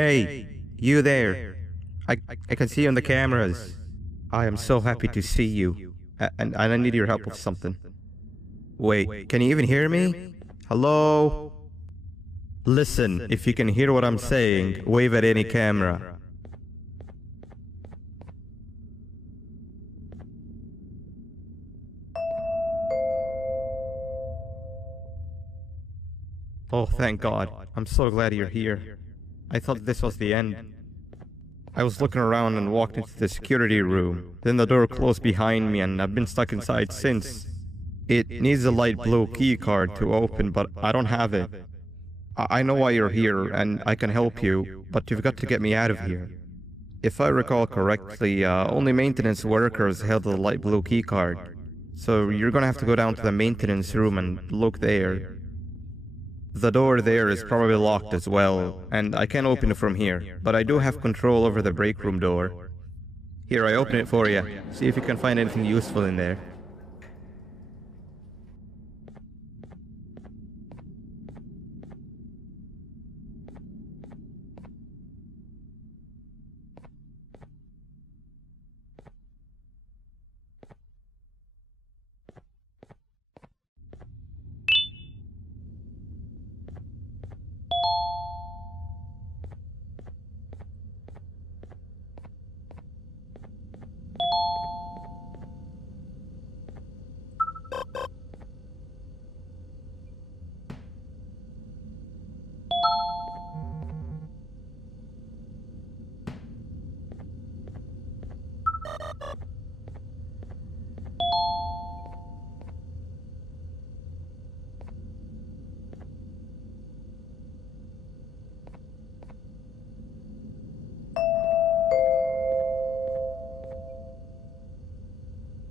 Hey, you there. I can see you on the cameras. I am so happy to see you. And I need your help with something. Wait, can you even hear me? Hello? Listen, if you can hear what I'm saying, wave at any camera. Oh, thank God. I'm so glad you're here. I thought this was the end. I was looking around and walked into the security room. Then the door closed behind me and I've been stuck inside since. It needs a light blue key card to open, but I don't have it. I know why you're here and I can help you, but you've got to get me out of here. If I recall correctly, only maintenance workers held the light blue key card. So you're gonna have to go down to the maintenance room and look there. The door there is probably locked as well, and I can't open it from here, but I do have control over the break room door. Here, I open it for you. See if you can find anything useful in there.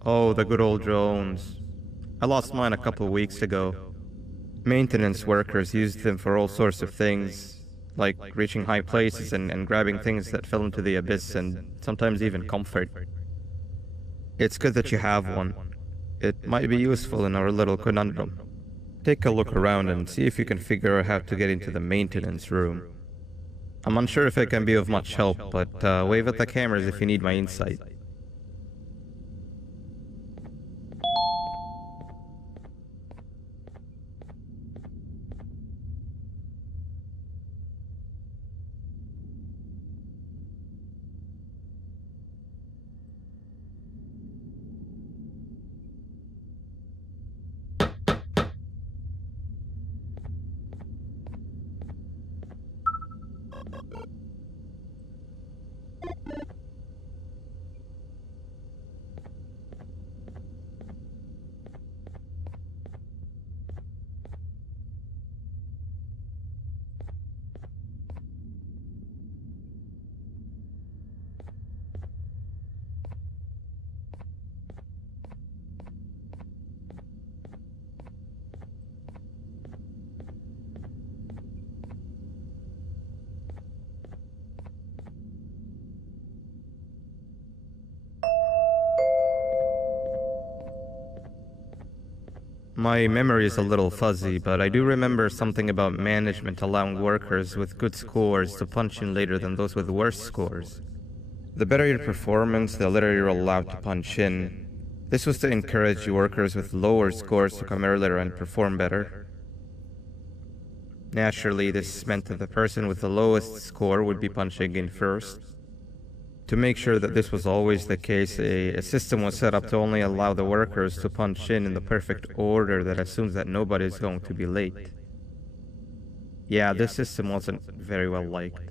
Oh, the good old drones. I lost mine a couple of weeks ago. Maintenance workers used them for all sorts of things, like reaching high places and grabbing things that fell into the abyss and sometimes even comfort. It's good that you have one. It might be useful in our little conundrum. Take a look around and see if you can figure out how to get into the maintenance room. I'm unsure if it can be of much help, but wave at the cameras if you need my insight. My memory is a little fuzzy, but I do remember something about management allowing workers with good scores to punch in later than those with worse scores. The better your performance, the later you're allowed to punch in. This was to encourage workers with lower scores to come earlier and perform better. Naturally, this meant that the person with the lowest score would be punching in first. To make sure that this was always the case, a system was set up to only allow the workers to punch in the perfect order that assumes that nobody is going to be late. Yeah, this system wasn't very well liked.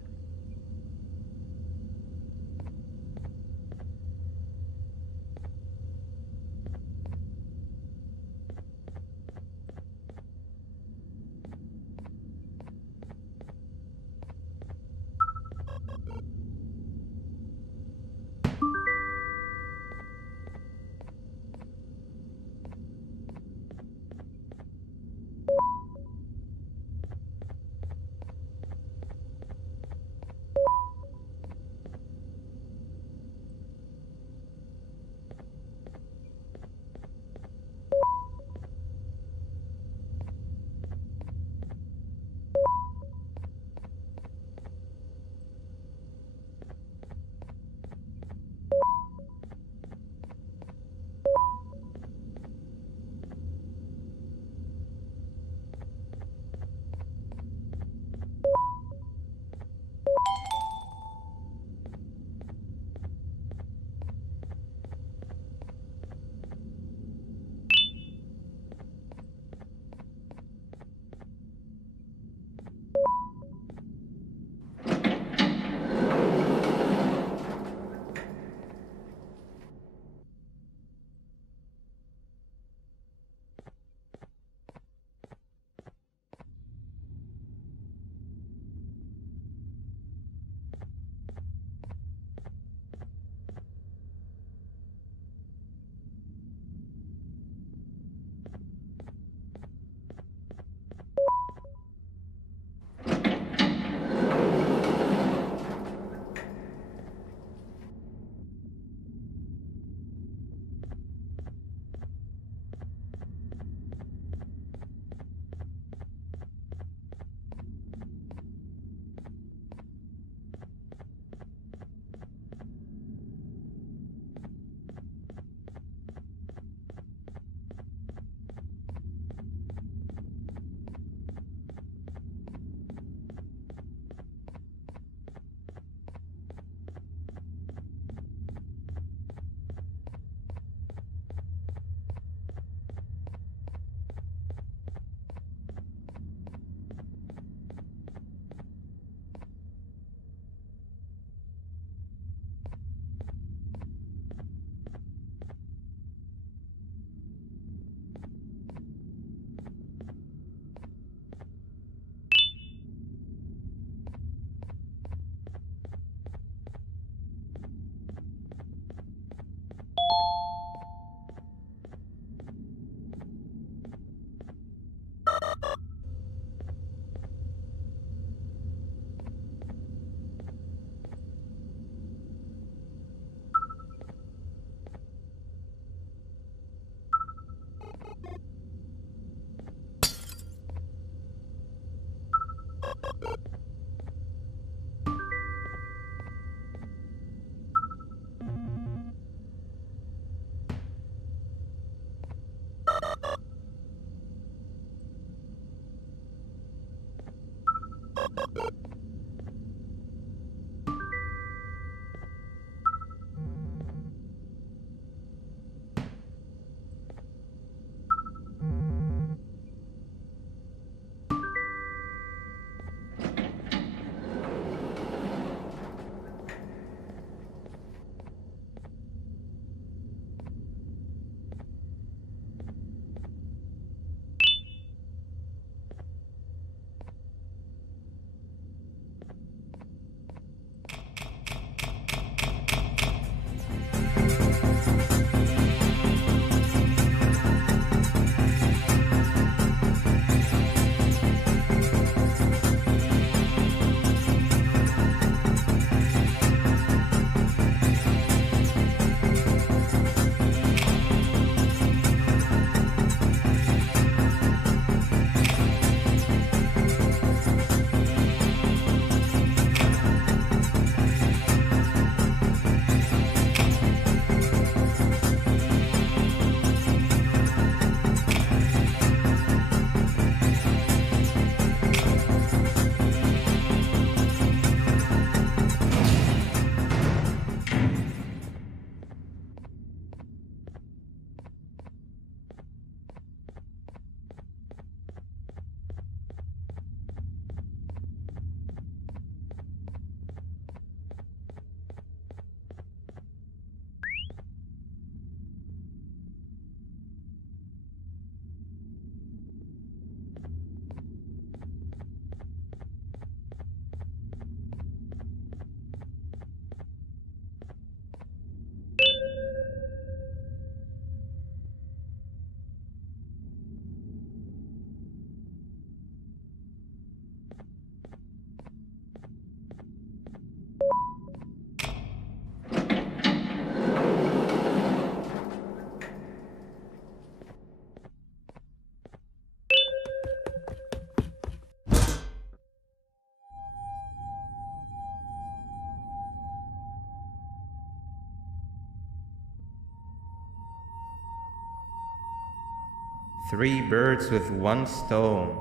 Three birds with one stone.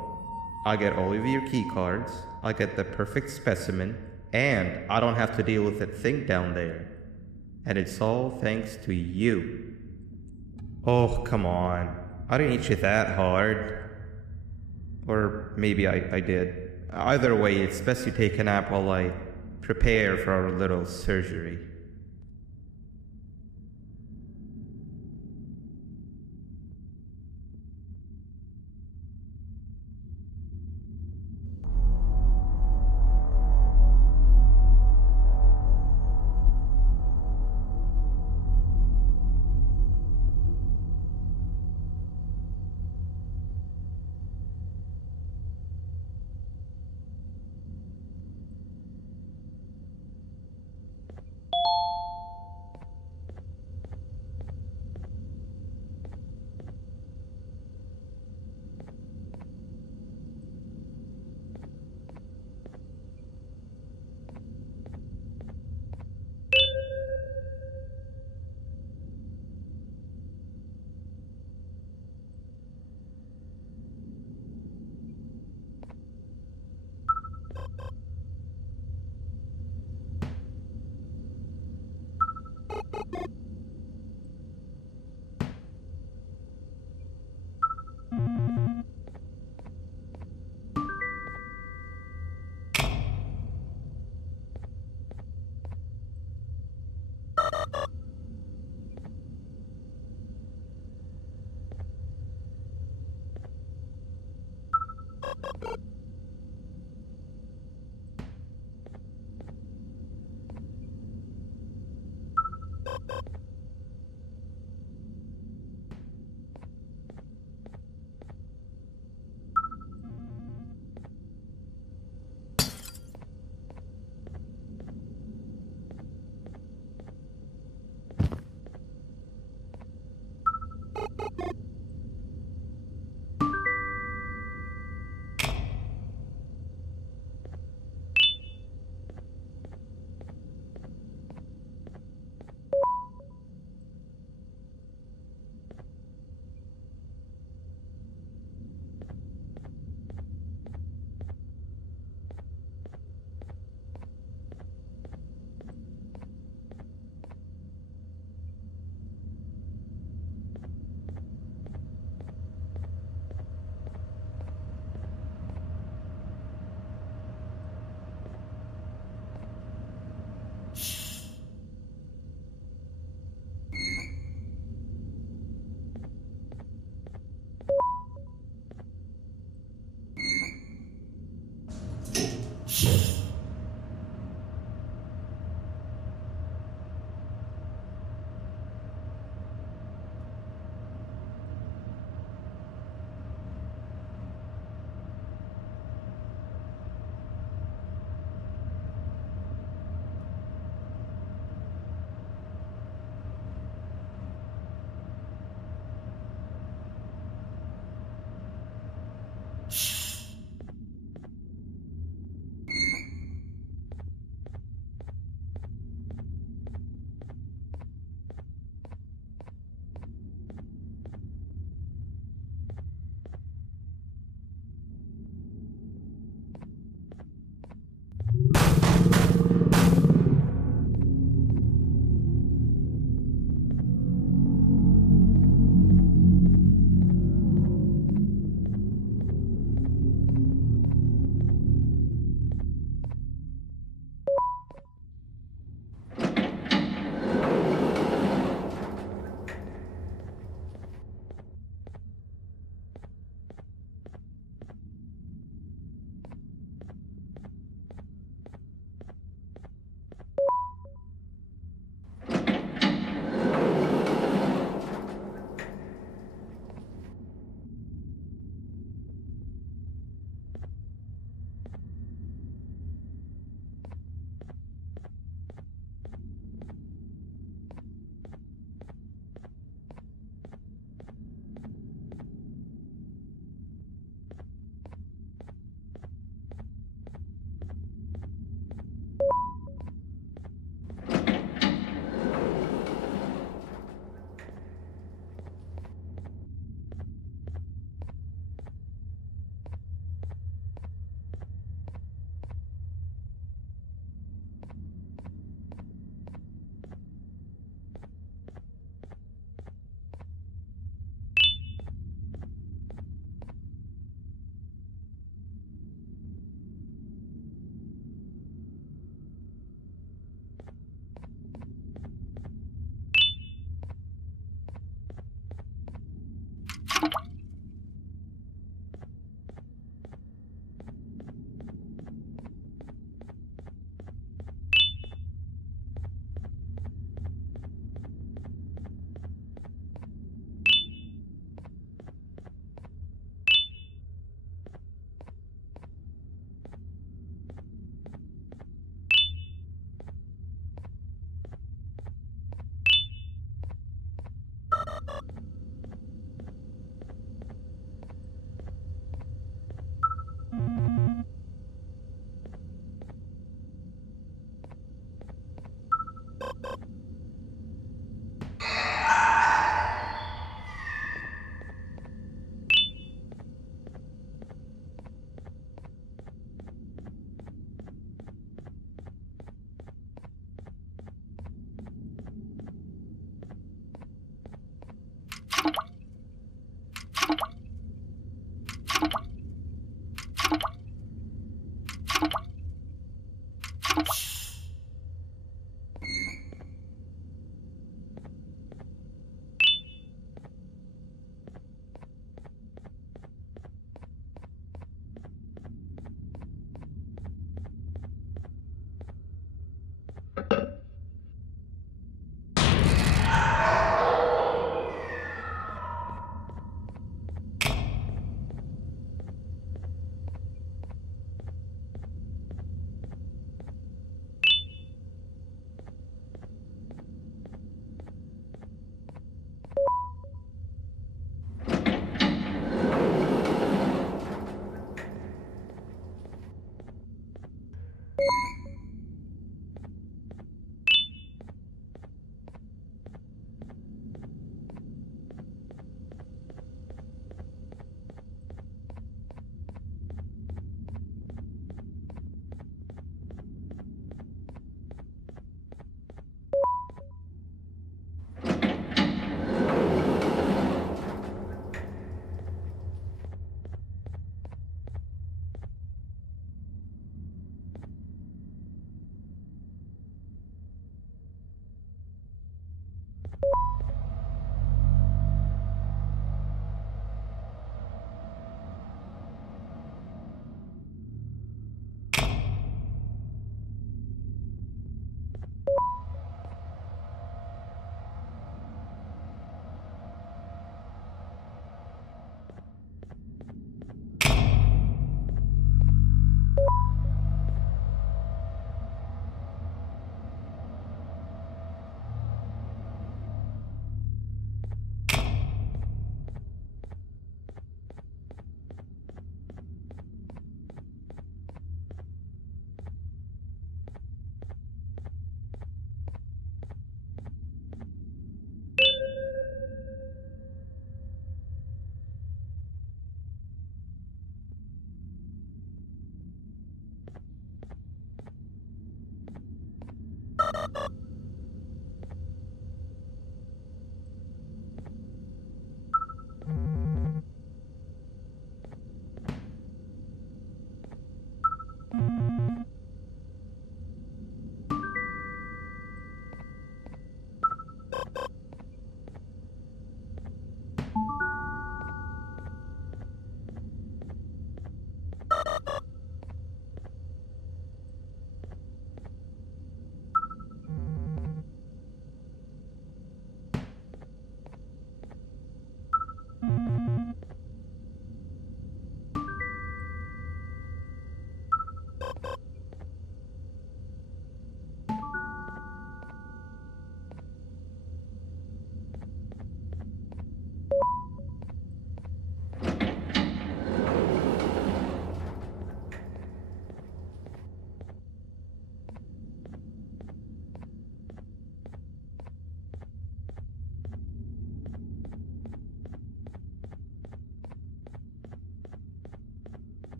I get all of your key cards, I get the perfect specimen, and I don't have to deal with that thing down there. And it's all thanks to you. Oh, come on. I didn't hit you that hard. Or maybe I did. Either way, it's best you take a nap while I prepare for our little surgery.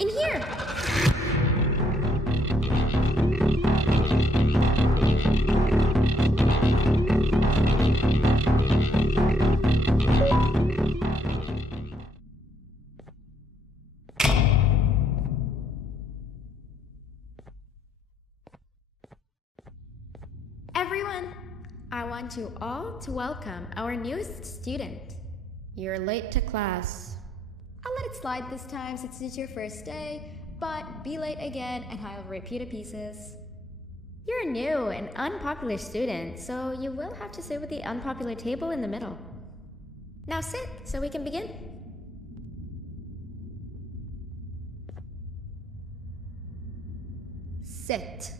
in here! Everyone, I want you all to welcome our newest student. You're late to class. I'll let it slide this time since it's your first day, but be late again and I'll rip you to pieces. You're a new and unpopular student, so you will have to sit with the unpopular table in the middle. Now sit so we can begin. Sit.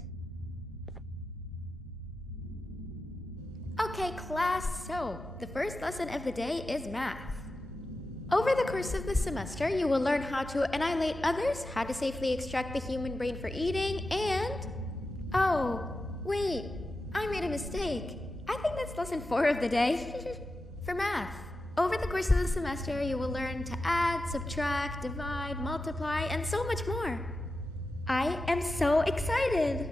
Okay, class, so the first lesson of the day is math. Over the course of the semester, you will learn how to annihilate others, how to safely extract the human brain for eating, and... Oh, wait, I made a mistake. I think that's lesson 4 of the day. For math, over the course of the semester, you will learn to add, subtract, divide, multiply, and so much more. I am so excited!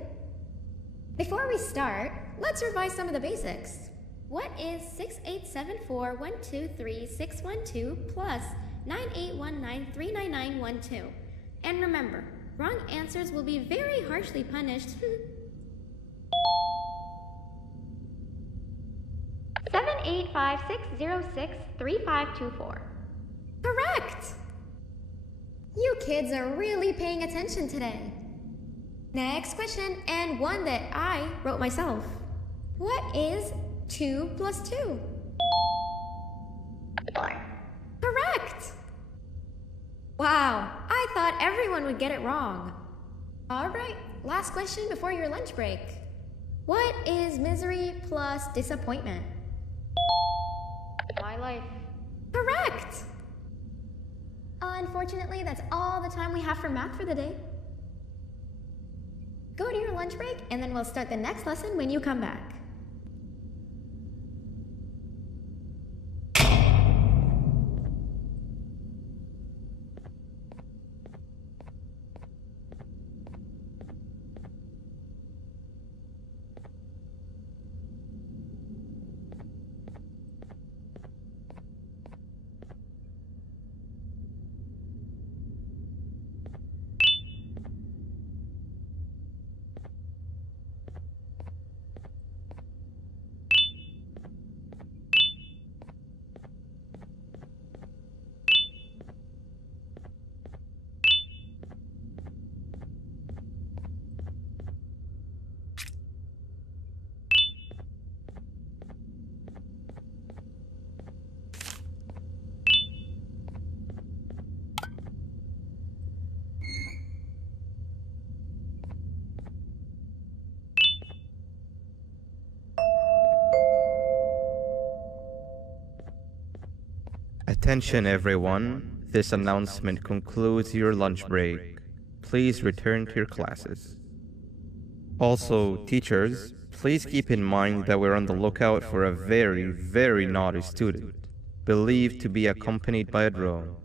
Before we start, let's revise some of the basics. What is 6874123612 plus 9819399912? And remember, wrong answers will be very harshly punished. 785-606-3524. Correct! You kids are really paying attention today. Next question, and one that I wrote myself. What is 2 plus 2? 4. Correct! Wow, I thought everyone would get it wrong. Alright, last question before your lunch break. What is misery plus disappointment? My life. Correct! Unfortunately, that's all the time we have for math for the day. Go to your lunch break, and then we'll start the next lesson when you come back. Attention everyone, this announcement concludes your lunch break. Please return to your classes. Also, teachers, please keep in mind that we're on the lookout for a very naughty student, believed to be accompanied by a drone.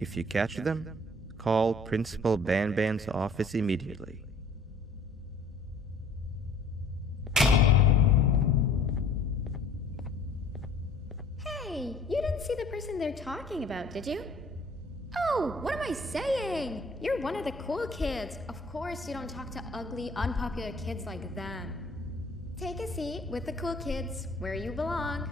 If you catch them, call Principal Banban's office immediately. Hey, you didn't see the person they're talking about, did you? Oh, what am I saying? You're one of the cool kids. Of course you don't talk to ugly, unpopular kids like them. Take a seat with the cool kids, where you belong.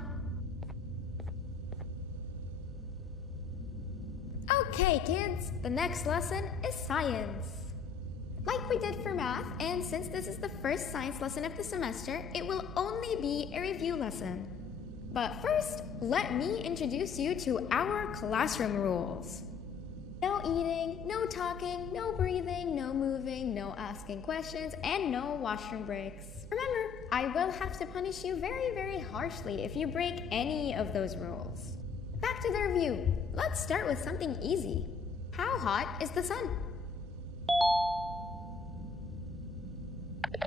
Okay, kids, the next lesson is science. Like we did for math, and since this is the first science lesson of the semester, it will only be a review lesson. But first, let me introduce you to our classroom rules. No eating, no talking, no breathing, no moving, no asking questions, and no washroom breaks. Remember, I will have to punish you very harshly if you break any of those rules. Back to the review. Let's start with something easy. How hot is the sun?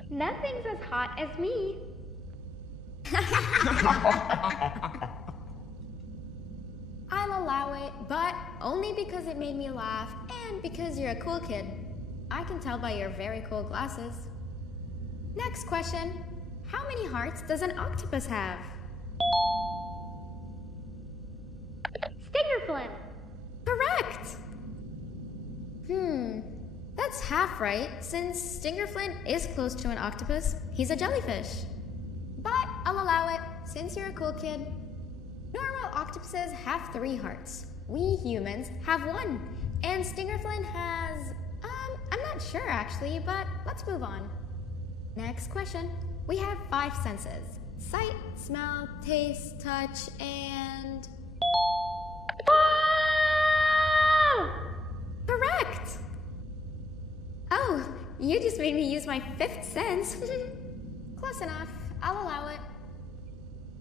Nothing's as hot as me. I'll allow it. lie, but only because it made me laugh and because you're a cool kid. I can tell by your very cool glasses. Next question. How many hearts does an octopus have? Stingerflint. Correct! That's half right, since Stingerflint is close to an octopus. He's a jellyfish. But I'll allow it, since you're a cool kid. Normal octopuses have 3 hearts. We humans have 1. And Stingerflint has... I'm not sure actually, but let's move on. Next question. We have 5 senses. Sight, smell, taste, touch, and... Correct! Oh, you just made me use my 5th sense. Close enough. I'll allow it.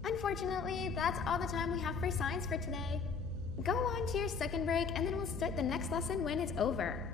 Unfortunately, that's all the time we have for science for today. Go on to your second break, and then we'll start the next lesson when it's over.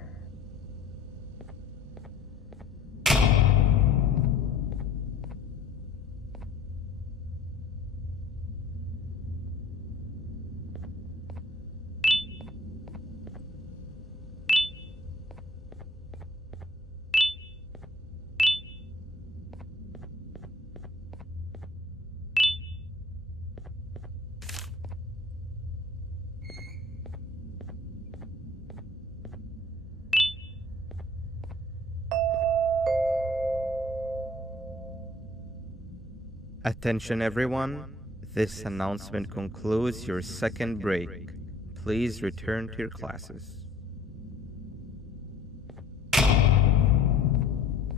Attention everyone, this announcement concludes your second break. Please return to your classes.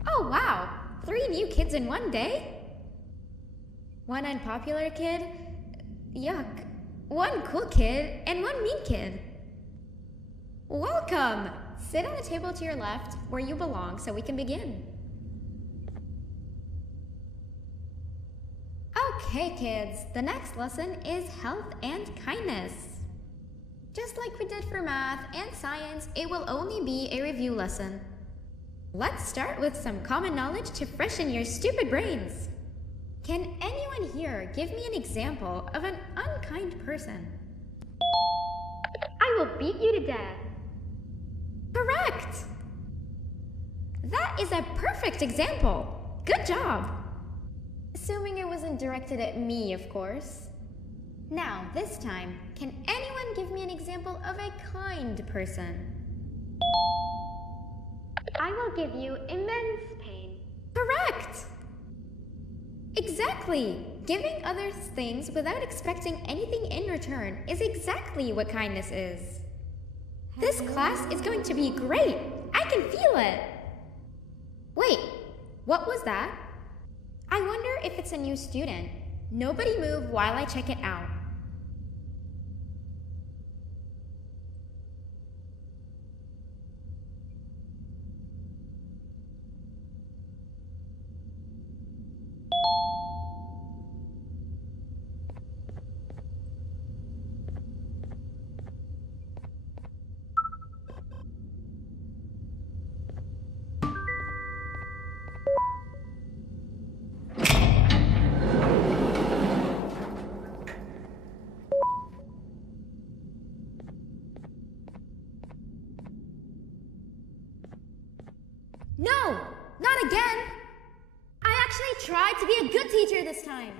Oh wow! 3 new kids in one day? 1 unpopular kid? Yuck. 1 cool kid and 1 mean kid. Welcome! Sit on the table to your left, where you belong, so we can begin. Okay, kids, the next lesson is health and kindness. Just like we did for math and science, it will only be a review lesson. Let's start with some common knowledge to freshen your stupid brains. Can anyone here give me an example of an unkind person? I will beat you to death. Correct! That is a perfect example. Good job! Assuming it wasn't directed at me, of course. Now, this time, can anyone give me an example of a kind person? I will give you immense pain. Correct! Exactly! Giving others things without expecting anything in return is exactly what kindness is. This class is going to be great! I can feel it! Wait, what was that? I wonder if it's a new student. Nobody move while I check it out. No! Not again! I actually tried to be a good teacher this time.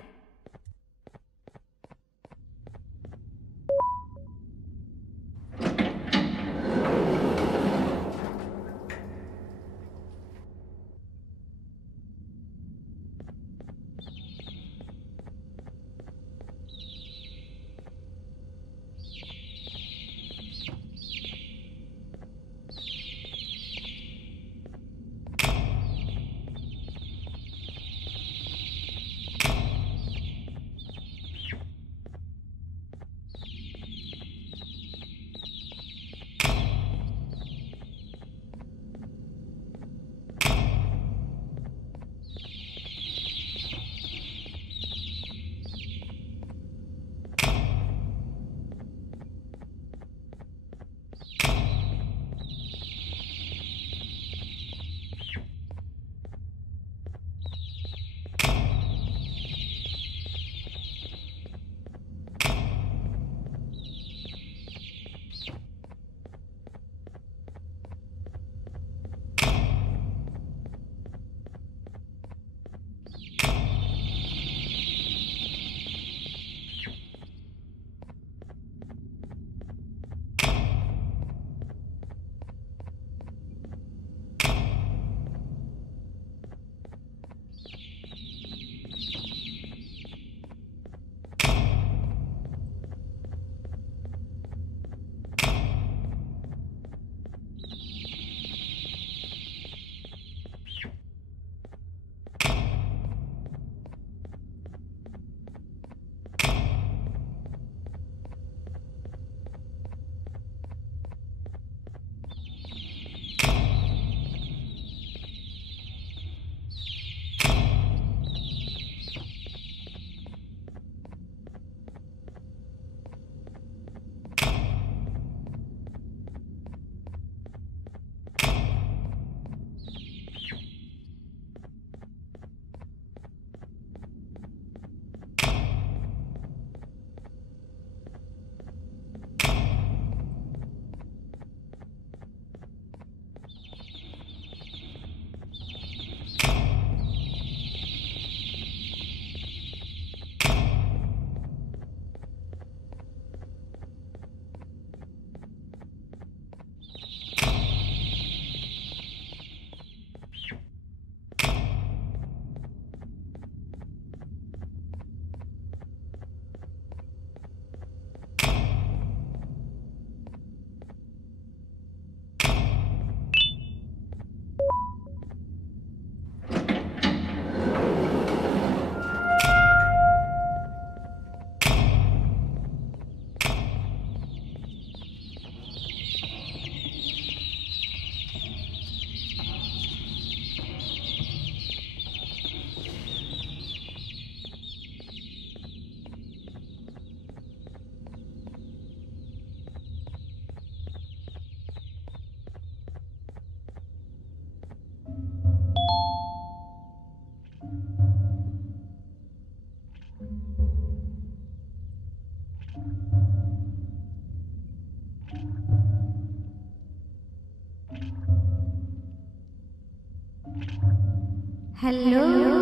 Hello?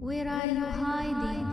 Where are you hiding?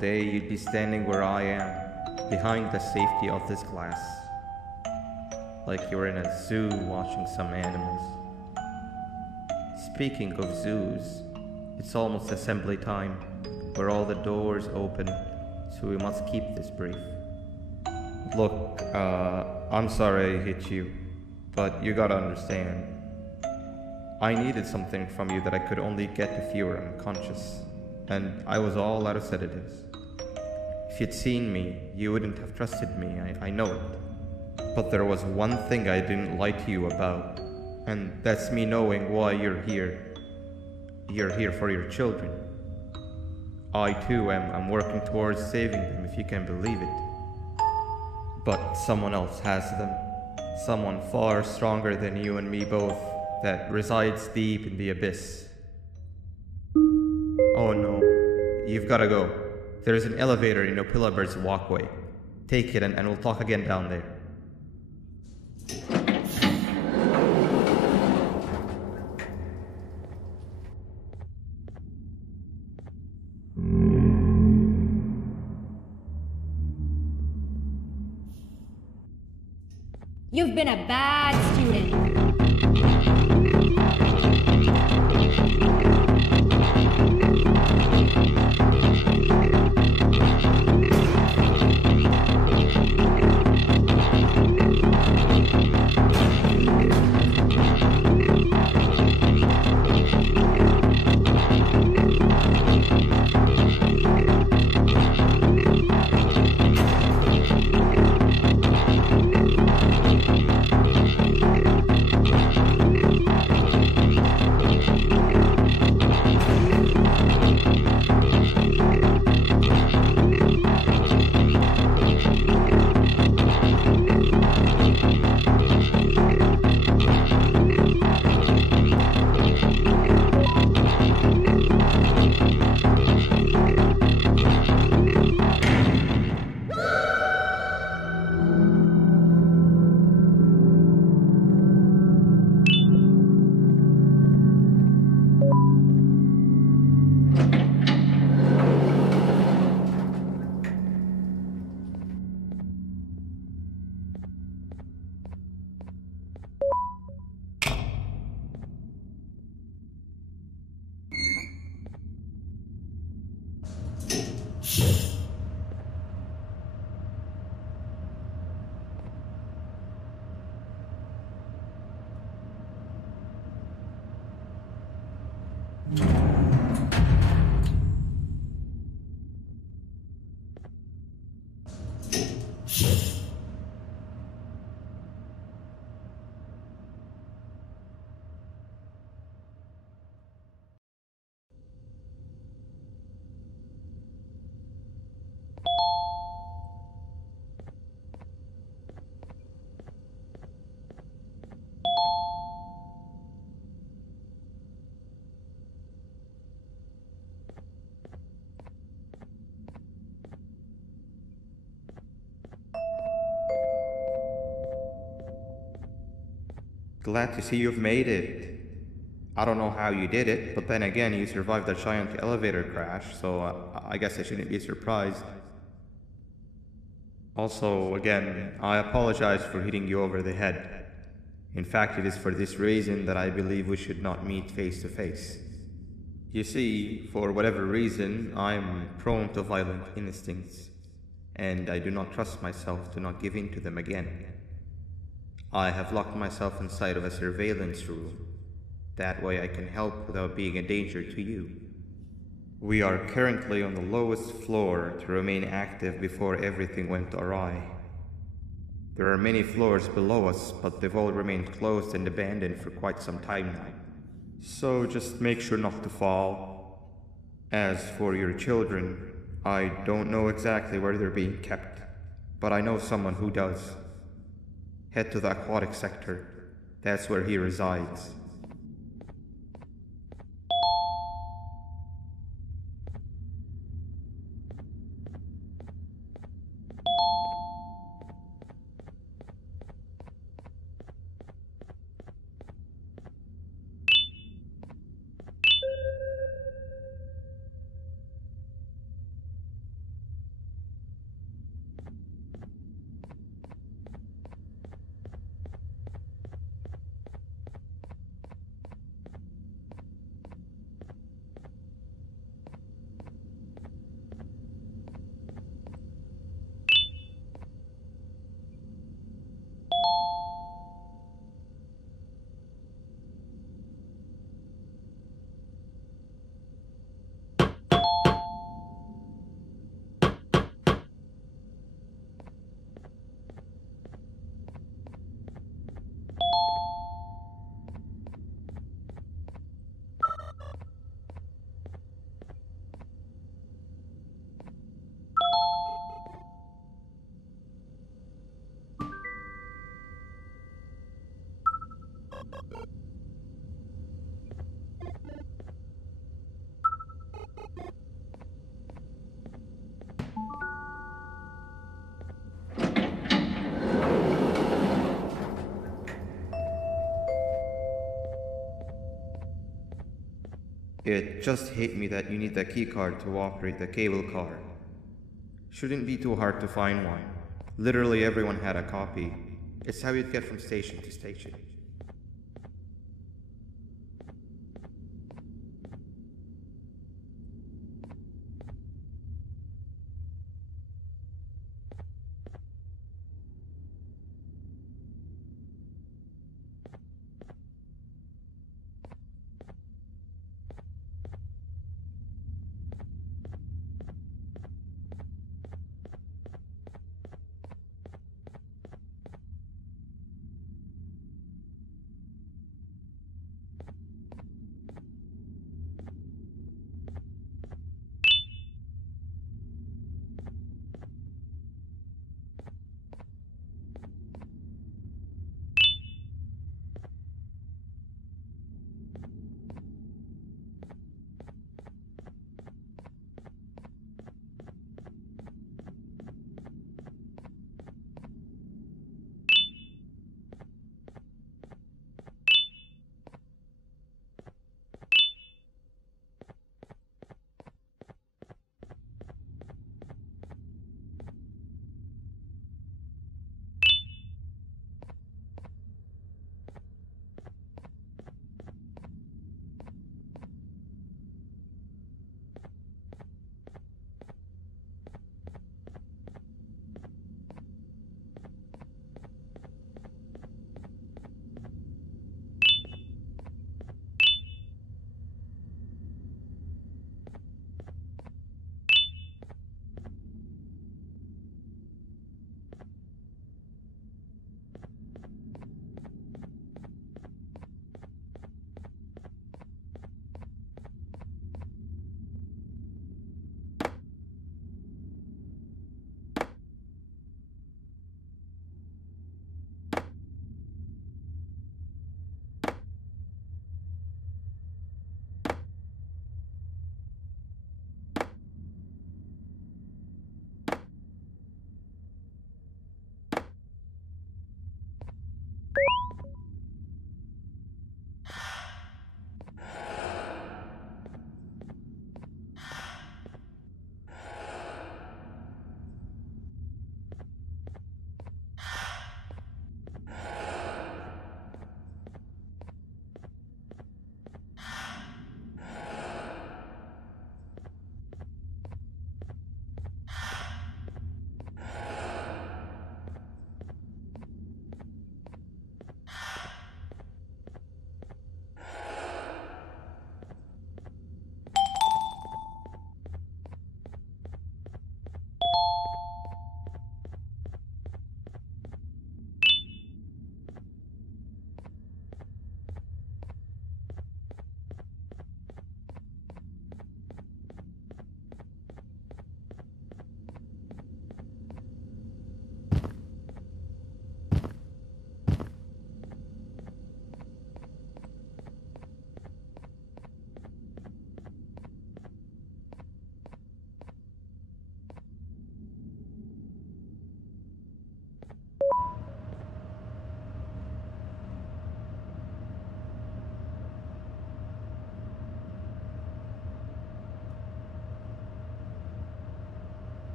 day, you'd be standing where I am, behind the safety of this glass. Like you're in a zoo watching some animals. Speaking of zoos, it's almost assembly time. Where all the doors open, so we must keep this brief. Look, I'm sorry I hit you, but you gotta understand. I needed something from you that I could only get if you were unconscious, and I was all out of sedatives. If you'd seen me, you wouldn't have trusted me, I know it. But there was one thing I didn't lie to you about, and that's me knowing why you're here. You're here for your children. I too am working towards saving them, if you can believe it. But someone else has them. Someone far stronger than you and me both, that resides deep in the abyss. Oh no, you've gotta go. There's an elevator in Opillabird's walkway. Take it and we'll talk again down there. You've been a bad student. Glad to see you've made it. I don't know how you did it, but then again, you survived a giant elevator crash, so I guess I shouldn't be surprised. Also, again, I apologize for hitting you over the head. In fact, it is for this reason that I believe we should not meet face to face. You see, for whatever reason, I'm prone to violent instincts, and I do not trust myself to not give in to them again. I have locked myself inside of a surveillance room. That way I can help without being a danger to you. We are currently on the lowest floor to remain active before everything went awry. There are many floors below us, but they've all remained closed and abandoned for quite some time now. So just make sure not to fall. As for your children, I don't know exactly where they're being kept, but I know someone who does. Head to the aquatic sector. That's where he resides. It just hit me that you need the keycard to operate the cable car. Shouldn't be too hard to find one. Literally everyone had a copy. It's how you'd get from station to station.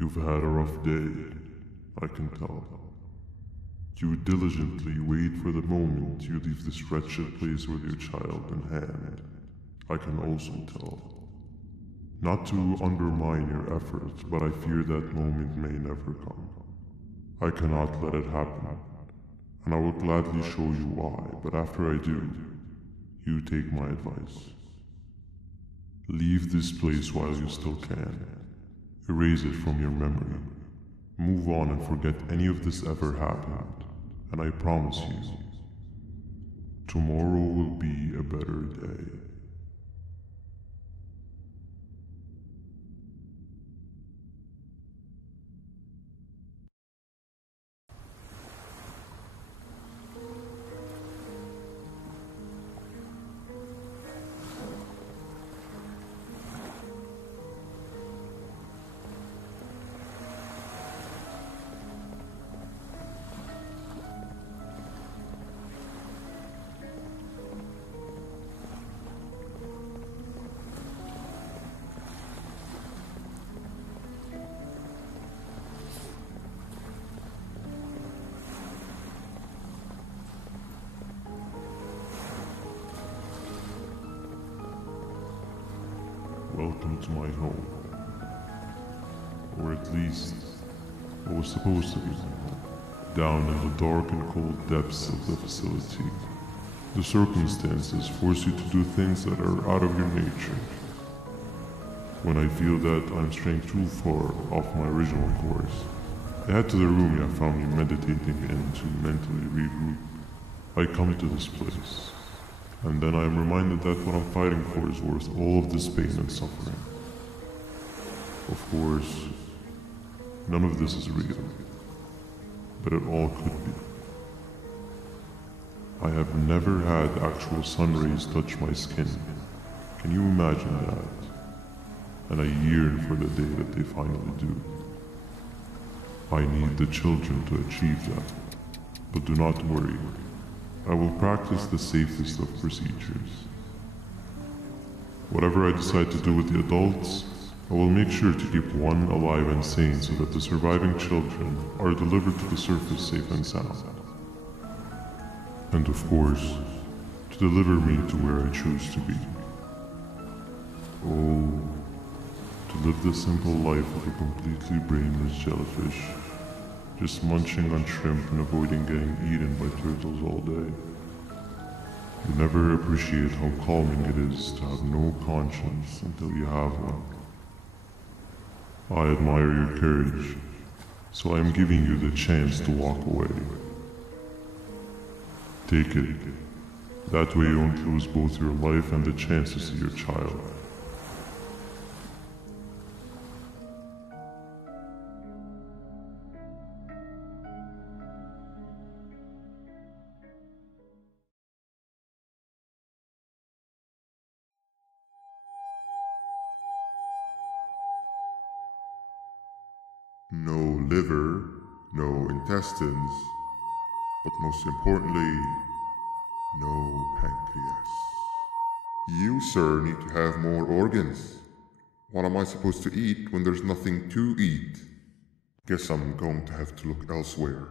You've had a rough day, I can tell. You diligently wait for the moment you leave this wretched place with your child in hand. I can also tell. Not to undermine your efforts, but I fear that moment may never come. I cannot let it happen, and I will gladly show you why, but after I do, you take my advice. Leave this place while you still can. Erase it from your memory. Move on and forget any of this ever happened, and I promise you, tomorrow will be a better day. Welcome to my home. Or at least, what was supposed to be. Down in the dark and cold depths of the facility, the circumstances force you to do things that are out of your nature. When I feel that I'm straying too far off my original course, I head to the room you found me meditating in to mentally regroup. I come to this place, and then I am reminded that what I'm fighting for is worth all of this pain and suffering. Of course, none of this is real, but it all could be. I have never had actual sun rays touch my skin. Can you imagine that? And I yearn for the day that they finally do. I need the children to achieve that, but do not worry. I will practice the safest of procedures. Whatever I decide to do with the adults, I will make sure to keep one alive and sane so that the surviving children are delivered to the surface safe and sound. And of course, to deliver me to where I choose to be. Oh, to live the simple life of a completely brainless jellyfish, just munching on shrimp and avoiding getting eaten by turtles all day. You never appreciate how calming it is to have no conscience until you have one. I admire your courage, so I am giving you the chance to walk away. Take it. That way you won't lose both your life and the chance to see your child. No liver, no intestines, but most importantly, no pancreas. You, sir, need to have more organs. What am I supposed to eat when there's nothing to eat? Guess I'm going to have to look elsewhere.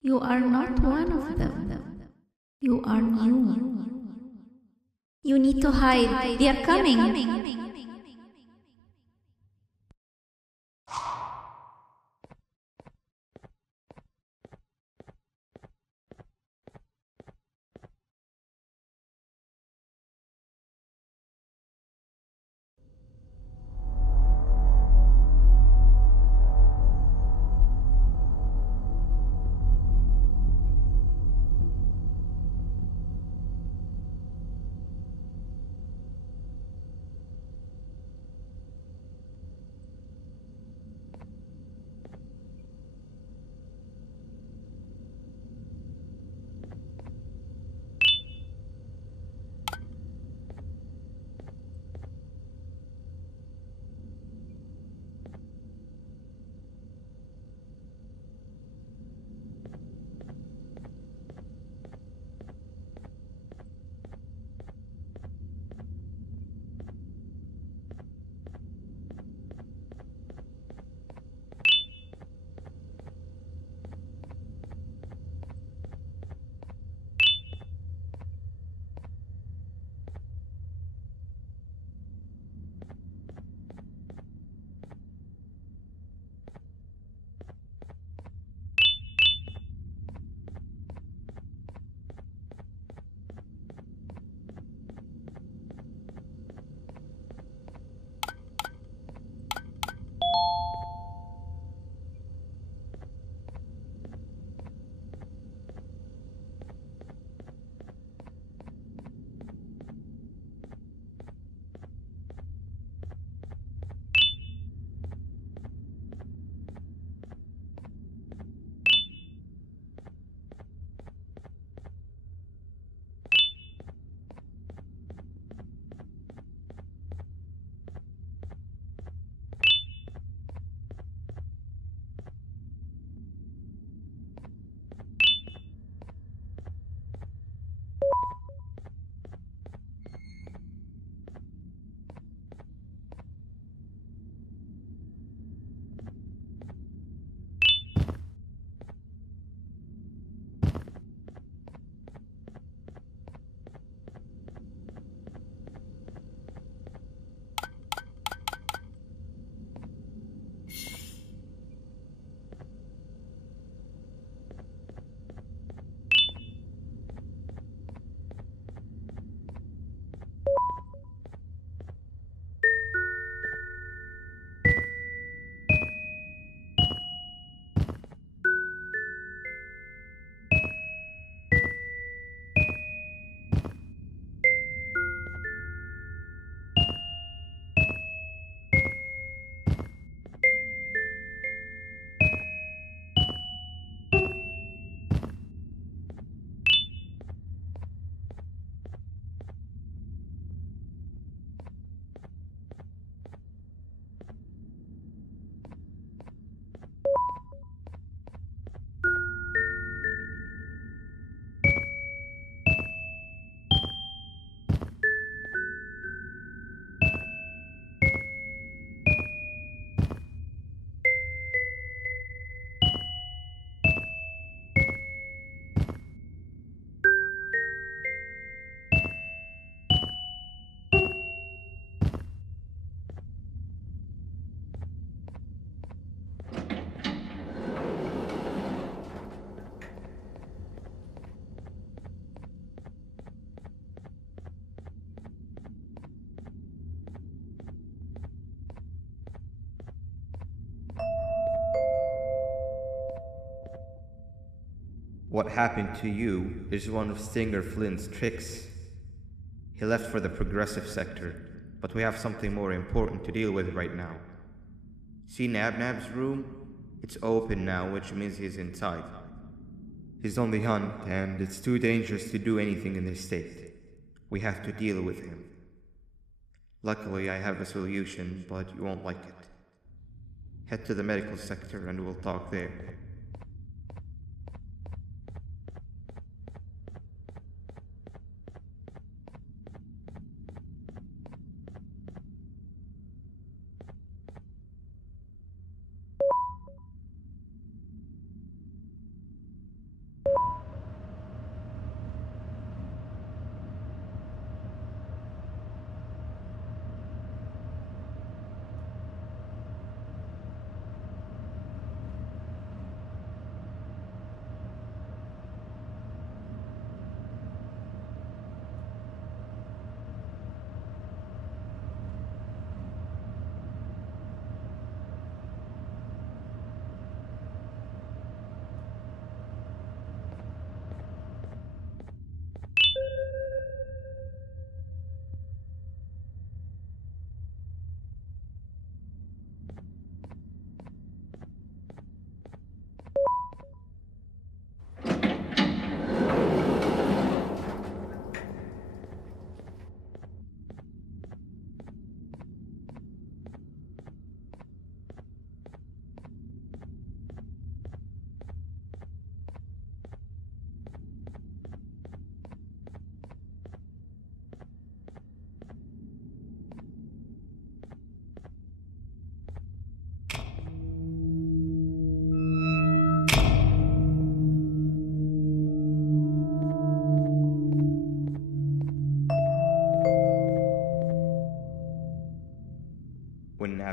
You are not one of them. You are new. You need to hide. They are coming. What happened to you is one of Stinger Flynn's tricks. He left for the progressive sector, but we have something more important to deal with right now. See Nabnab's room? It's open now, which means he's inside. He's on the hunt, and it's too dangerous to do anything in this state. We have to deal with him. Luckily, I have a solution, but you won't like it. Head to the medical sector and we'll talk there.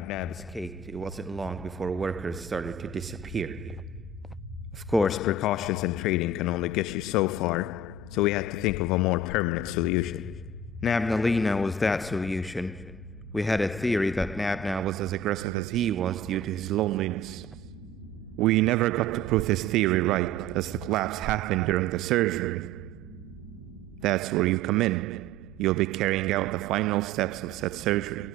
Nab escaped, it wasn't long before workers started to disappear. Of course, precautions and trading can only get you so far, so we had to think of a more permanent solution. Nab&Alina was that solution. We had a theory that Nabna was as aggressive as he was due to his loneliness. We never got to prove this theory right, as the collapse happened during the surgery. That's where you come in. You'll be carrying out the final steps of said surgery.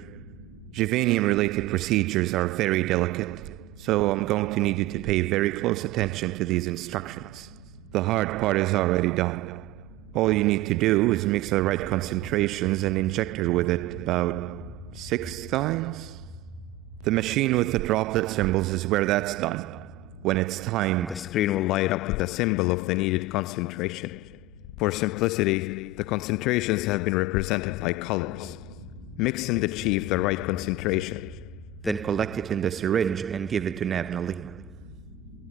Juvenium-related procedures are very delicate, so I'm going to need you to pay very close attention to these instructions. The hard part is already done. All you need to do is mix the right concentrations and inject her with it about 6 times? The machine with the droplet symbols is where that's done. When it's time, the screen will light up with a symbol of the needed concentration. For simplicity, the concentrations have been represented by colors. Mix and achieve the right concentration, then collect it in the syringe and give it to Nab&Alina.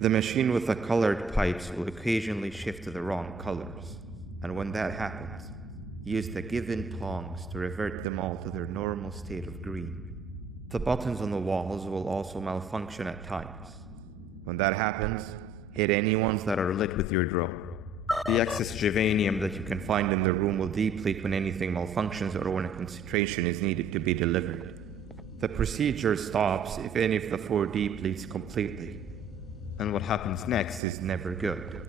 The machine with the colored pipes will occasionally shift to the wrong colors, and when that happens, use the given tongs to revert them all to their normal state of green. The buttons on the walls will also malfunction at times. When that happens, hit any ones that are lit with your drone. The excess juvenium that you can find in the room will deplete when anything malfunctions or when a concentration is needed to be delivered. The procedure stops if any of the 4 depletes completely, and what happens next is never good.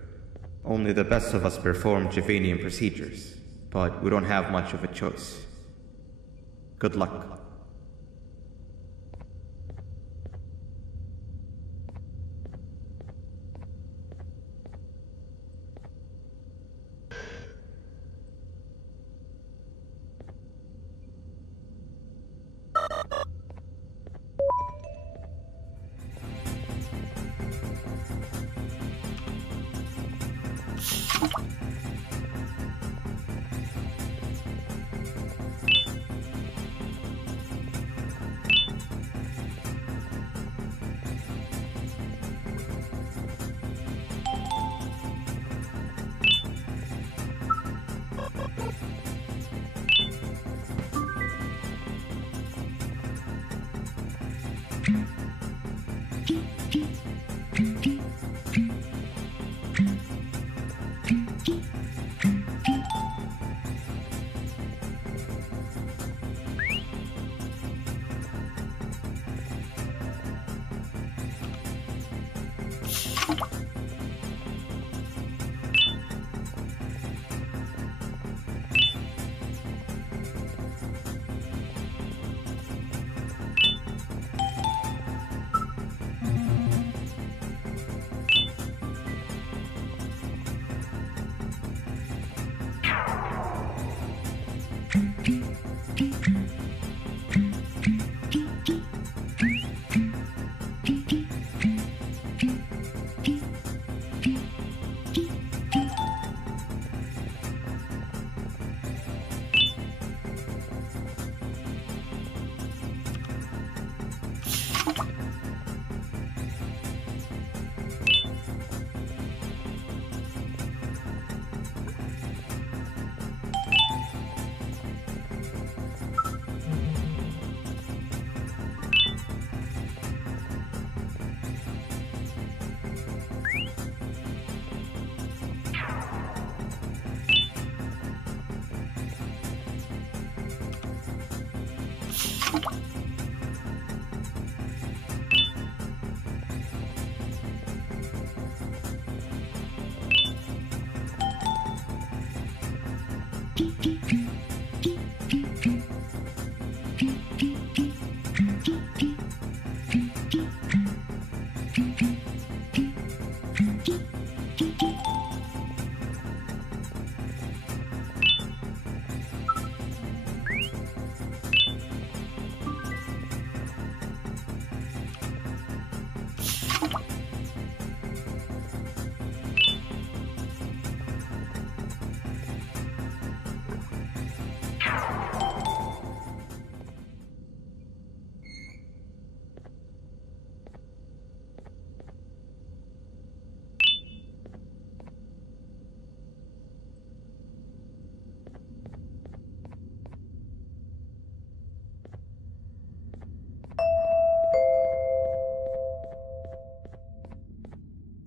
Only the best of us perform juvenium procedures, but we don't have much of a choice. Good luck.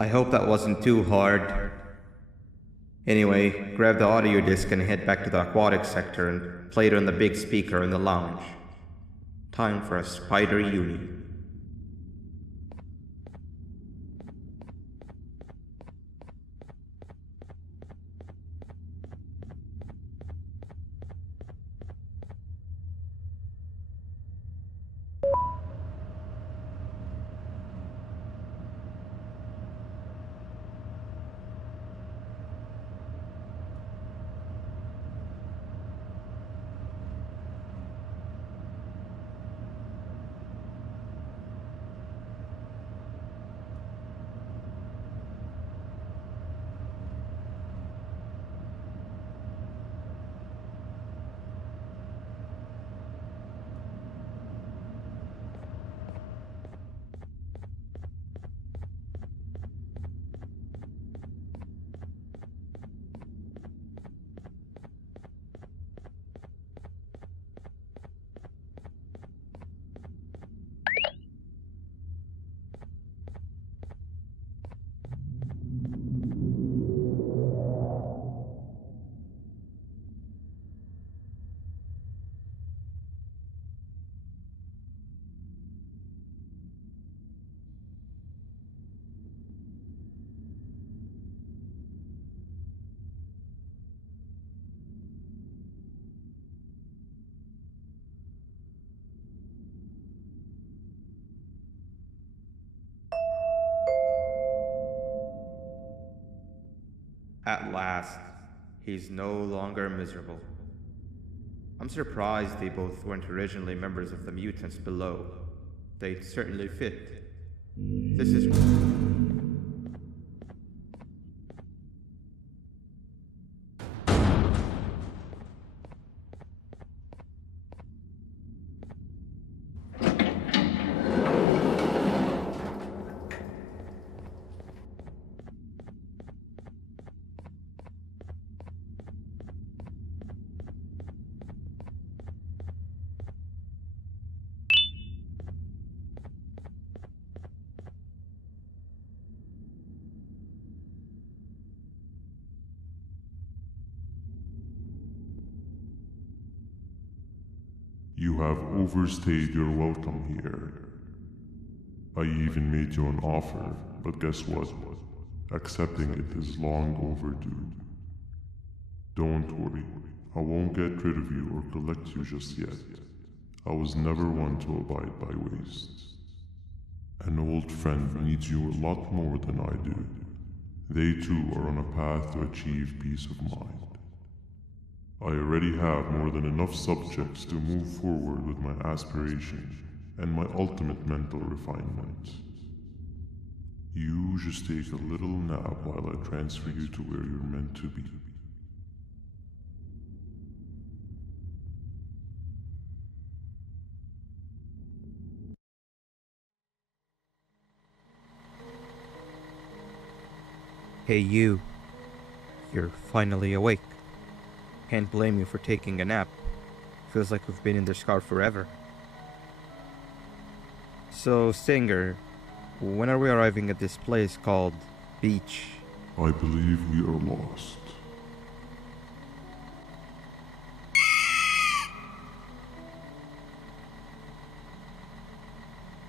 I hope that wasn't too hard. Anyway, grab the audio disc and head back to the aquatic sector and play it on the big speaker in the lounge. Time for a spider uni. At last, he's no longer miserable. I'm surprised they both weren't originally members of the mutants below. They'd certainly fit. This is... You have overstayed your welcome here. I even made you an offer, but guess what? Accepting it is long overdue. Don't worry, I won't get rid of you or collect you just yet. I was never one to abide by waste. An old friend needs you a lot more than I do. They too are on a path to achieve peace of mind. I already have more than enough subjects to move forward with my aspiration and my ultimate mental refinement. You just take a little nap while I transfer you to where you're meant to be. Hey you. You're finally awake. Can't blame you for taking a nap. Feels like we've been in this car forever. So, Stinger, when are we arriving at this place called Beach? I believe we are lost.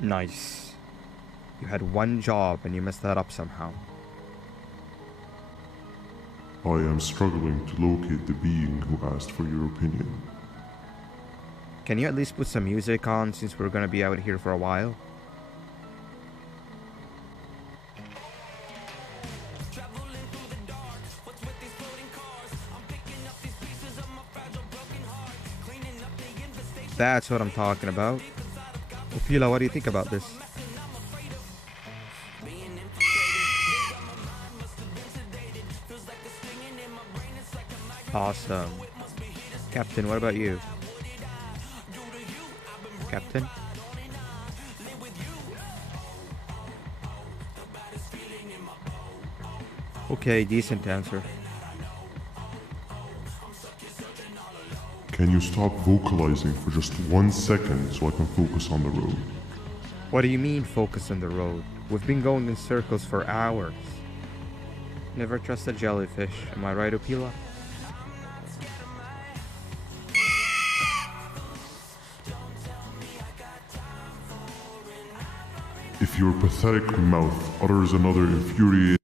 Nice. You had one job and you messed that up somehow. I am struggling to locate the being who asked for your opinion. Can you at least put some music on since we're gonna be out here for a while? That's what I'm talking about. Opila, what do you think about this? Awesome. Captain, what about you? Captain? Okay, decent answer. Can you stop vocalizing for just 1 second so I can focus on the road? What do you mean focus on the road? We've been going in circles for hours. Never trust a jellyfish, am I right, Opila? If your pathetic mouth utters another infuriating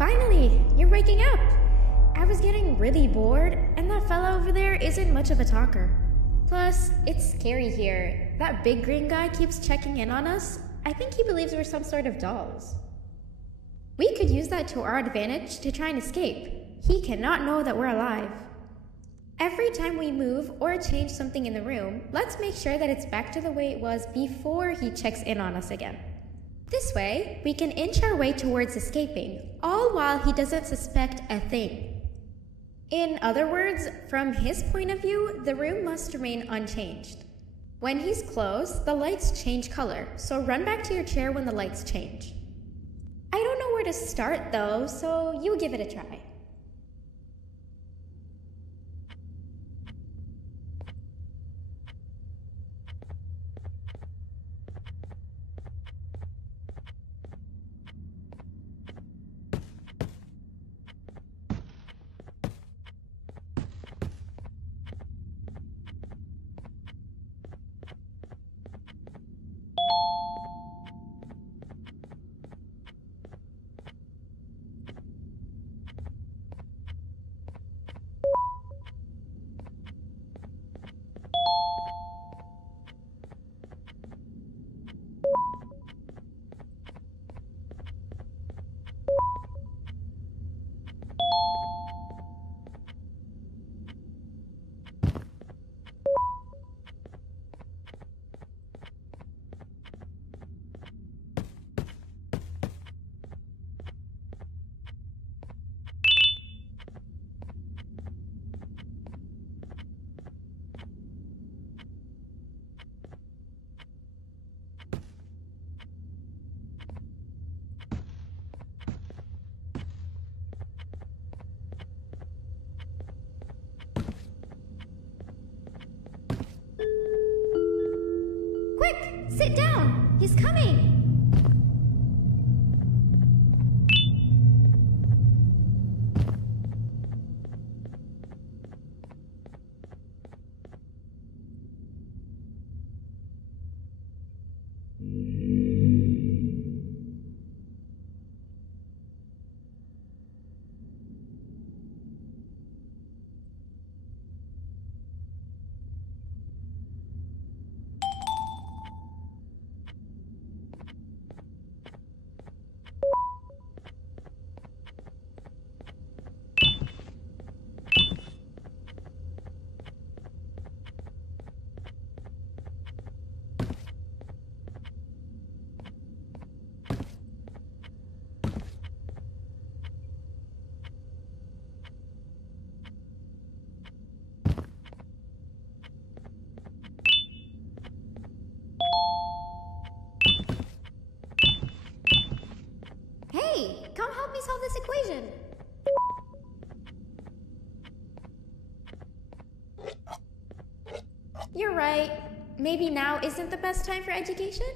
Finally, you're waking up! I was getting really bored, and that fella over there isn't much of a talker. Plus, it's scary here. That big green guy keeps checking in on us. I think he believes we're some sort of dolls. We could use that to our advantage to try and escape. He cannot know that we're alive. Every time we move or change something in the room, let's make sure that it's back to the way it was before he checks in on us again. This way, we can inch our way towards escaping, all while he doesn't suspect a thing. In other words, from his point of view, the room must remain unchanged. When he's close, the lights change color, so run back to your chair when the lights change. I don't know where to start though, so you give it a try. Sit down! He's coming! Hey, come help me solve this equation. You're right. Maybe now isn't the best time for education?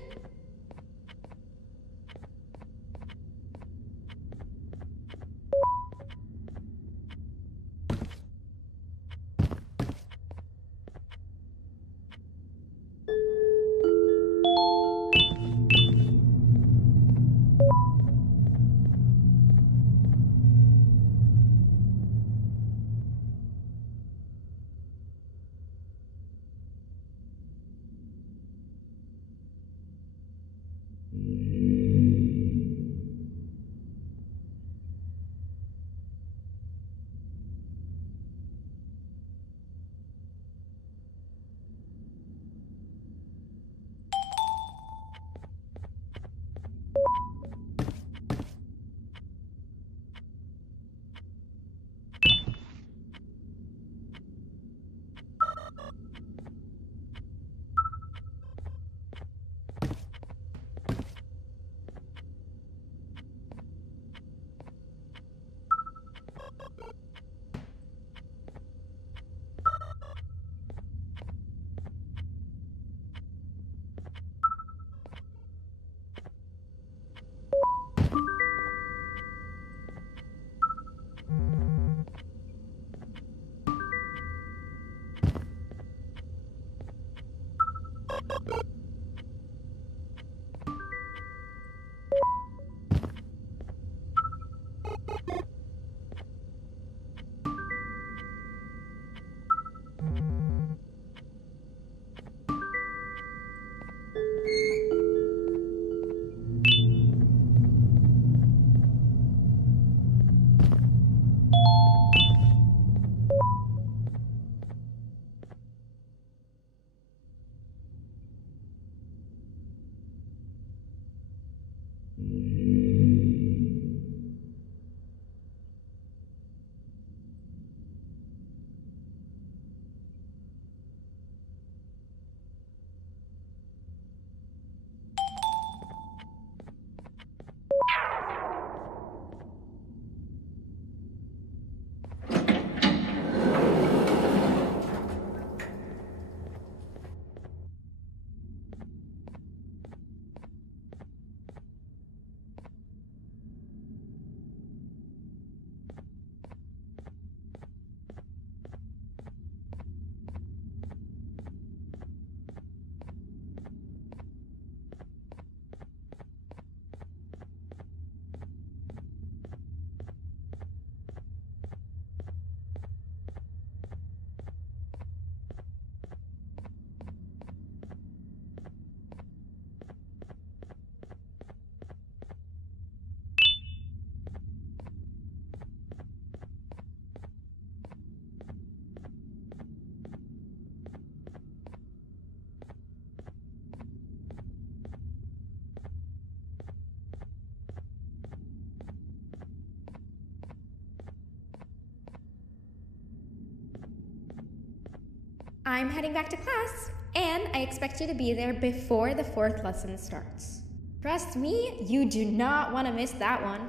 I'm heading back to class, and I expect you to be there before the fourth lesson starts. Trust me, you do not want to miss that one.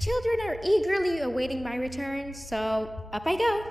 Children are eagerly awaiting my return, so up I go.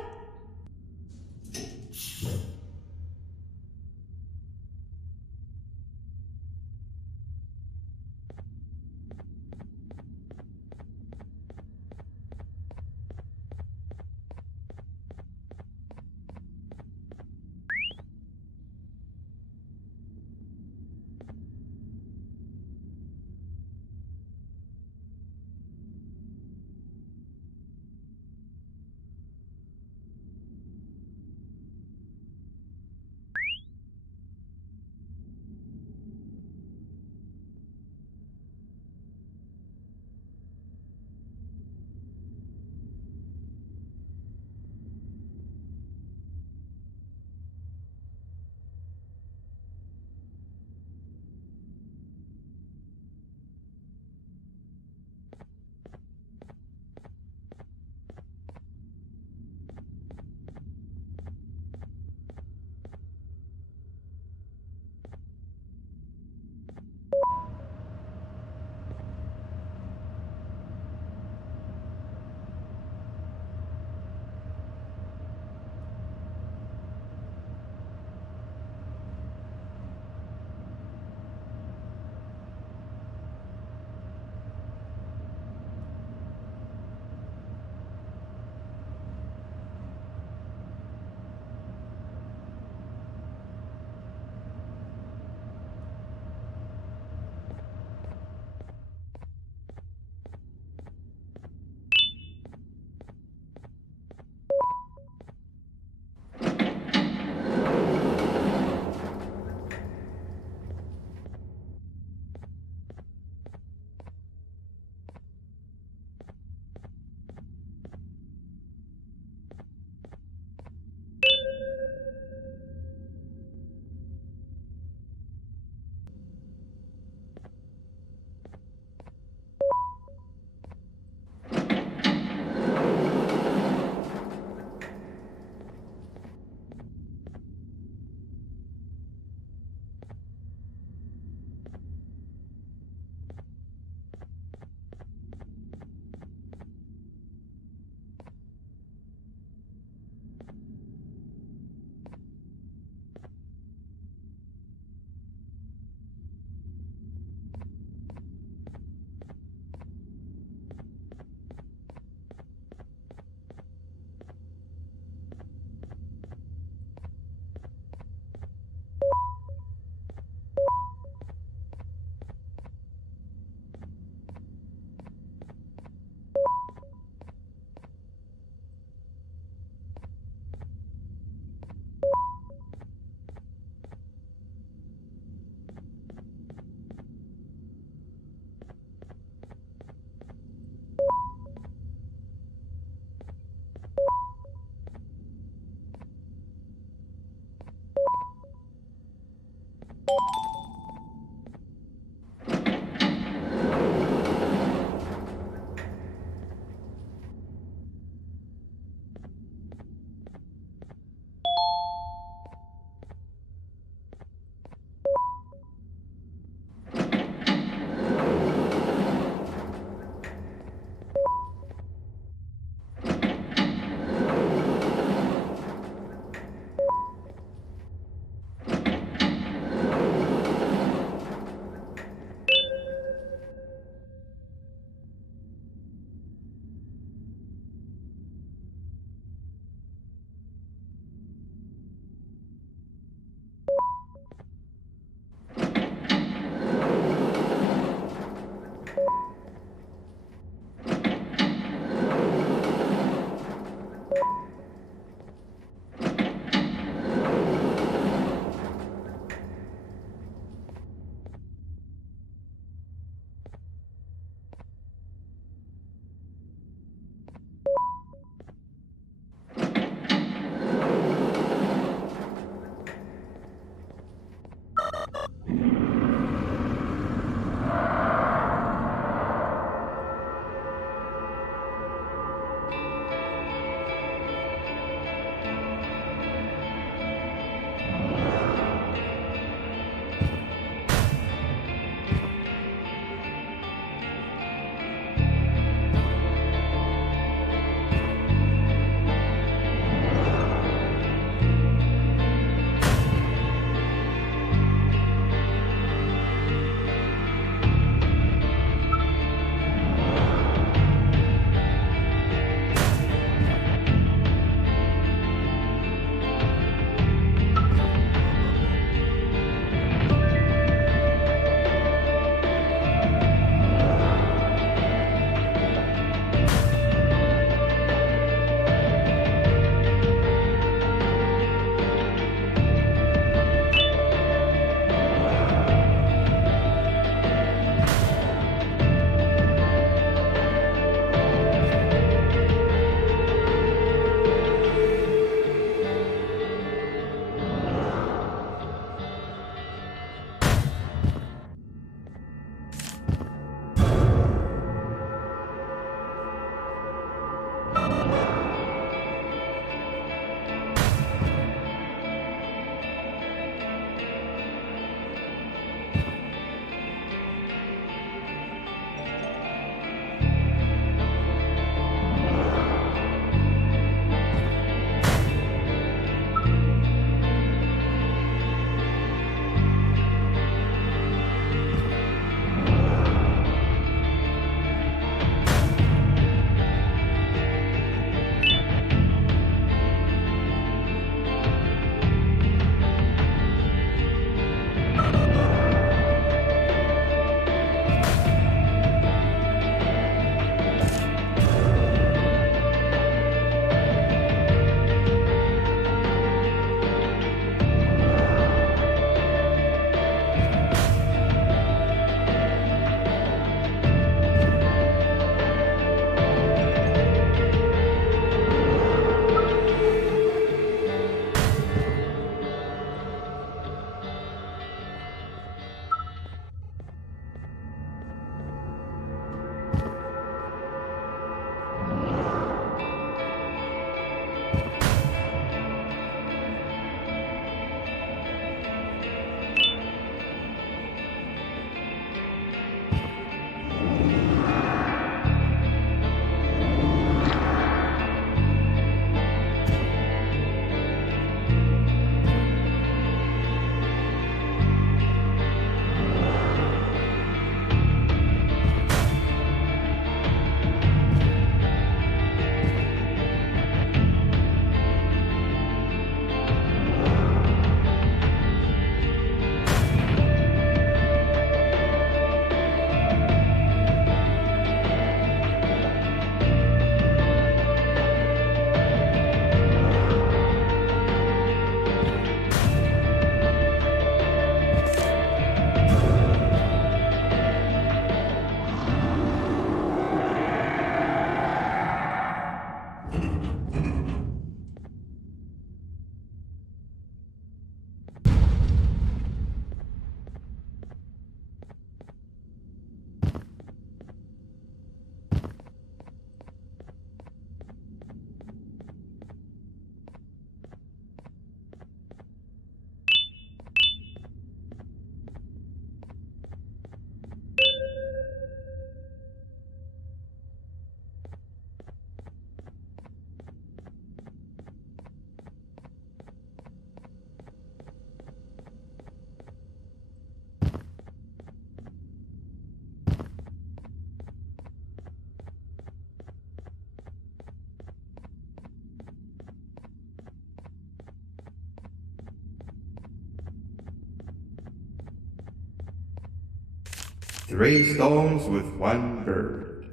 3 stones with 1 bird.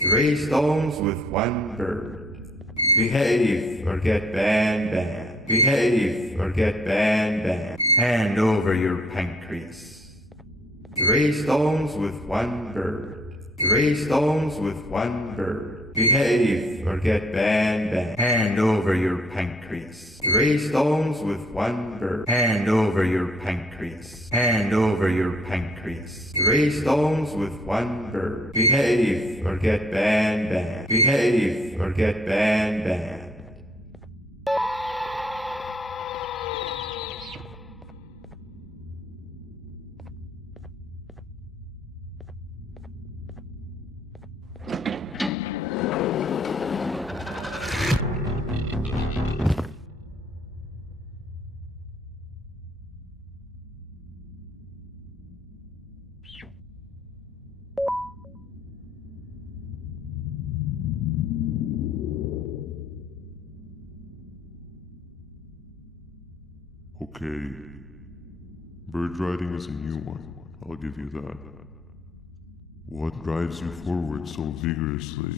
Three stones with 1 bird. Behave or get banned. Behave or get banned. Hand over your pancreas. 3 stones with 1 bird. 3 stones with 1 bird. Behave or get banned. Hand over your pancreas. 3 stones with 1 bird. Hand over your pancreas. Hand over your pancreas. 3 stones with 1 bird. Behave or get banned. Behave or get banned. Okay. Bird riding is a new one, I'll give you that. What drives you forward so vigorously?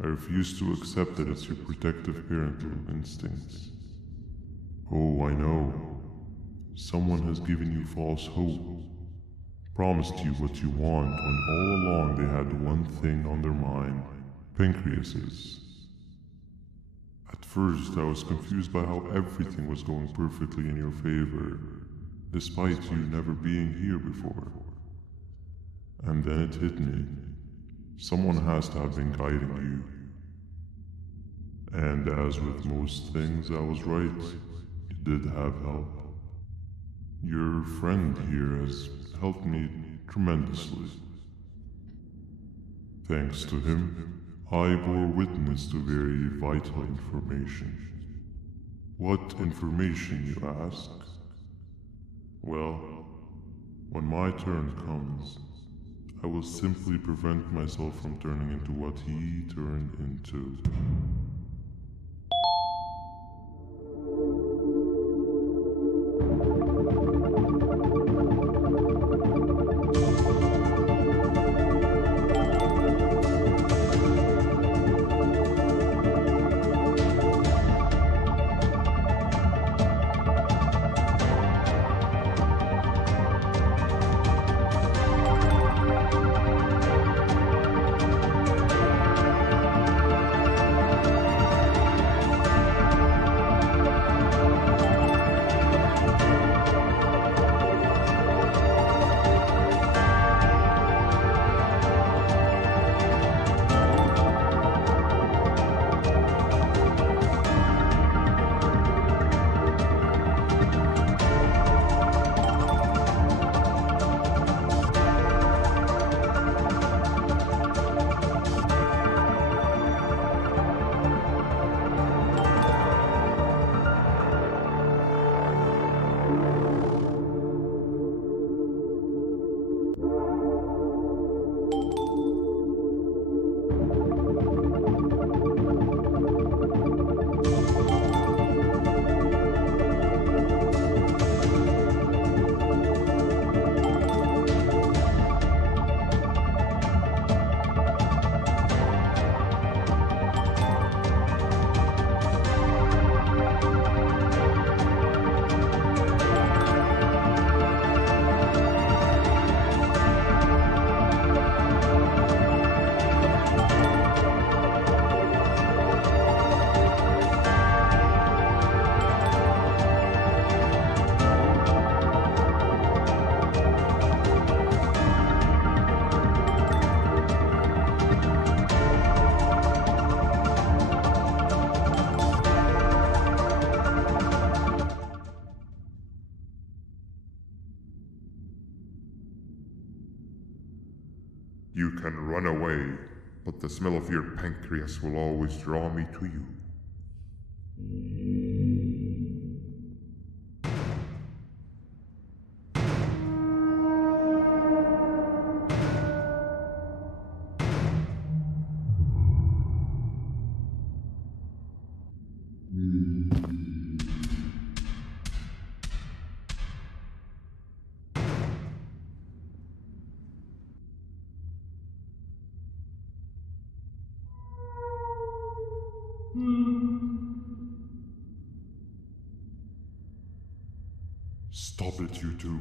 I refuse to accept that it's your protective parental instincts. Oh, I know. Someone has given you false hope. Promised you what you want when all along they had one thing on their mind. Pancreases. At first, I was confused by how everything was going perfectly in your favor, despite you never being here before. And then it hit me. Someone has to have been guiding you. And as with most things, I was right. You did have help. Your friend here has helped me tremendously. Thanks to him, I bore witness to very vital information. What information, you ask? Well, when my turn comes, I will simply prevent myself from turning into what he turned into. You can run away, but the smell of your pancreas will always draw me to you. Stop it, you two.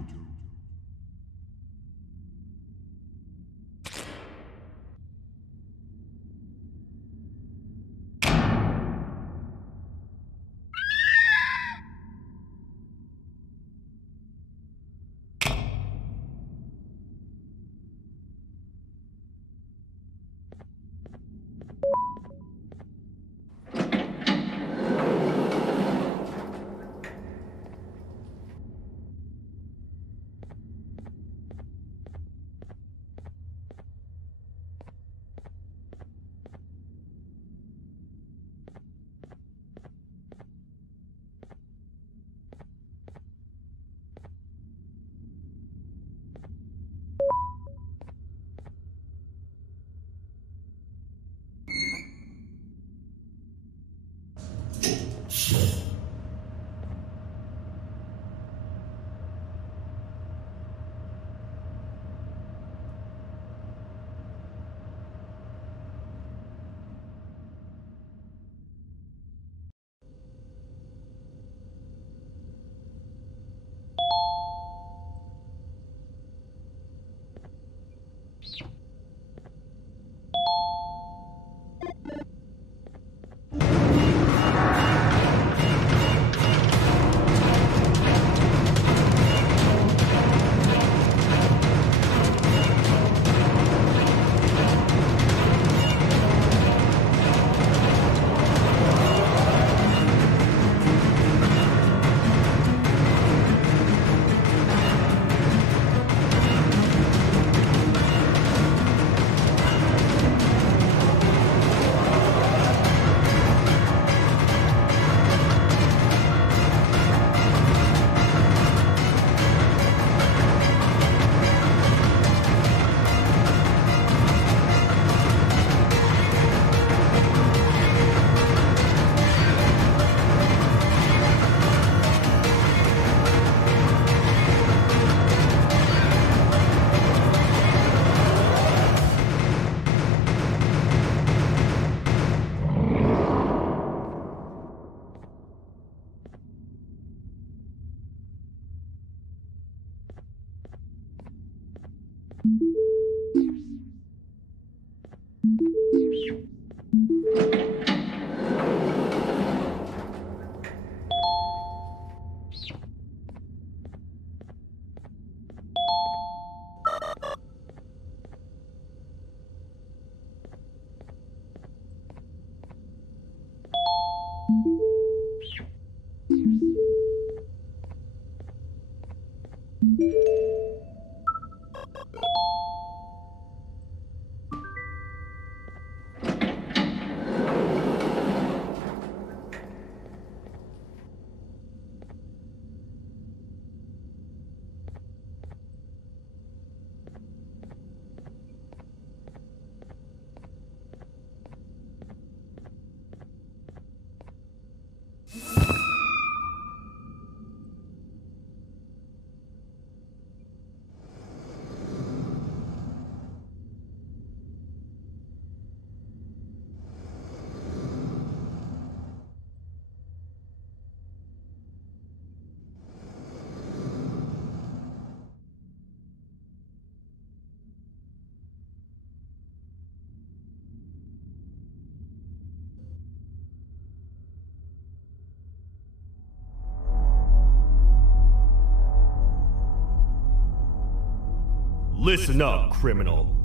Listen up, criminal.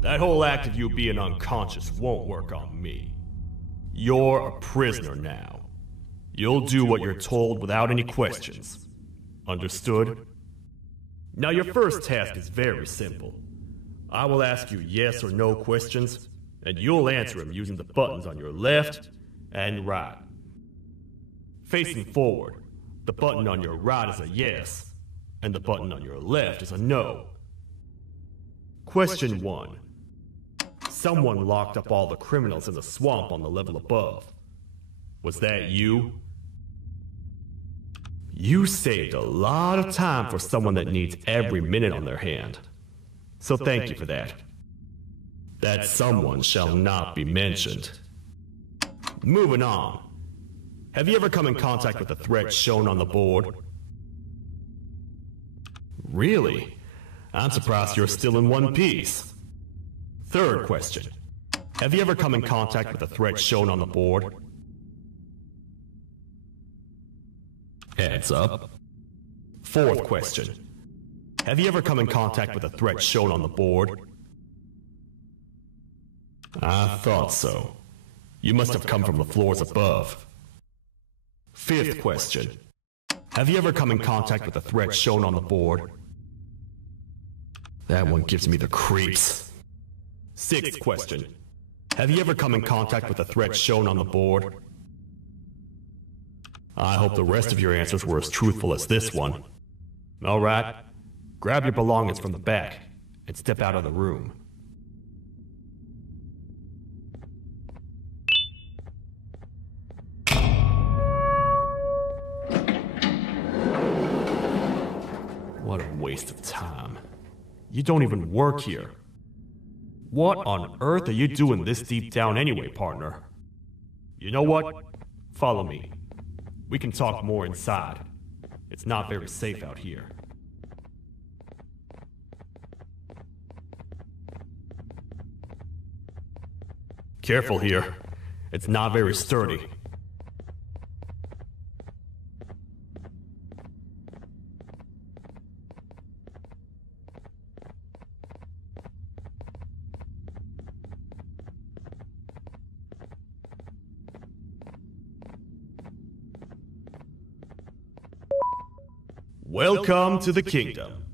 That whole act of you being unconscious won't work on me. You're a prisoner now. You'll do what you're told without any questions. Understood? Now your first task is very simple. I will ask you yes or no questions, and you'll answer them using the buttons on your left and right. Facing forward, the button on your right is a yes, and the button on your left is a no. Question 1. Someone locked up all the criminals in the swamp on the level above. Was that you? You saved a lot of time for someone that needs every minute on their hand. So thank you for that. That someone shall not be mentioned. Moving on. Have you ever come in contact with the threat shown on the board? Really? I'm surprised you're still in one piece. Third question. Have you ever come in contact with the threat shown on the board? Heads up. Fourth question. Have you ever come in contact with the threat shown on the board? I thought so. You must have come from the floors above. Fifth question. Have you ever come in contact with the threat shown on the board? That one gives me the creeps. Sixth question. Have you ever come in contact with the threat shown on the board? I hope the rest of your answers were as truthful as this one. All right. Grab your belongings from the back and step out of the room. What a waste of time. You don't even work here. What on earth are you doing this deep down anyway, partner? You know what? Follow me. We can talk more inside. It's not very safe out here. Careful here. It's not very sturdy. Welcome to the kingdom.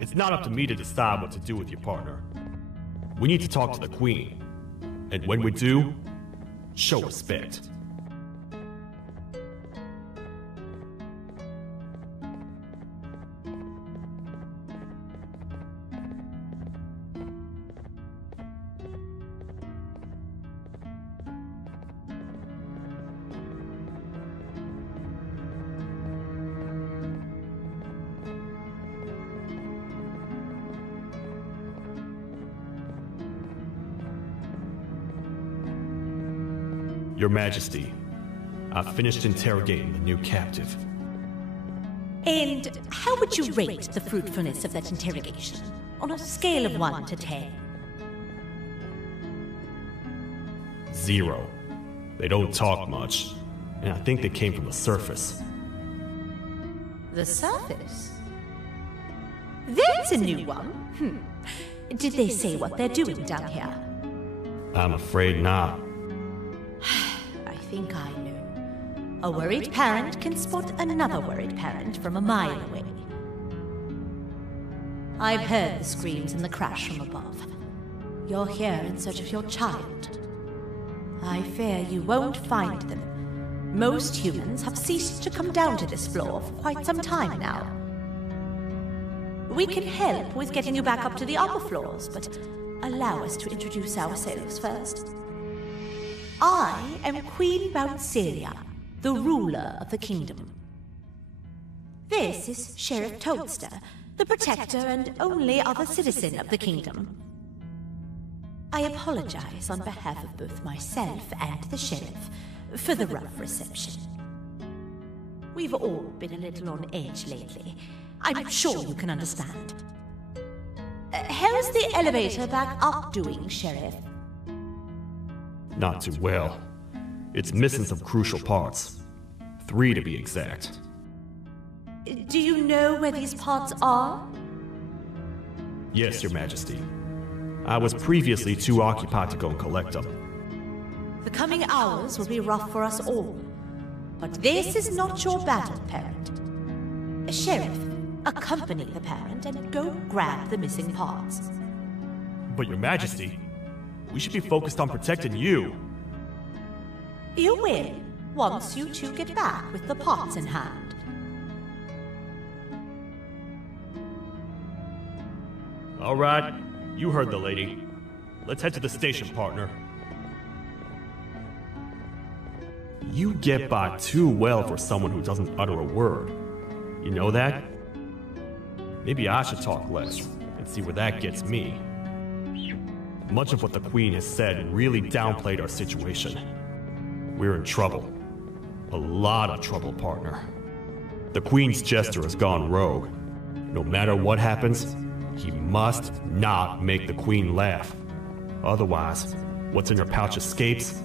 It's not up to me to decide what to do with your partner. We need to talk to the queen. And when we do, show respect. Your Majesty, I've finished interrogating the new captive. And how would you rate the fruitfulness of that interrogation, on a scale of 1 to 10? 0. They don't talk much, and I think they came from the surface. The surface? There's a new one. Did they say what they're doing down here? I'm afraid not. I think I know. A worried parent can spot another worried parent from a mile away. I've heard the screams and the crash from above. You're here in search of your child. I fear you won't find them. Most humans have ceased to come down to this floor for quite some time now. We can help with getting you back up to the upper floors, but allow us to introduce ourselves first. I am Queen Bouncelia, the ruler of the kingdom. This is Sheriff Toadster, the protector and only other citizen of the kingdom. I apologize on behalf of both myself and the sheriff for the rough reception. We've all been a little on edge lately. I'm sure you can understand. How's the elevator back up doing, Sheriff? Not too well. It's missing some crucial parts. 3 to be exact. Do you know where these parts are? Yes, Your Majesty. I was previously too occupied to go and collect them. The coming hours will be rough for us all. But this is not your battle, parent. Sheriff, accompany the parent and go grab the missing parts. But Your Majesty, we should be focused on protecting you. You will, once you two get back with the parts in hand. All right, you heard the lady. Let's head to the station, partner. You get by too well for someone who doesn't utter a word. You know that? Maybe I should talk less and see where that gets me. Much of what the Queen has said really downplayed our situation. We're in trouble. A lot of trouble, partner. The Queen's jester has gone rogue. No matter what happens, he must not make the Queen laugh. Otherwise, what's in her pouch escapes,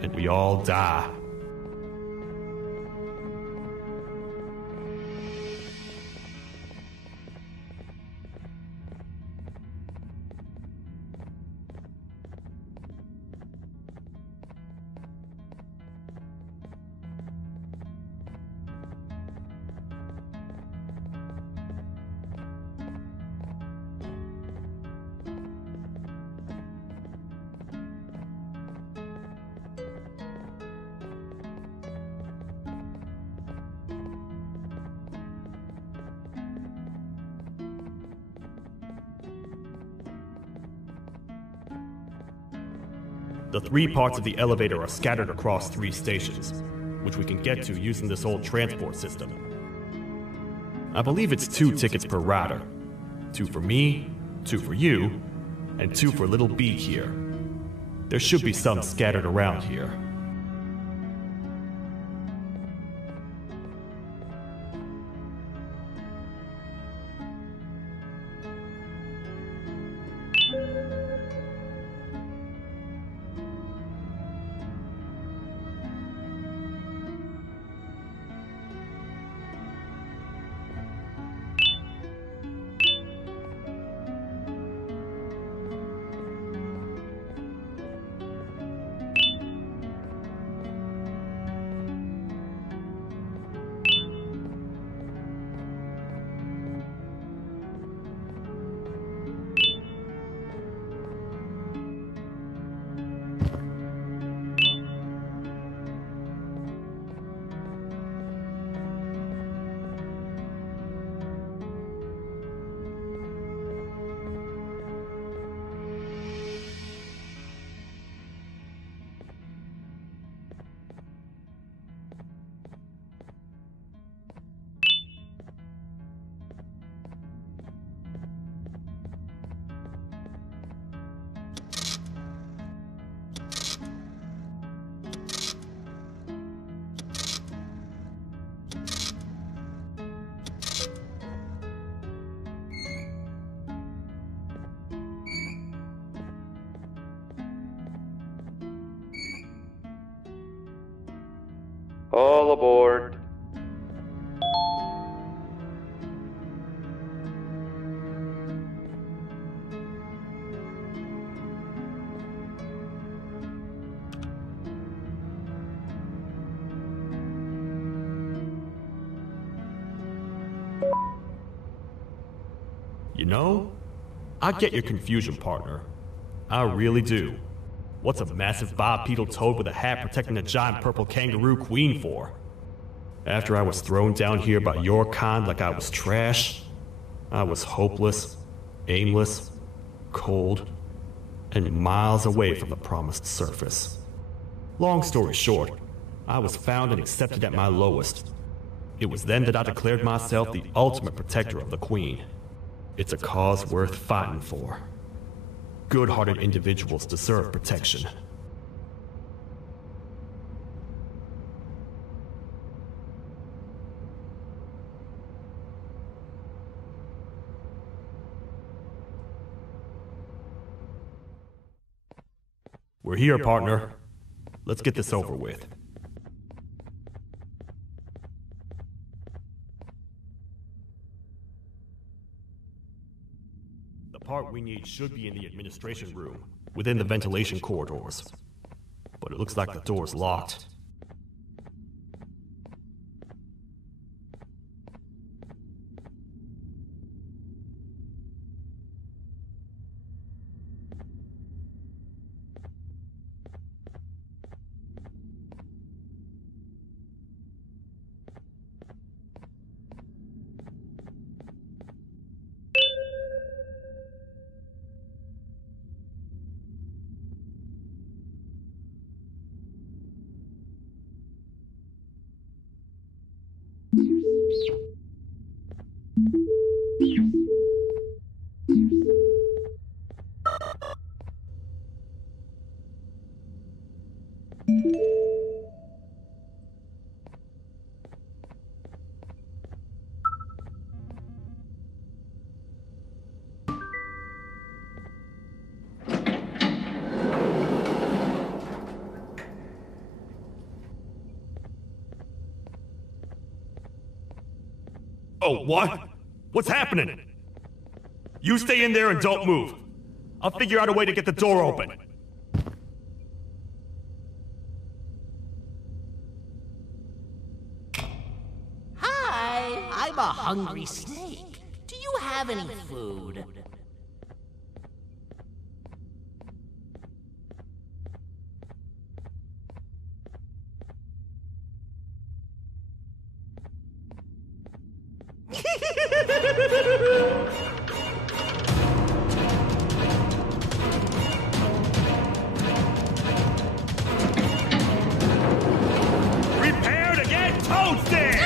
and we all die. The 3 parts of the elevator are scattered across 3 stations, which we can get to using this old transport system. I believe it's 2 tickets per rider. 2 for me, 2 for you, and 2 for Little Beak here. There should be some scattered around here. All aboard. You know, I get your confusion, partner. I really do. What's a massive bipedal toad with a hat protecting a giant purple kangaroo queen for? After I was thrown down here by your kind like I was trash, I was hopeless, aimless, cold, and miles away from the promised surface. Long story short, I was found and accepted at my lowest. It was then that I declared myself the ultimate protector of the Queen. It's a cause worth fighting for. Good-hearted individuals deserve protection. We're here, partner. Let's get this over with. The part we need should be in the administration room, within the ventilation corridors. But it looks like the door's locked. Whoa, what? What's happening? You stay in there and don't move. I'll figure out a way to get the door open. Hi, I'm a hungry snake. Do you have any food? Prepare to get toasted!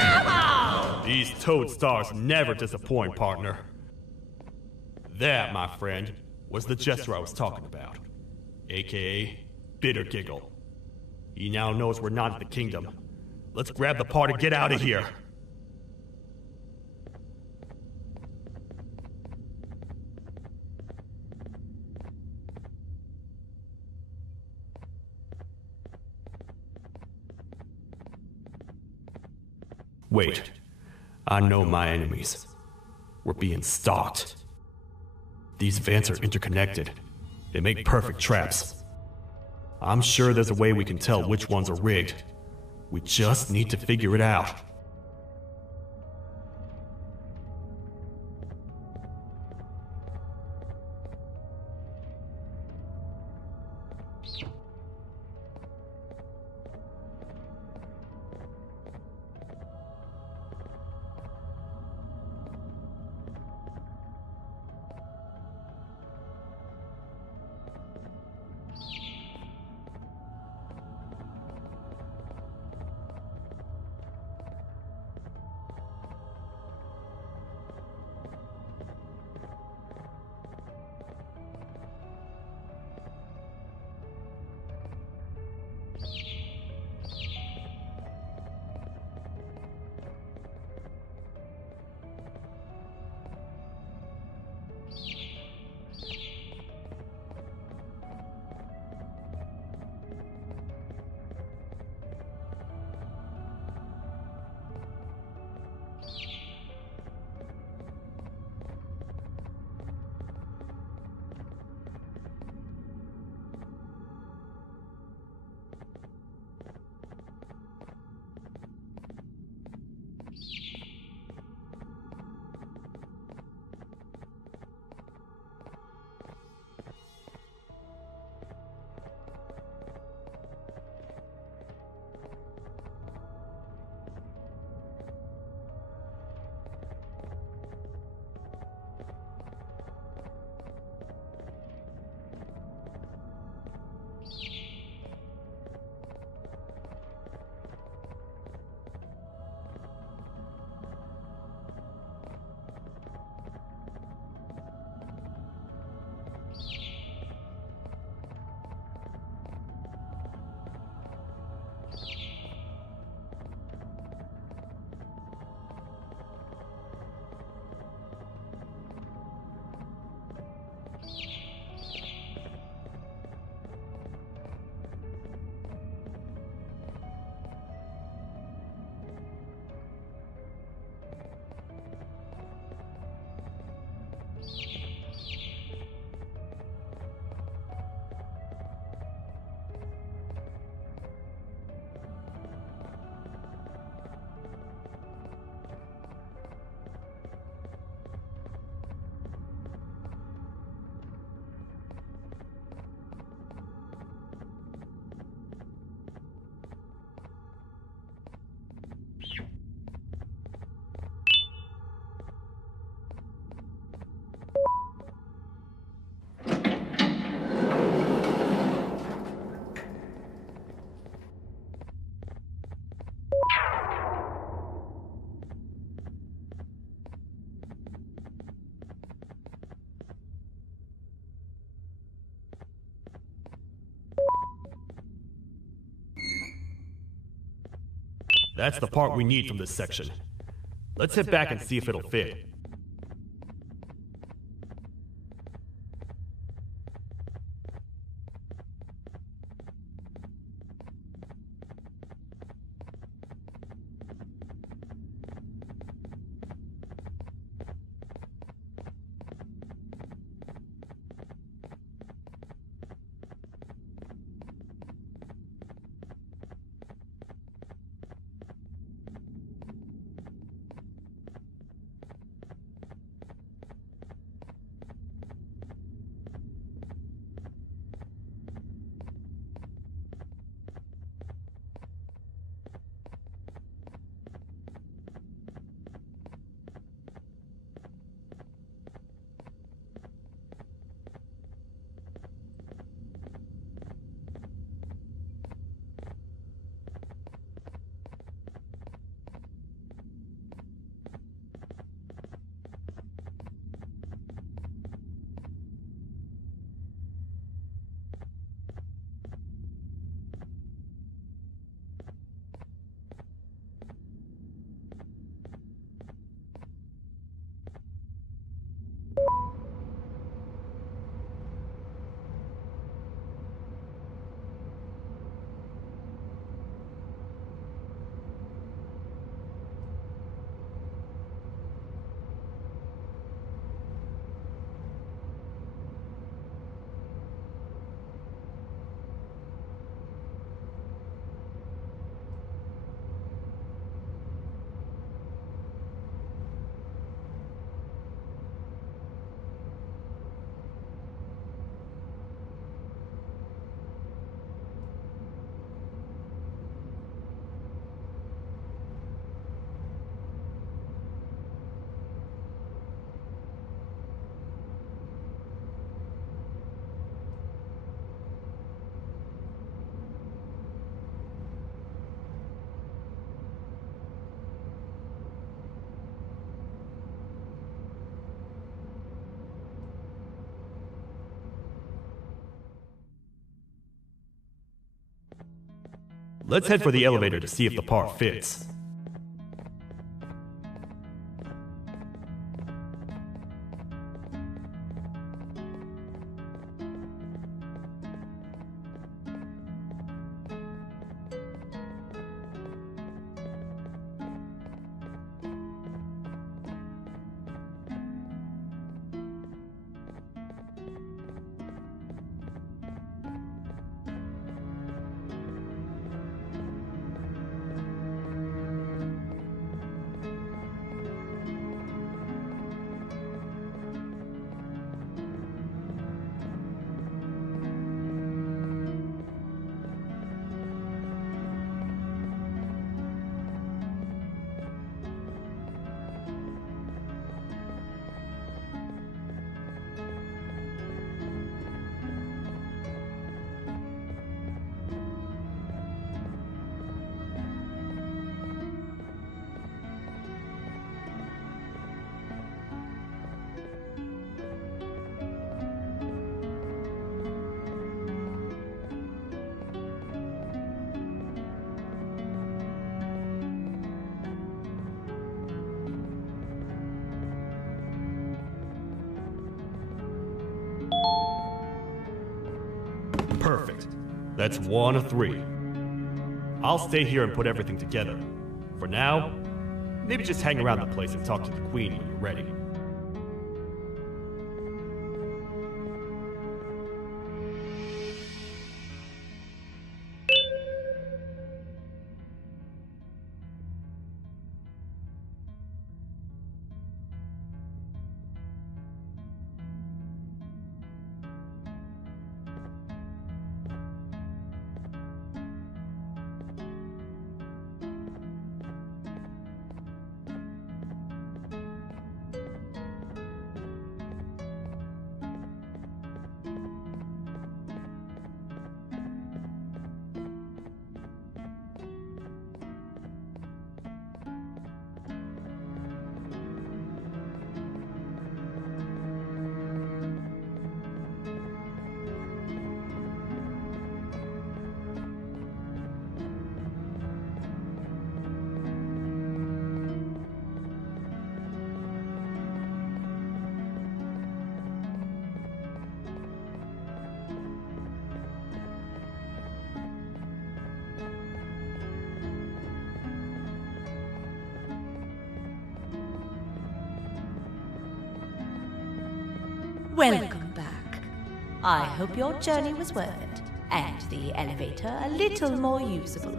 These toad stars never disappoint, partner. That, my friend, was the jester I was talking about, aka Bitter Giggle. He now knows we're not at the kingdom. Let's grab the part and get out of here. Wait, I know my enemies. We're being stalked. These vents are interconnected. They make perfect traps. I'm sure there's a way we can tell which ones are rigged. We just need to figure it out. That's the part we need from this section. Let's head back and see if it'll fit. Let's head for the elevator to see if the part fits. Perfect. That's 1 of 3. I'll stay here and put everything together. For now, maybe just hang around the place and talk to the Queen when you're ready. Welcome back. I hope your journey was worth it, and the elevator a little more usable.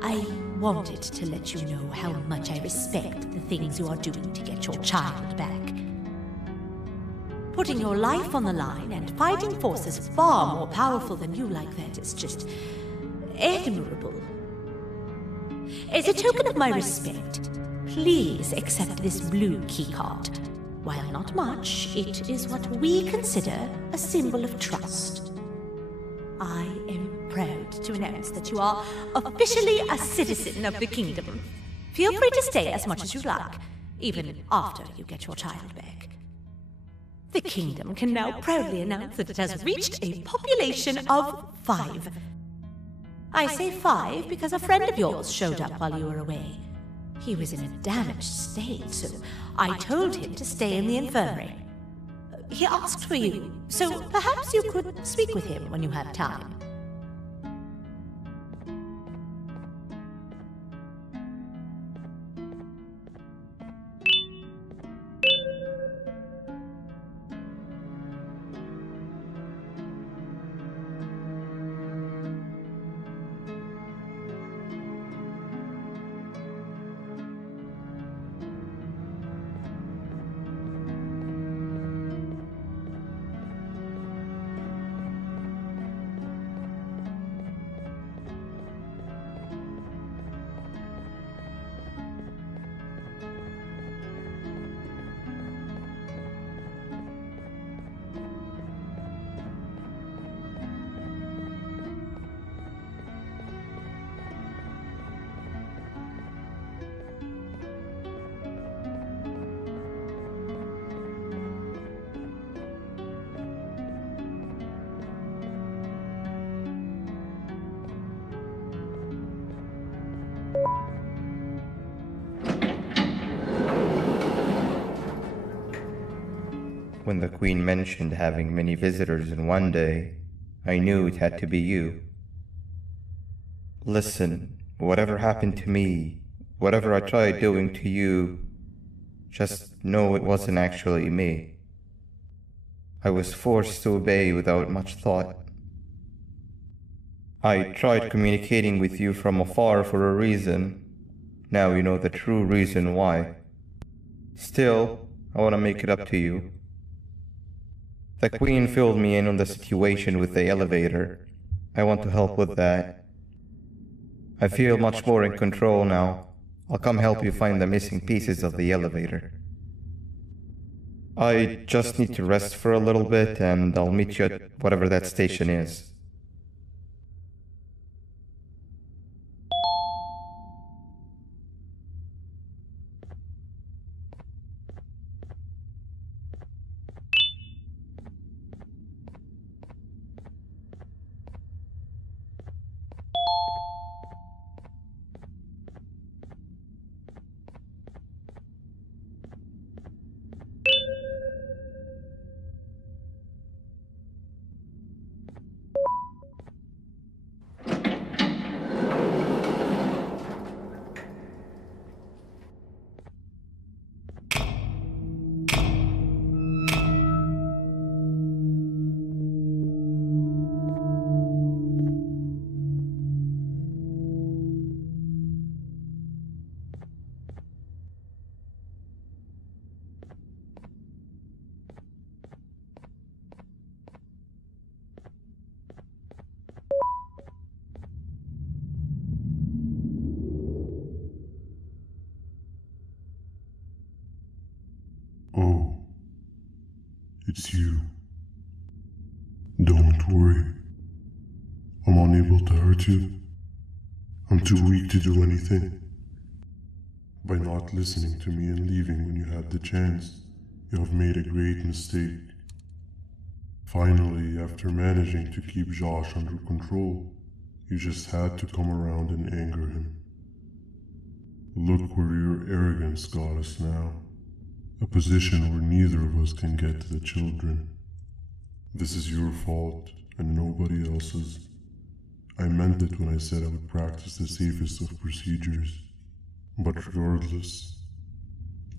I wanted to let you know how much I respect the things you are doing to get your child back. Putting your life on the line and fighting forces far more powerful than you like that is just admirable. As a token of my respect, please accept this blue keycard. While not much, it is what we consider a symbol of trust. I am proud to announce that you are officially a citizen of the kingdom. Feel free to stay as much as you like, even after you get your child back. The kingdom can now proudly announce that it has reached a population of 5. I say 5 because a friend of yours showed up while you were away. He was in a damaged state, so I told him to stay in the infirmary. He asked for you, so perhaps you could speak with him when you have time. When the Queen mentioned having many visitors in one day, I knew it had to be you. Listen, whatever happened to me, whatever I tried doing to you, just know it wasn't actually me. I was forced to obey without much thought. I tried communicating with you from afar for a reason. Now you know the true reason why. Still, I want to make it up to you. The Queen filled me in on the situation with the elevator. I want to help with that. I feel much more in control now. I'll come help you find the missing pieces of the elevator. I just need to rest for a little bit, and I'll meet you at whatever that station is. Oh, it's you. Don't worry. I'm unable to hurt you. I'm too weak to do anything. By not listening to me and leaving when you had the chance, you have made a great mistake. Finally, after managing to keep Josh under control, you just had to come around and anger him. Look where your arrogance got us now. A position where neither of us can get to the children. This is your fault, and nobody else's. I meant it when I said I would practice the safest of procedures. But regardless,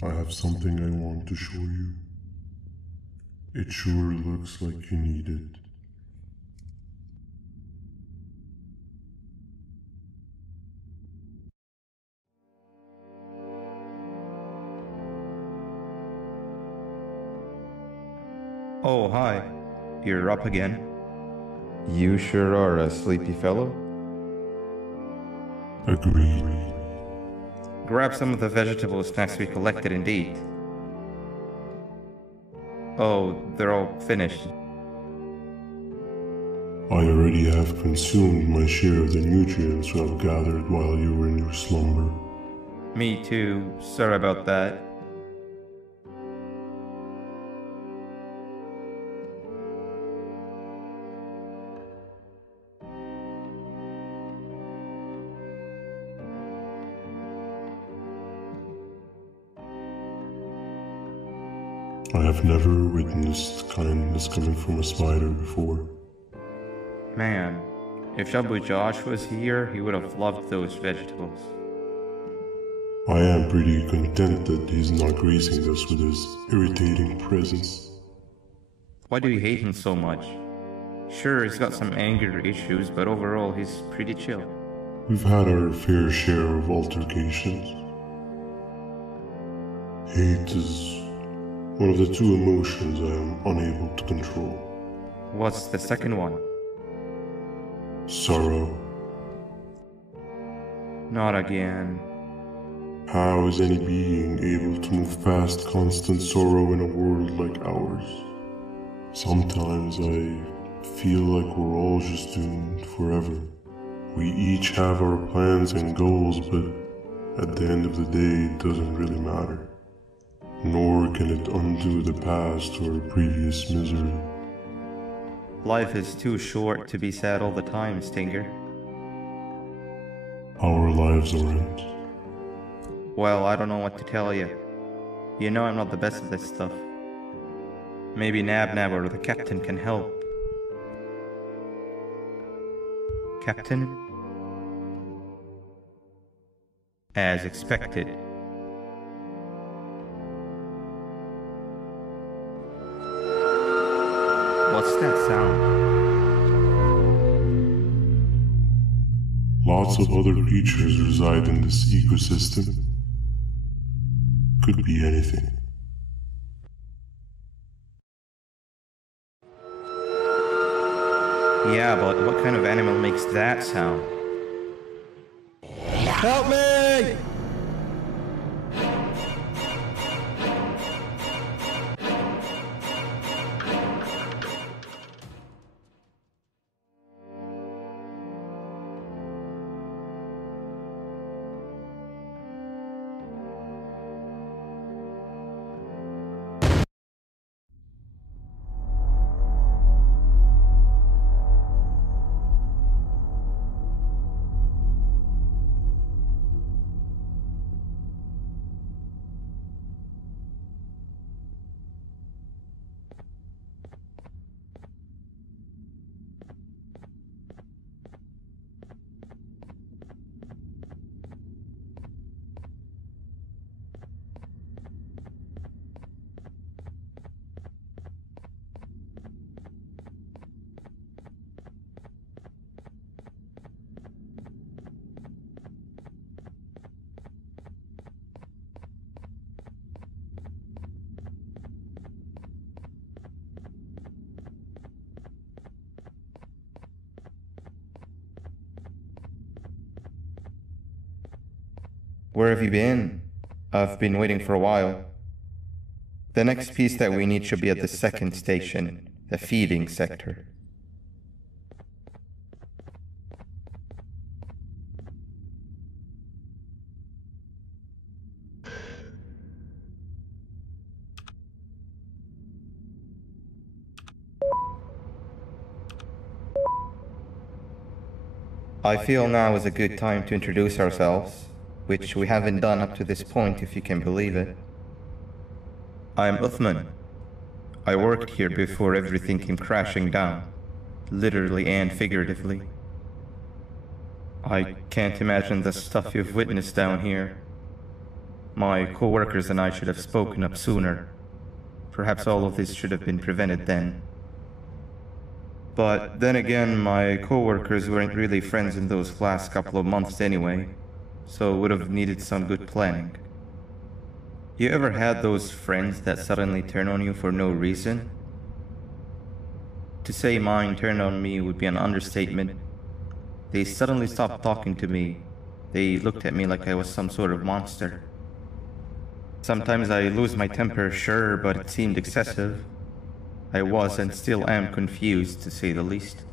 I have something I want to show you. It sure looks like you need it. Oh, hi. You're up again. You sure are a sleepy fellow. Agreed. Grab some of the vegetable snacks we collected and eat. Oh, they're all finished. I already have consumed my share of the nutrients you have gathered while you were in your slumber. Me too. Sorry about that. I have never witnessed kindness coming from a spider before. Man, if Shabu Josh was here, he would have loved those vegetables. I am pretty content that he's not gracing us with his irritating presence. Why do you hate him so much? Sure, he's got some anger issues, but overall he's pretty chill. We've had our fair share of altercations. Hate is one of the two emotions I am unable to control. What's the second one? Sorrow. Not again. How is any being able to move past constant sorrow in a world like ours? Sometimes I feel like we're all just doomed forever. We each have our plans and goals, but at the end of the day, it doesn't really matter. Nor can it undo the past or previous misery. Life is too short to be sad all the time, Stinger. Our lives aren't. Well, I don't know what to tell you. You know I'm not the best at this stuff. Maybe Nab or the captain can help. Captain? As expected. What's that sound? Lots of other creatures reside in this ecosystem. Could be anything. Yeah, but what kind of animal makes that sound? Help me! Where have you been? I've been waiting for a while. The next piece that we need should be at the second station, the feeding sector. I feel now is a good time to introduce ourselves, which we haven't done up to this point, if you can believe it. I'm Uthman. I worked here before everything came crashing down, literally and figuratively. I can't imagine the stuff you've witnessed down here. My co-workers and I should have spoken up sooner. Perhaps all of this should have been prevented then. But then again, my co-workers weren't really friends in those last couple of months anyway, so would have needed some good planning. You ever had those friends that suddenly turn on you for no reason? To say mine turned on me would be an understatement. They suddenly stopped talking to me. They looked at me like I was some sort of monster. Sometimes I lose my temper, sure, but it seemed excessive. I was and still am confused, to say the least.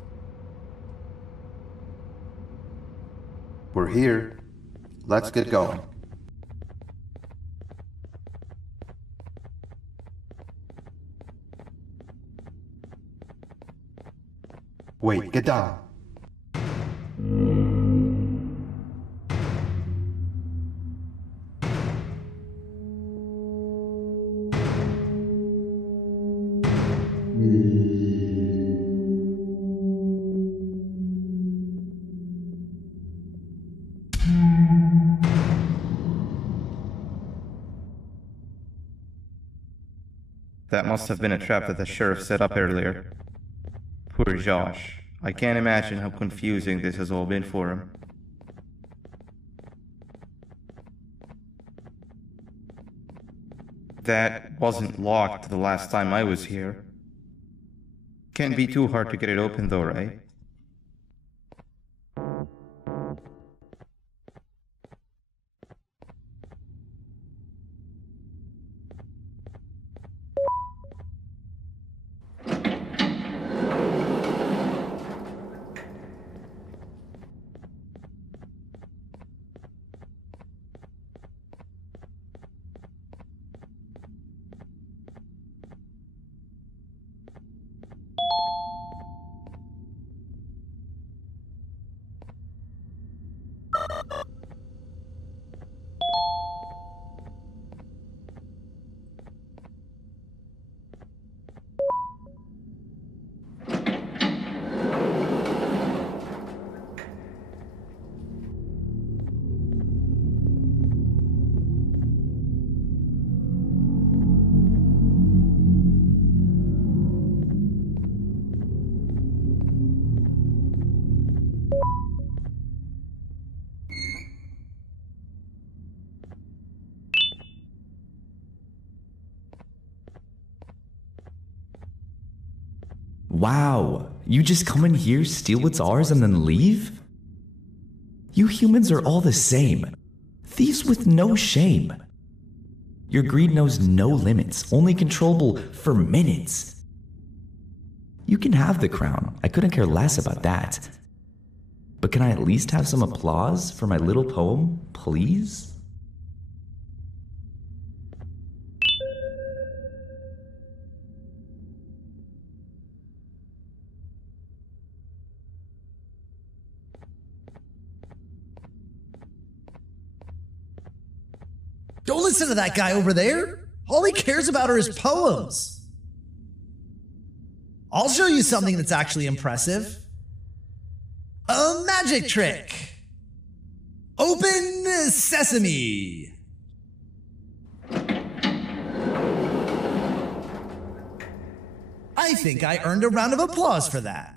We're here. Let's get going. Wait, get down. That must have been a trap that the sheriff set up earlier. Poor Josh. I can't imagine how confusing this has all been for him. That wasn't locked the last time I was here. Can't be too hard to get it open though, right? Wow, you just come in here, steal what's ours, and then leave? You humans are all the same. Thieves with no shame. Your greed knows no limits, only controllable for minutes. You can have the crown, I couldn't care less about that. But can I at least have some applause for my little poem, please? Don't listen to that guy over there. All he cares about are his poems. I'll show you something that's actually impressive. A magic trick. Open sesame. I think I earned a round of applause for that.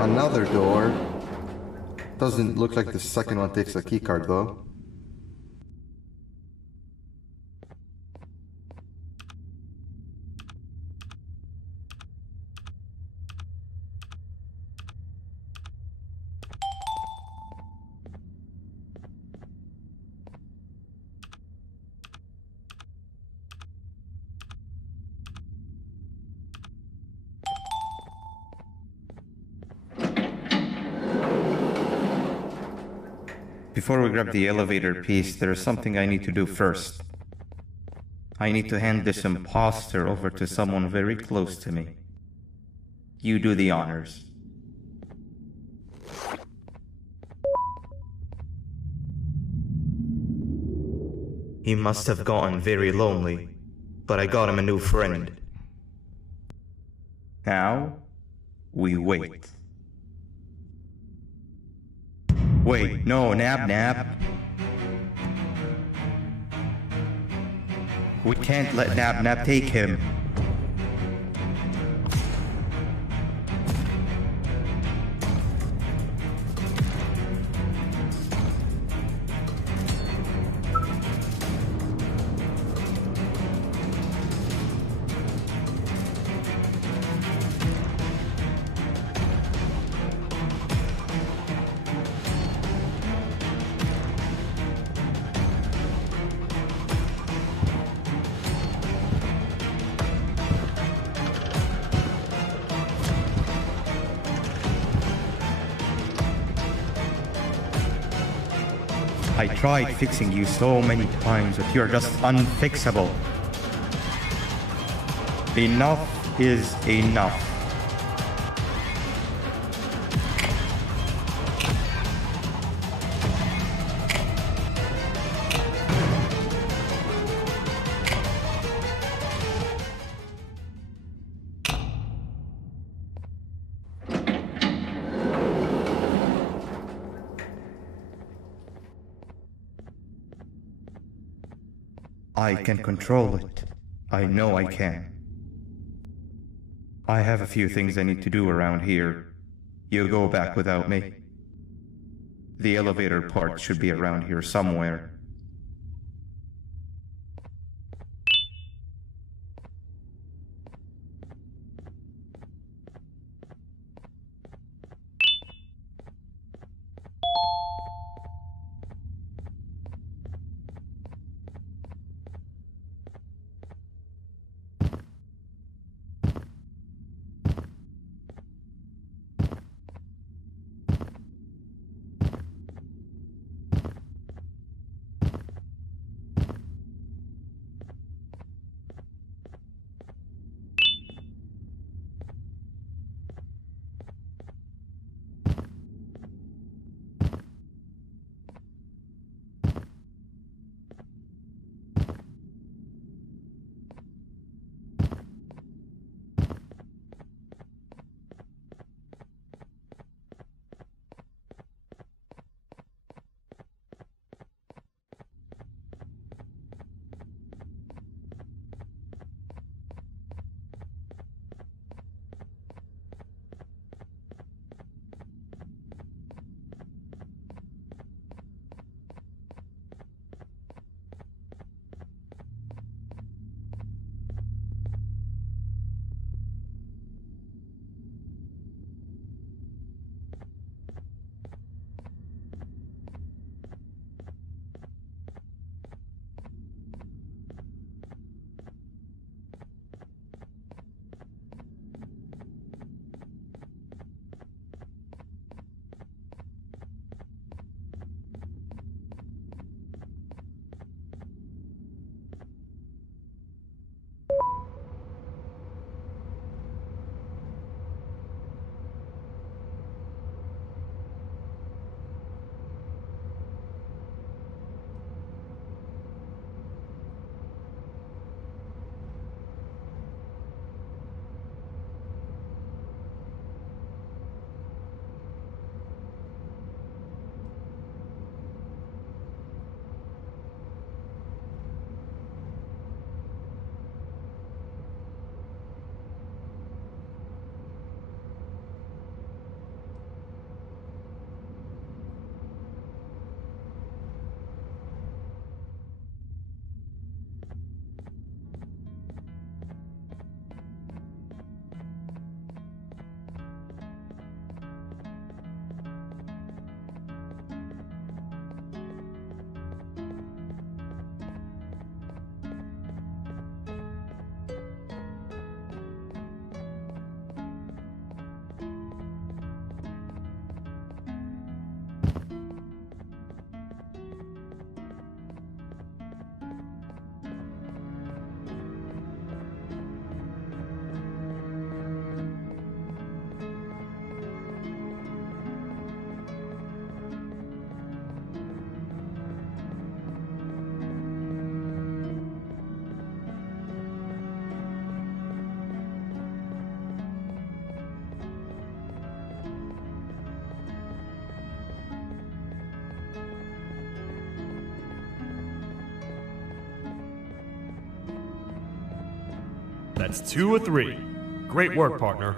Another door. Doesn't look like the second one takes a keycard though. Before we grab the elevator piece, there is something I need to do first. I need to hand this imposter over to someone very close to me. You do the honors. He must have gotten very lonely, but I got him a new friend. Now, we wait. Wait, no, nap. We can't let Nap Nap take him. I tried fixing you so many times, but you're just unfixable. Enough is enough. I can control it. I know I can. I have a few things I need to do around here. You go back without me. The elevator part should be around here somewhere. That's 2 of 3. Great work, partner.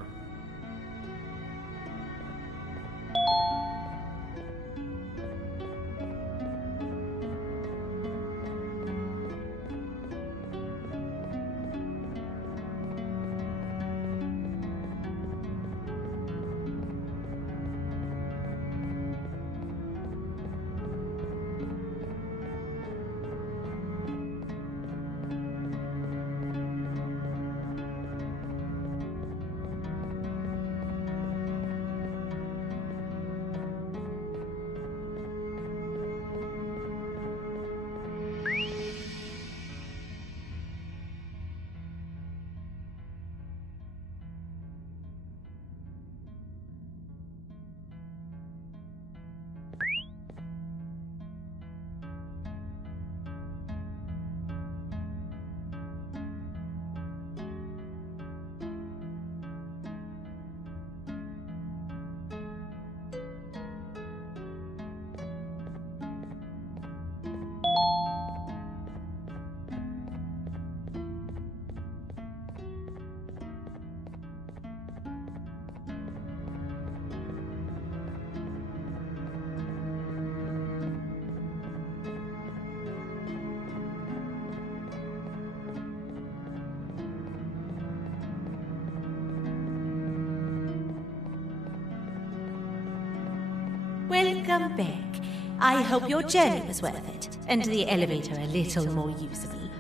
Welcome back. I hope your journey was worth it, and the elevator a little more usable.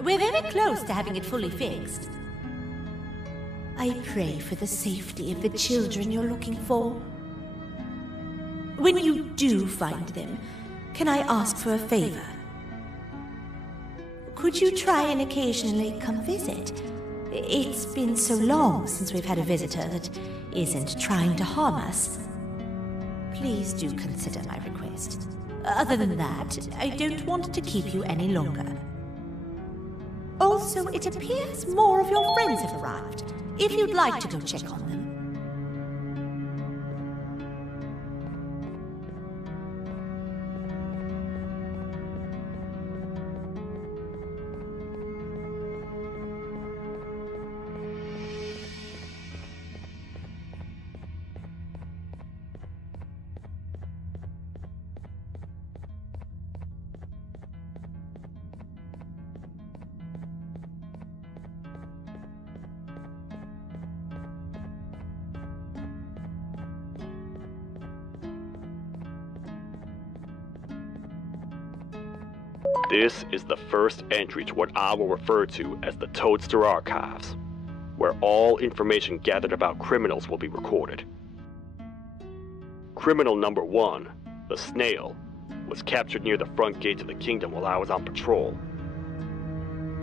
We're very close to having it fully fixed. I pray for the safety of the children you're looking for. When you do find them, can I ask for a favor? Could you try and occasionally come visit? It's been so long since we've had a visitor that isn't trying to harm us. Please do consider my request. Other than that, I don't want to keep you any longer. Also, it appears more of your friends have arrived, if you'd like to go check on them. This is the first entry to what I will refer to as the Toadster Archives, where all information gathered about criminals will be recorded. Criminal number 1, the Snail, was captured near the front gate of the kingdom while I was on patrol.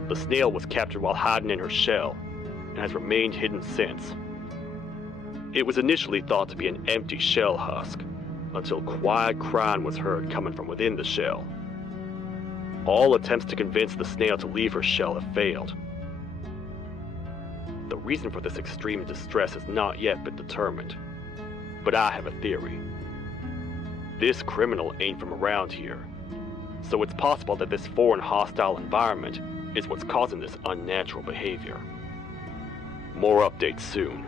The Snail was captured while hiding in her shell, and has remained hidden since. It was initially thought to be an empty shell husk, until quiet crying was heard coming from within the shell. All attempts to convince the Snail to leave her shell have failed. The reason for this extreme distress has not yet been determined, but I have a theory. This criminal ain't from around here, so it's possible that this foreign hostile environment is what's causing this unnatural behavior. More updates soon.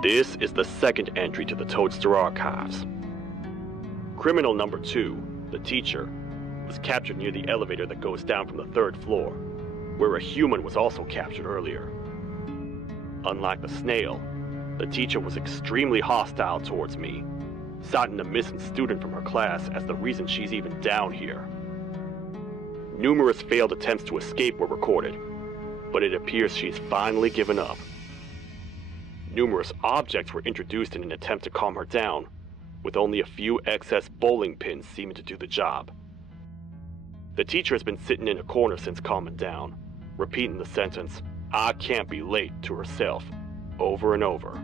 This is the second entry to the Toadster Archives. Criminal number 2, the teacher, was captured near the elevator that goes down from the 3rd floor, where a human was also captured earlier. Unlike the Snail, the teacher was extremely hostile towards me, citing a missing student from her class as the reason she's even down here. Numerous failed attempts to escape were recorded, but it appears she's finally given up. Numerous objects were introduced in an attempt to calm her down, with only a few excess bowling pins seeming to do the job. The teacher has been sitting in a corner since calming down, repeating the sentence, "I can't be late," to herself, over and over.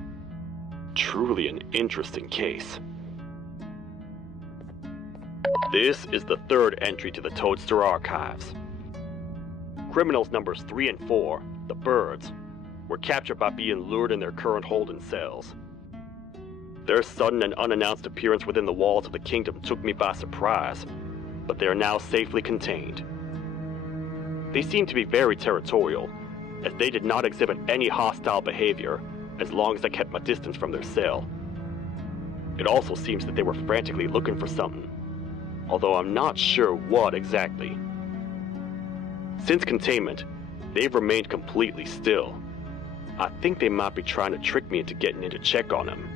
Truly an interesting case. This is the 3rd entry to the Toadster Archives. Criminals numbers 3 and 4, the Birds, were captured by being lured in their current holding cells. Their sudden and unannounced appearance within the walls of the kingdom took me by surprise, but they are now safely contained. They seem to be very territorial, as they did not exhibit any hostile behavior as long as I kept my distance from their cell. It also seems that they were frantically looking for something, although I'm not sure what exactly. Since containment, they've remained completely still. I think they might be trying to trick me into getting in to check on them.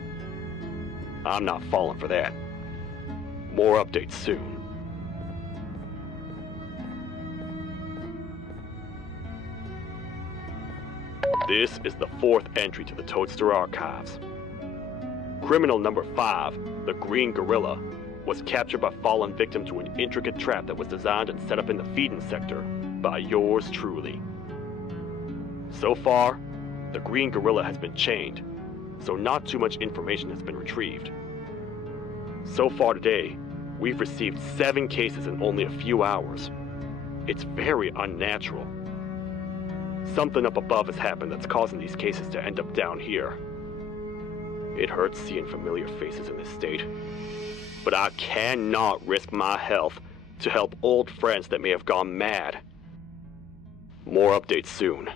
I'm not falling for that. More updates soon. This is the 4th entry to the Toadster Archives. Criminal number 5, the Green Gorilla, was captured by fallen victim to an intricate trap that was designed and set up in the feeding sector by yours truly. So far, the Green Gorilla has been chained, so not too much information has been retrieved. So far today, we've received 7 cases in only a few hours. It's very unnatural. Something up above has happened that's causing these cases to end up down here. It hurts seeing familiar faces in this state, but I cannot risk my health to help old friends that may have gone mad. More updates soon.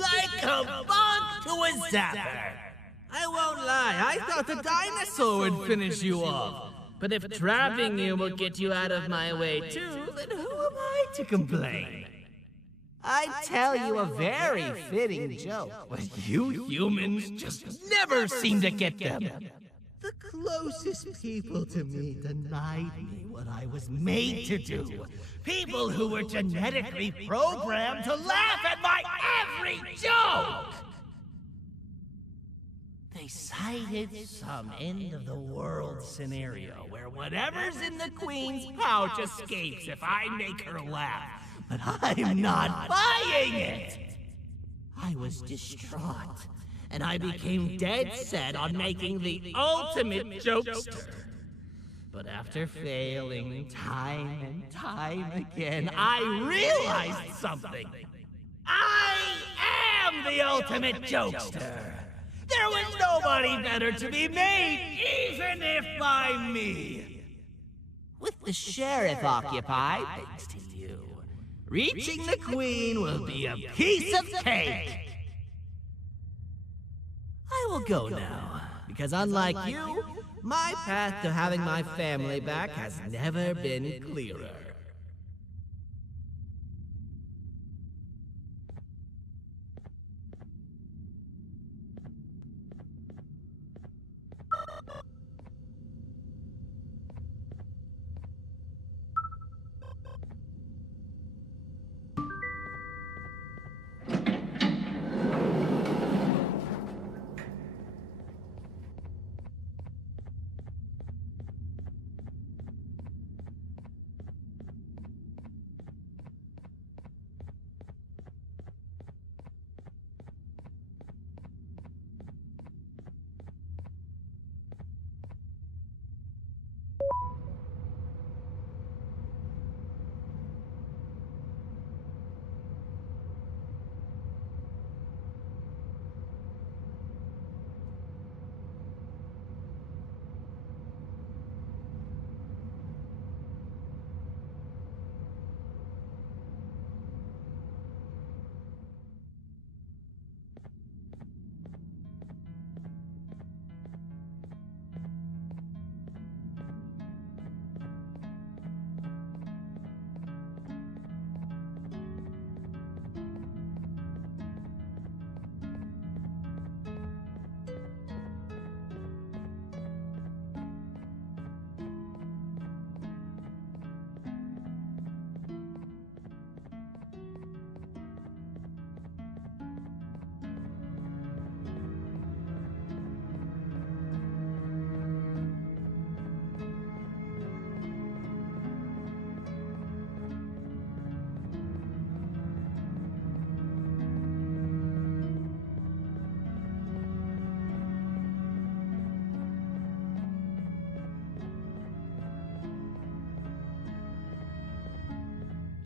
Like a bug to a zapper. I won't lie, I thought the dinosaur would finish you off. But if trapping you will get you out of my way too, then who am I to complain? I'd tell you a very fitting joke, but you humans just never seem to get them. The closest people to me denied me what I was made to do. People who were genetically programmed to laugh at my every joke! They cited some end-of-the-world scenario where whatever's in the Queen's pouch escapes if I make her laugh. But I'm not buying it! I was distraught, and I became dead set on making the ultimate jokester. But after failing time and time again, I realized something. I am the ultimate jokester! There was nobody better to be made, even if by me! with the sheriff occupied thanks to you. Reaching the Queen will be a piece of cake! I will go now, because unlike you, my path to having my family back has never been clearer.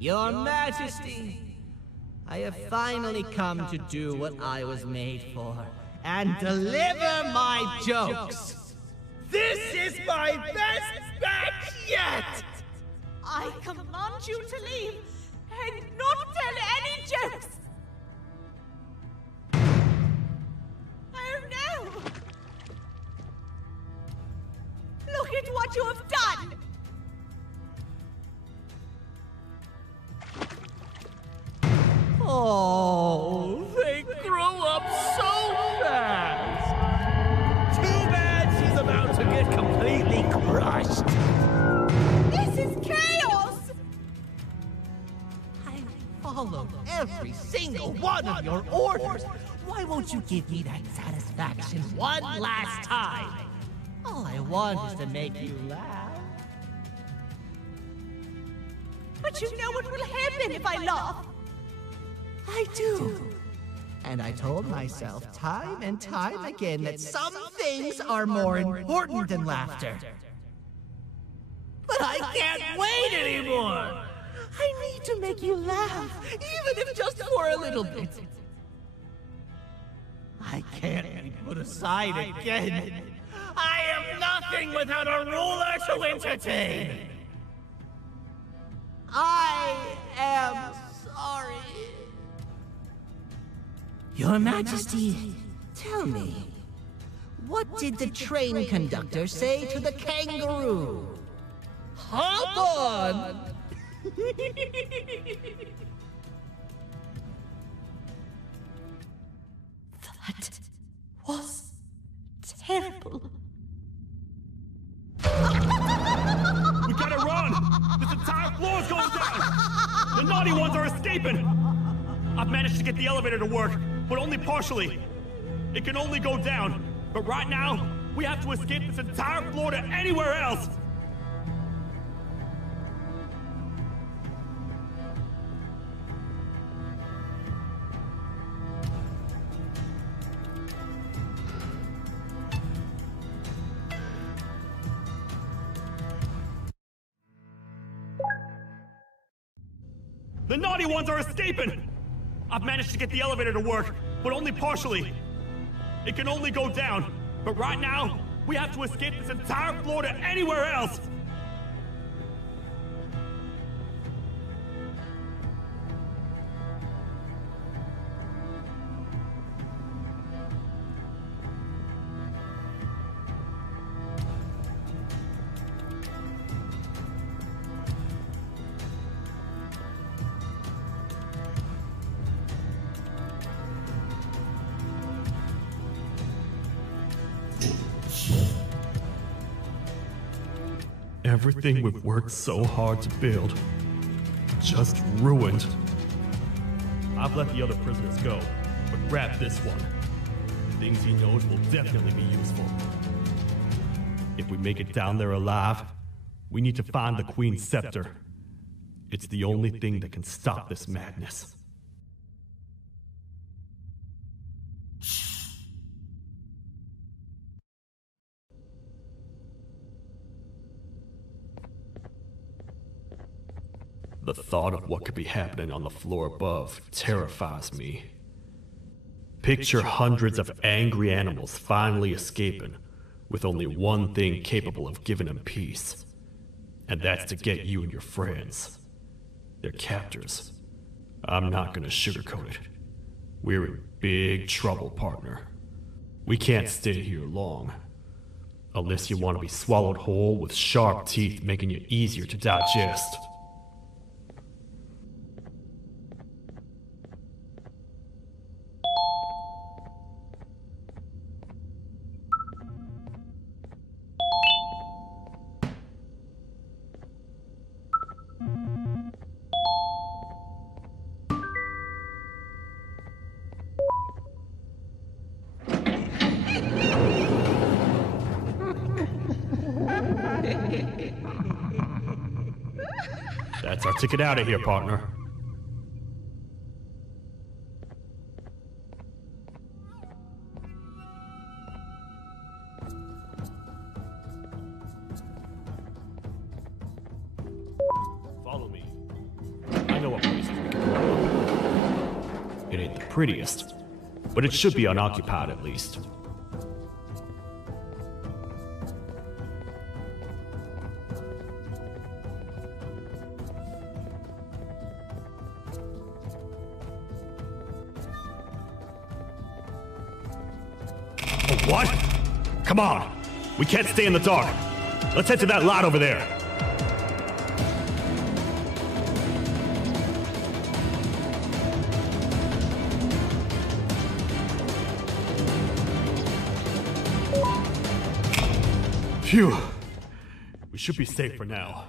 Your Majesty, I have finally come to do what I was made for, and deliver my jokes. This is my best batch yet! I command you to leave and not tell any jokes! Oh no! Look at what you have done! Oh, they grow up so fast! Too bad she's about to get completely crushed! This is chaos! I followed every single one of your orders! Why won't you give me that satisfaction one last time? All I want is to make you laugh. But you know what will happen if I laugh? I do. And I told myself time and time again that some things are more important than laughter. But I can't wait anymore! I need to make you laugh, even if just for a little bit. I can't be put aside again. I am nothing without a ruler to entertain. I am sorry. Your Majesty, tell me, what did the train conductor say to the kangaroo? Hop on! That was terrible. We gotta run! This entire floor's going down! The naughty ones are escaping! I've managed to get the elevator to work, but only partially. It can only go down, but right now, we have to escape this entire floor to anywhere else! The naughty ones are escaping! I've managed to get the elevator to work, but only partially. It can only go down, but right now, we have to escape this entire floor to anywhere else! Everything we've worked so hard to build, just ruined. I've let the other prisoners go, but grab this one. Things he knows will definitely be useful. If we make it down there alive, we need to find the Queen's scepter. It's the only thing that can stop this madness. The thought of what could be happening on the floor above terrifies me. Picture hundreds of angry animals finally escaping, with only one thing capable of giving them peace. And that's to get you and your friends. They're captors. I'm not gonna sugarcoat it. We're in big trouble, partner. We can't stay here long. Unless you want to be swallowed whole with sharp teeth making you easier to digest. That's our ticket out of here, partner. Follow me. I know a place we can go. It ain't the prettiest, but it should be unoccupied at least. What? Come on! We can't stay in the dark! Let's head to that lot over there! Phew! We should be safe for now.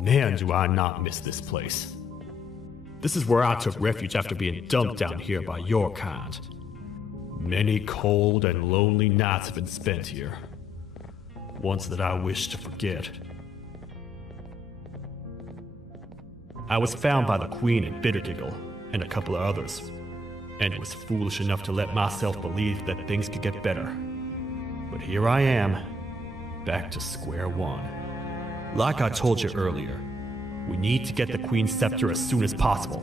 Man, do I not miss this place. This is where I took refuge after being dumped down here by your kind. Many cold and lonely nights have been spent here. Ones that I wish to forget. I was found by the Queen and Bittergiggle, and a couple of others, and was foolish enough to let myself believe that things could get better. But here I am, back to square one. Like I told you earlier, we need to get the Queen's scepter as soon as possible.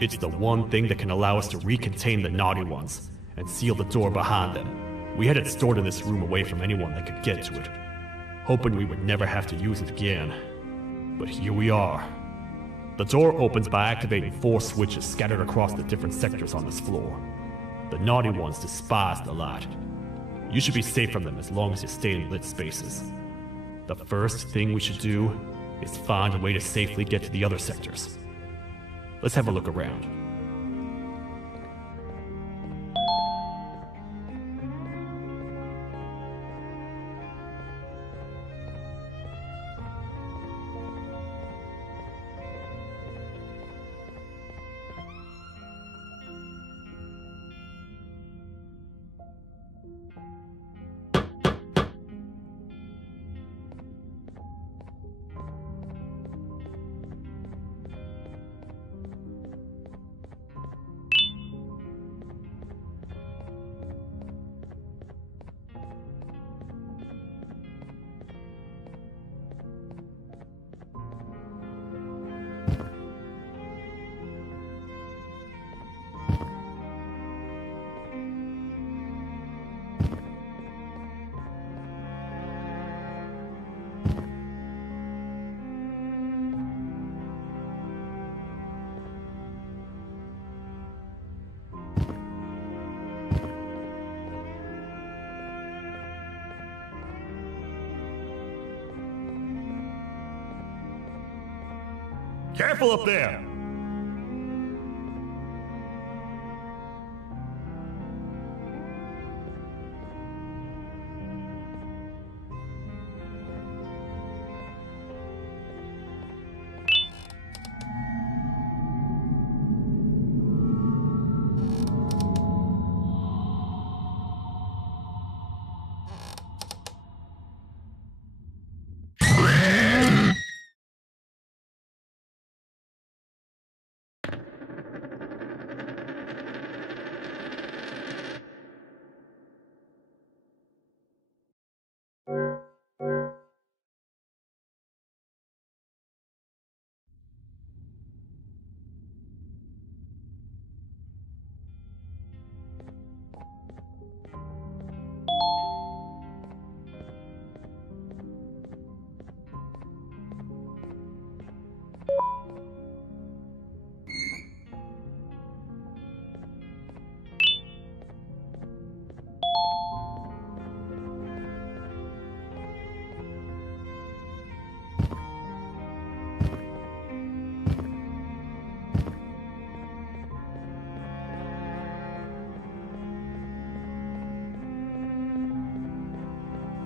It's the one thing that can allow us to recontain the naughty ones and seal the door behind them. We had it stored in this room away from anyone that could get to it, hoping we would never have to use it again. But here we are. The door opens by activating 4 switches scattered across the different sectors on this floor. The naughty ones despise the light. You should be safe from them as long as you stay in lit spaces. The first thing we should do is find a way to safely get to the other sectors. Let's have a look around. Careful up there!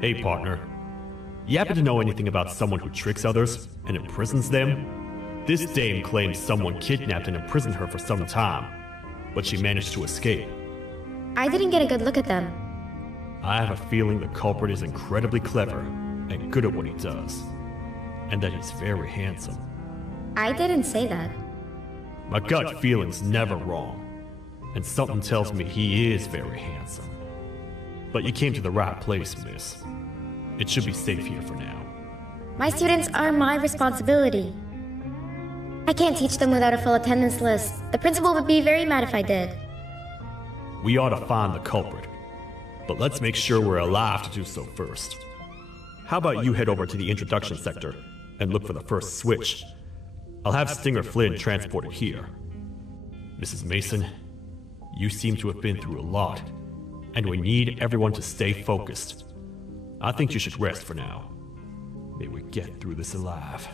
Hey, partner. You happen to know anything about someone who tricks others and imprisons them? This dame claims someone kidnapped and imprisoned her for some time, but she managed to escape. I didn't get a good look at them. I have a feeling the culprit is incredibly clever and good at what he does, and that he's very handsome. I didn't say that. My gut feeling's never wrong, and something tells me he is very handsome. But you came to the right place, miss. It should be safe here for now. My students are my responsibility. I can't teach them without a full attendance list. The principal would be very mad if I did. We ought to find the culprit, but let's make sure we're alive to do so first. How about you head over to the introduction sector and look for the first switch? I'll have Stinger Flynn transported here. Mrs. Mason, you seem to have been through a lot, and we need everyone to stay focused. I think you should rest for now. May we get through this alive.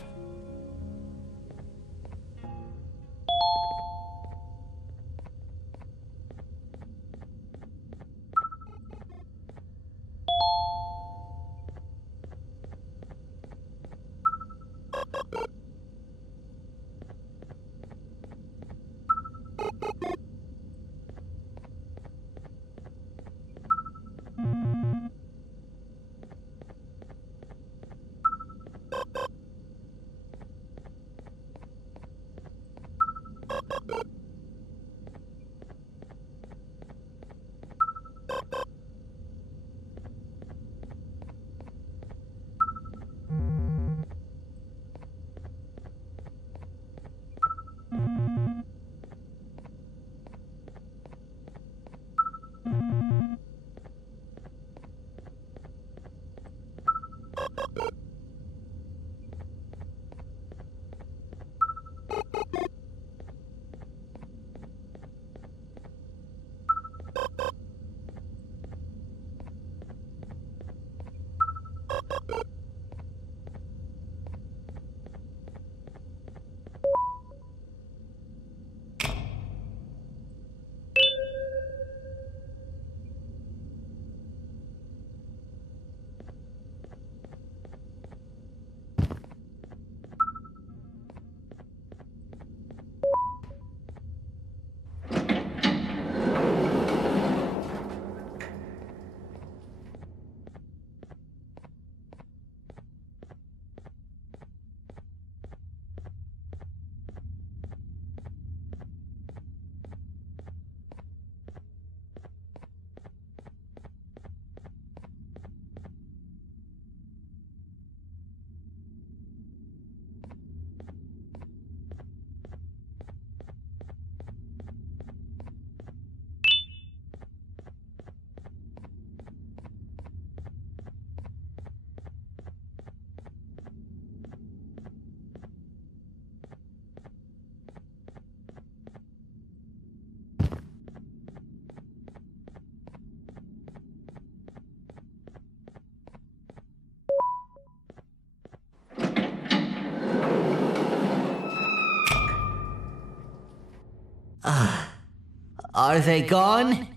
Are they gone?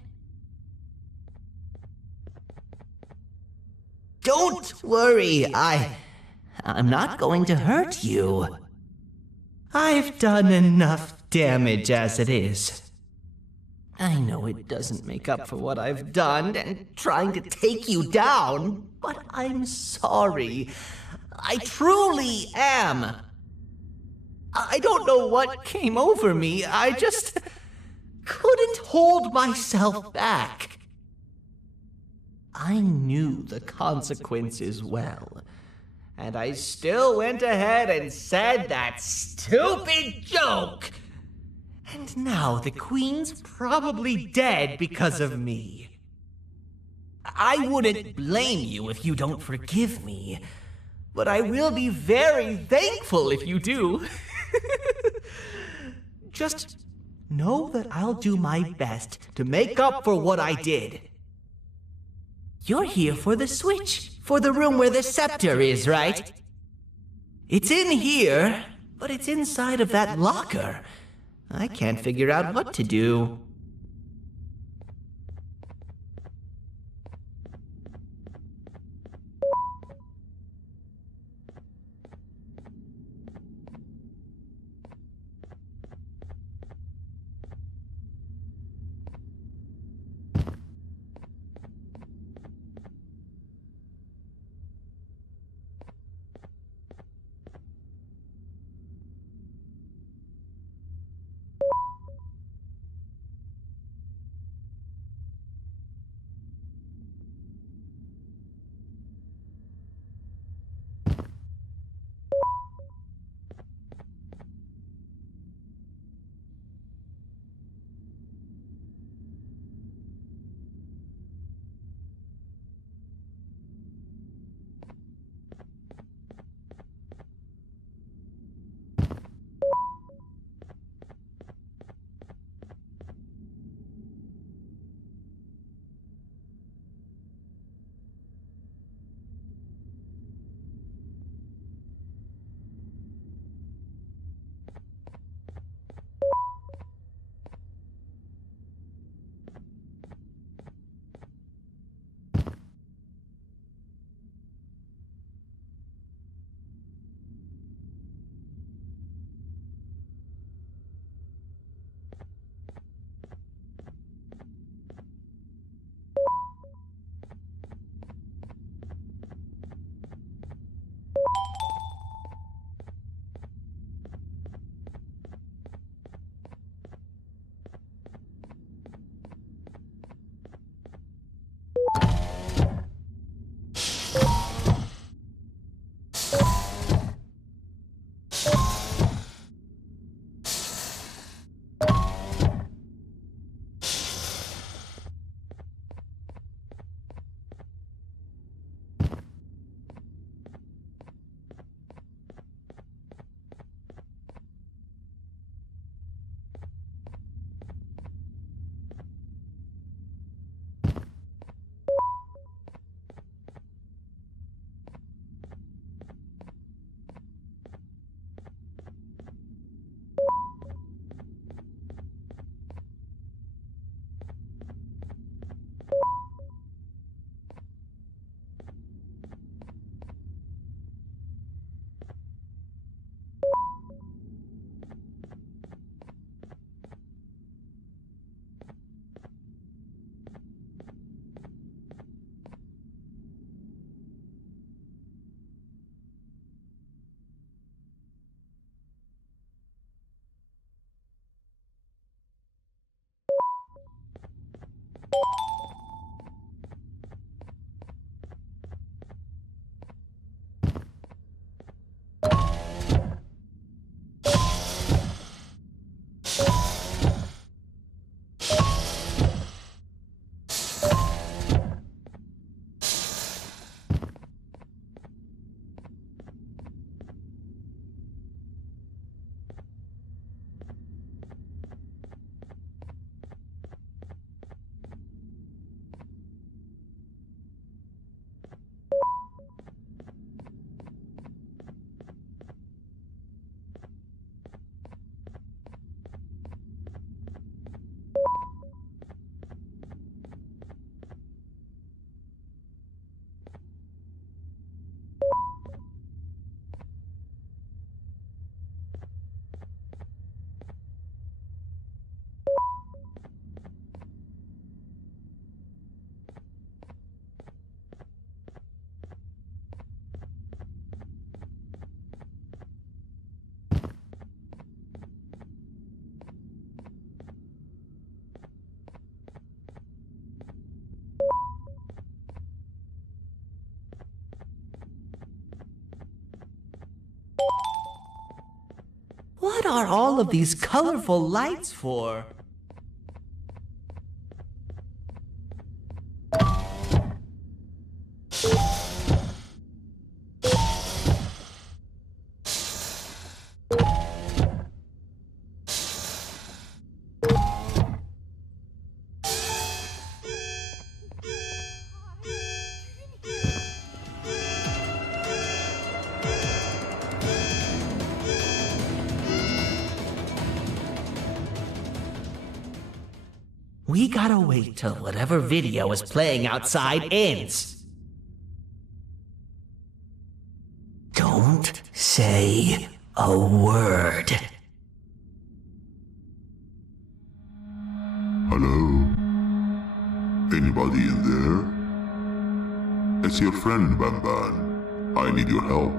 Don't worry, I'm not going to hurt you. I've done enough damage as it is. I know it doesn't make up for what I've done and trying to take you down, but I'm sorry. I truly am. I don't know what came over me. I just couldn't hold myself back. I knew the consequences well, and I still went ahead and said that stupid joke. And now the Queen's probably dead because of me. I wouldn't blame you if you don't forgive me, but I will be very thankful if you do. Just know that I'll do my best to make up for what I did. You're here for the switch, for the room where the scepter is, right? It's in here, but it's inside of that locker. I can't figure out what to do. are all of these colorful lights for? We gotta wait till whatever video is playing outside ends. Don't say a word. Hello? Anybody in there? It's your friend, Banban. I need your help.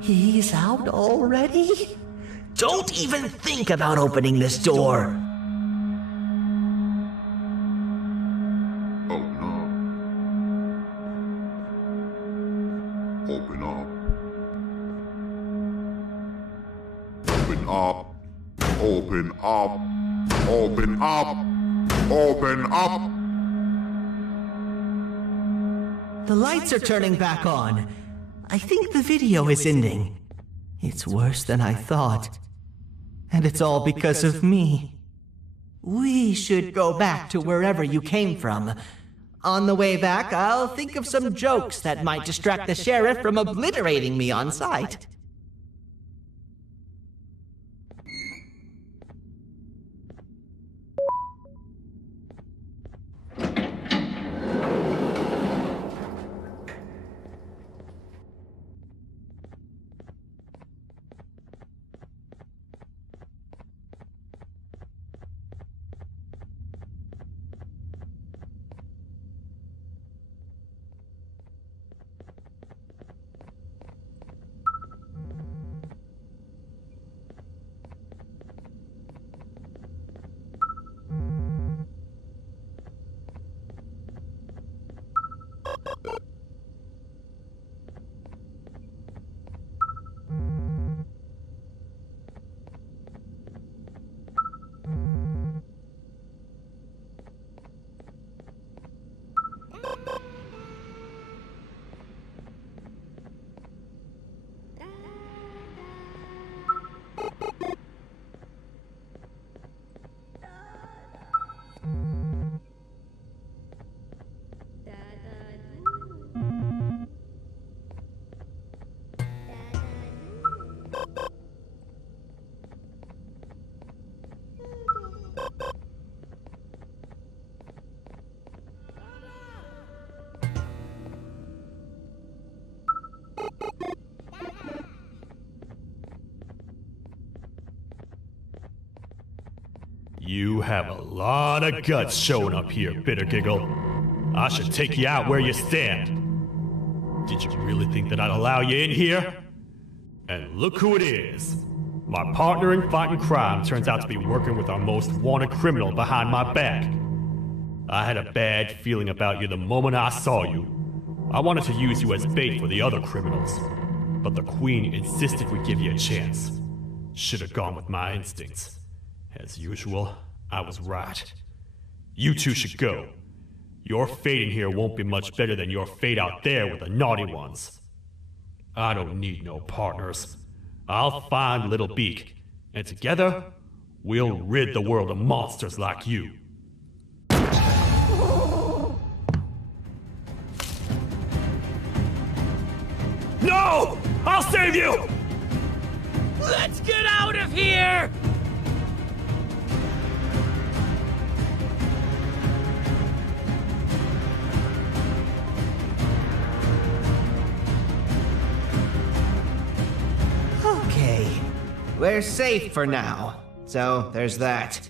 He's out already? Don't even think about opening this door. Open up. Open up. Open up. Open up. Open up. The lights are turning back on. I think the video is ending. It's worse than I thought. And it's all because of me. We should go back to wherever you came from. On the way back, I'll think of some jokes that might distract the sheriff from obliterating me on sight. You have a lot of guts showing up here, Bitter Giggle. I should take you out where you stand. Did you really think that I'd allow you in here? And look who it is. My partner in fighting crime turns out to be working with our most wanted criminal behind my back. I had a bad feeling about you the moment I saw you. I wanted to use you as bait for the other criminals, but the Queen insisted we give you a chance. Should have gone with my instincts. As usual, I was right. You two should go. Your fate in here won't be much better than your fate out there with the naughty ones. I don't need no partners. I'll find Little Beak, and together, we'll rid the world of monsters like you. No! I'll save you! Let's get out of here! Okay, we're safe for now, so there's that.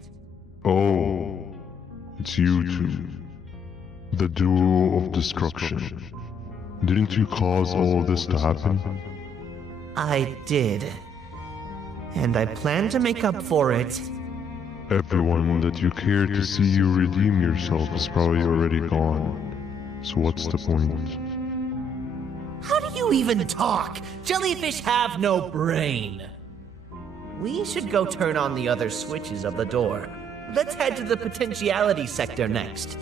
Oh, it's you two. The duo of destruction. Didn't you cause all of this to happen? I did. And I plan to make up for it. Everyone that you cared to see you redeem yourself is probably already gone. So what's the point? How do you even talk? Jellyfish have no brain. We should go turn on the other switches of the door. Let's head to the potentiality sector next.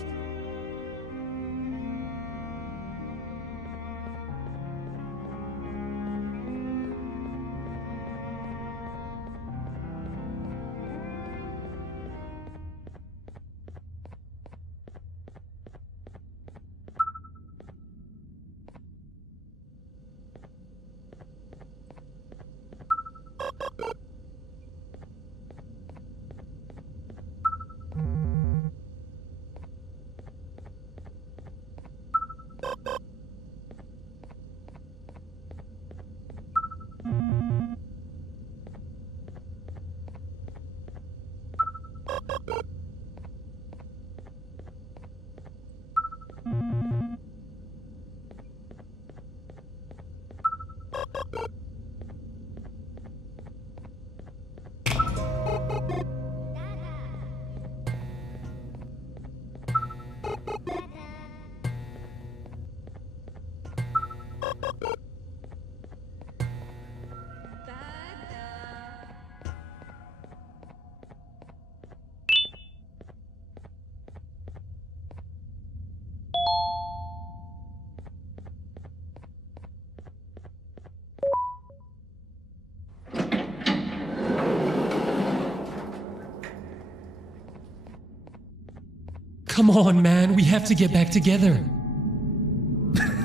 Come on, man, we have to get back together.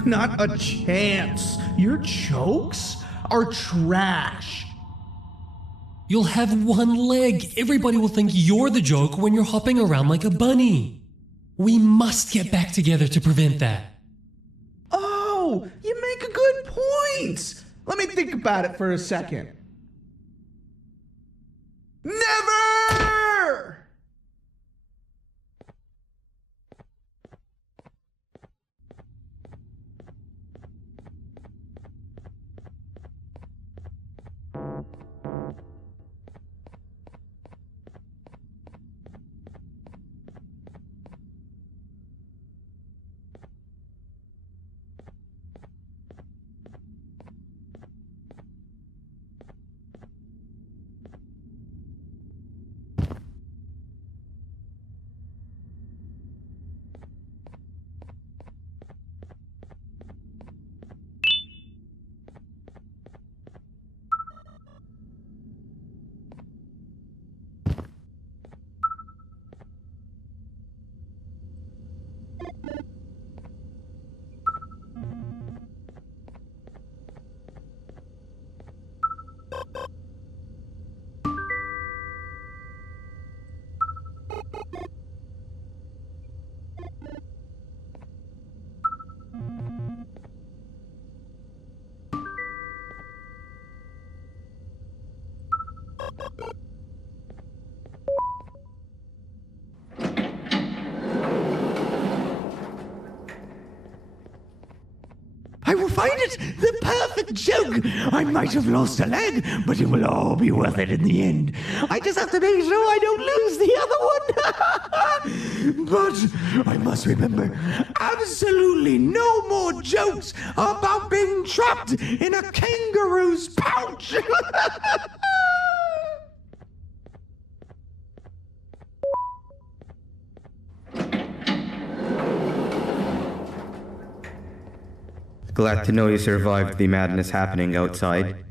Not a chance. Your jokes are trash. You'll have one leg. Everybody will think you're the joke when you're hopping around like a bunny. We must get back together to prevent that. Oh, you make a good point. Let me think about it for a second. Never! I will find it! The perfect joke! I might have lost a leg, but it will all be worth it in the end. I just have to make sure I don't lose the other one! But I must remember, absolutely no more jokes about being trapped in a kangaroo's pouch! Glad to know you survived the madness happening outside.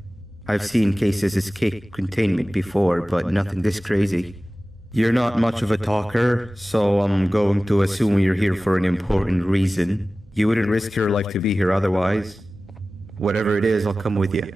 I've seen cases escape containment before, but nothing this crazy. You're not much of a talker, so I'm going to assume you're here for an important reason. You wouldn't risk your life to be here otherwise. Whatever it is, I'll come with you.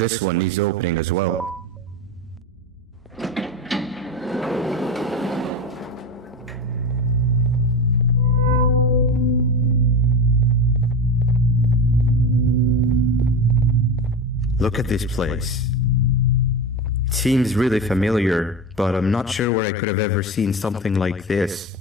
This one needs opening as well. Look at this place. It seems really familiar, but I'm not sure where I could have ever seen something like this.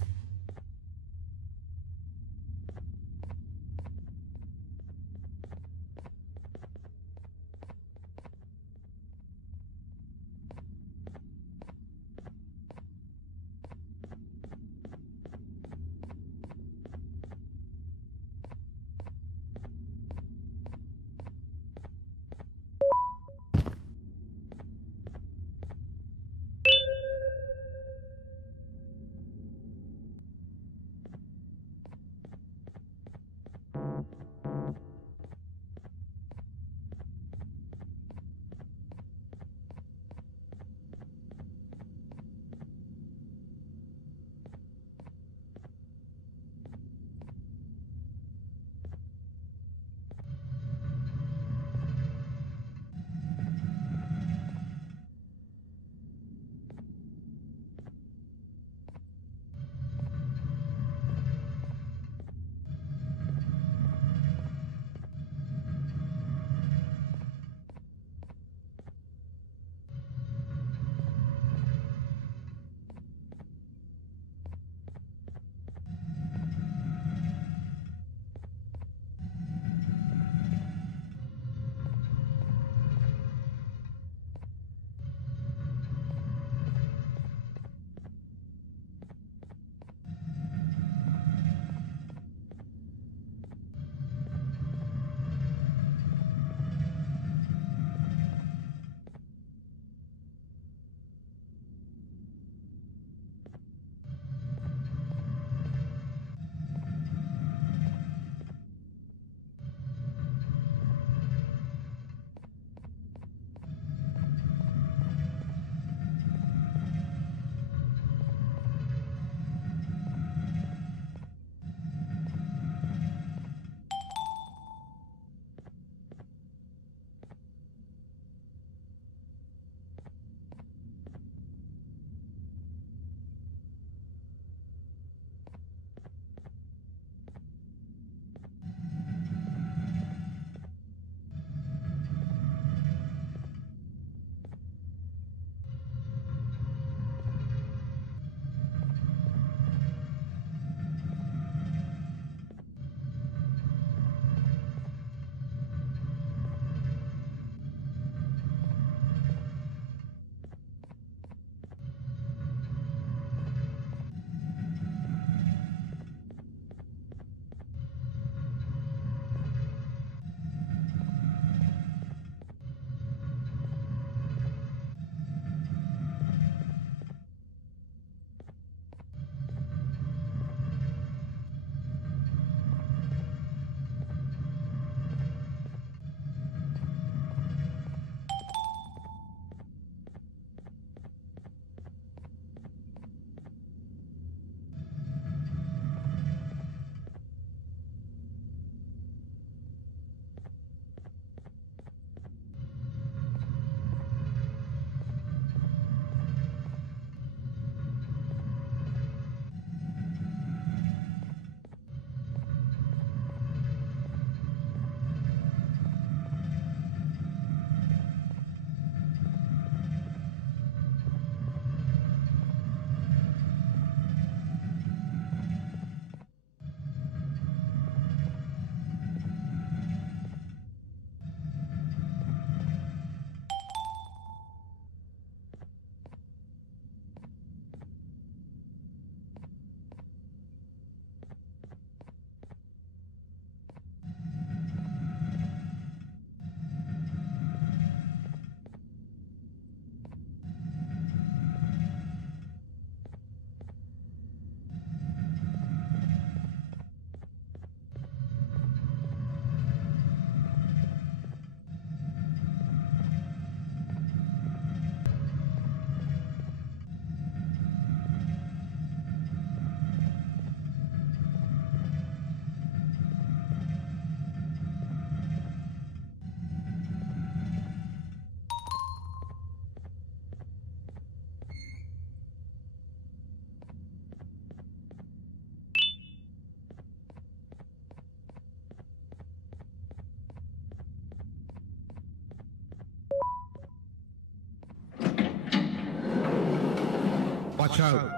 Watch out!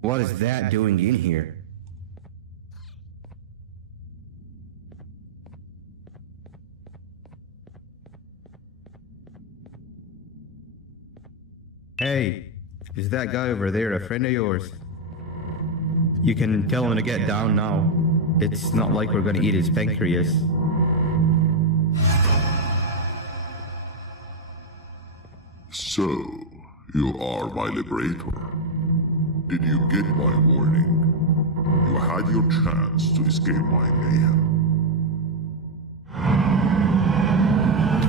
What is that doing in here? Hey, is that guy over there a friend of yours? You can tell him to get down now. It's not like we're gonna eat his pancreas. So, you are my liberator. Did you get my warning? You had your chance to escape my mayhem.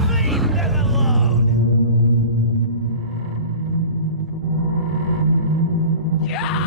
Leave them alone! Yeah!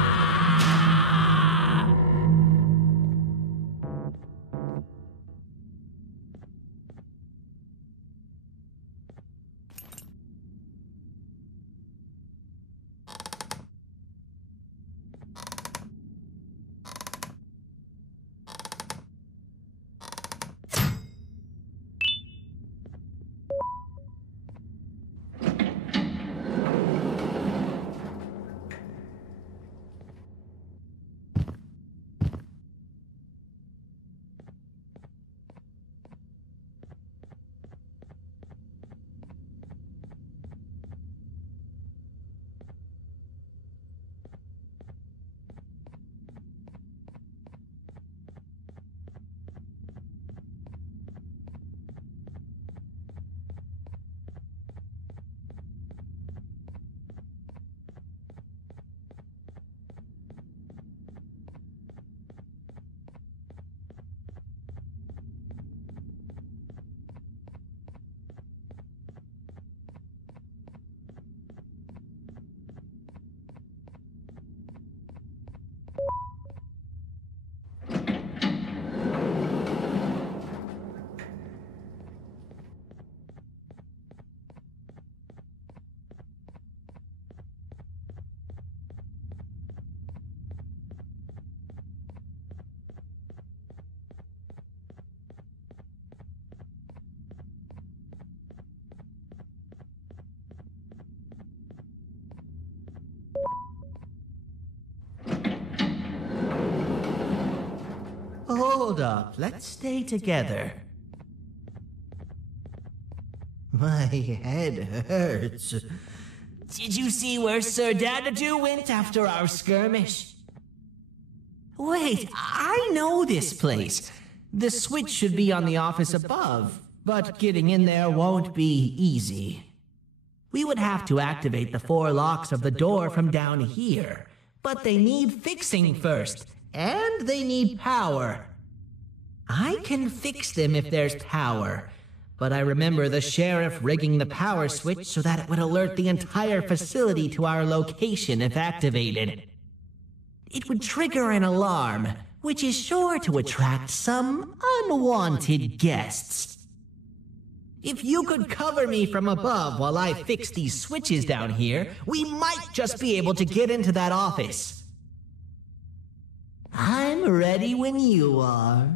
Hold up, let's stay together. My head hurts. Did you see where Sir Dadadoo went after our skirmish? Wait, I know this place. The switch should be on the office above, but getting in there won't be easy. We would have to activate the 4 locks of the door from down here, but they need fixing first, and they need power. I can fix them if there's power, but I remember the sheriff rigging the power switch so that it would alert the entire facility to our location if activated. It would trigger an alarm, which is sure to attract some unwanted guests. If you could cover me from above while I fix these switches down here, we might just be able to get into that office. I'm ready when you are.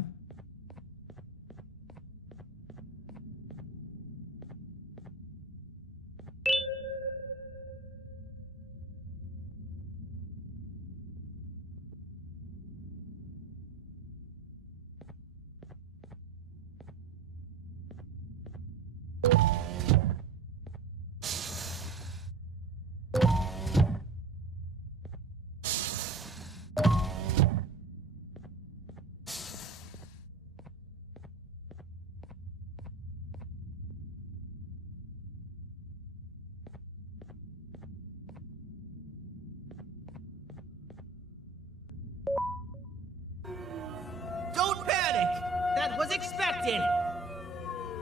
Don't panic! That was expected!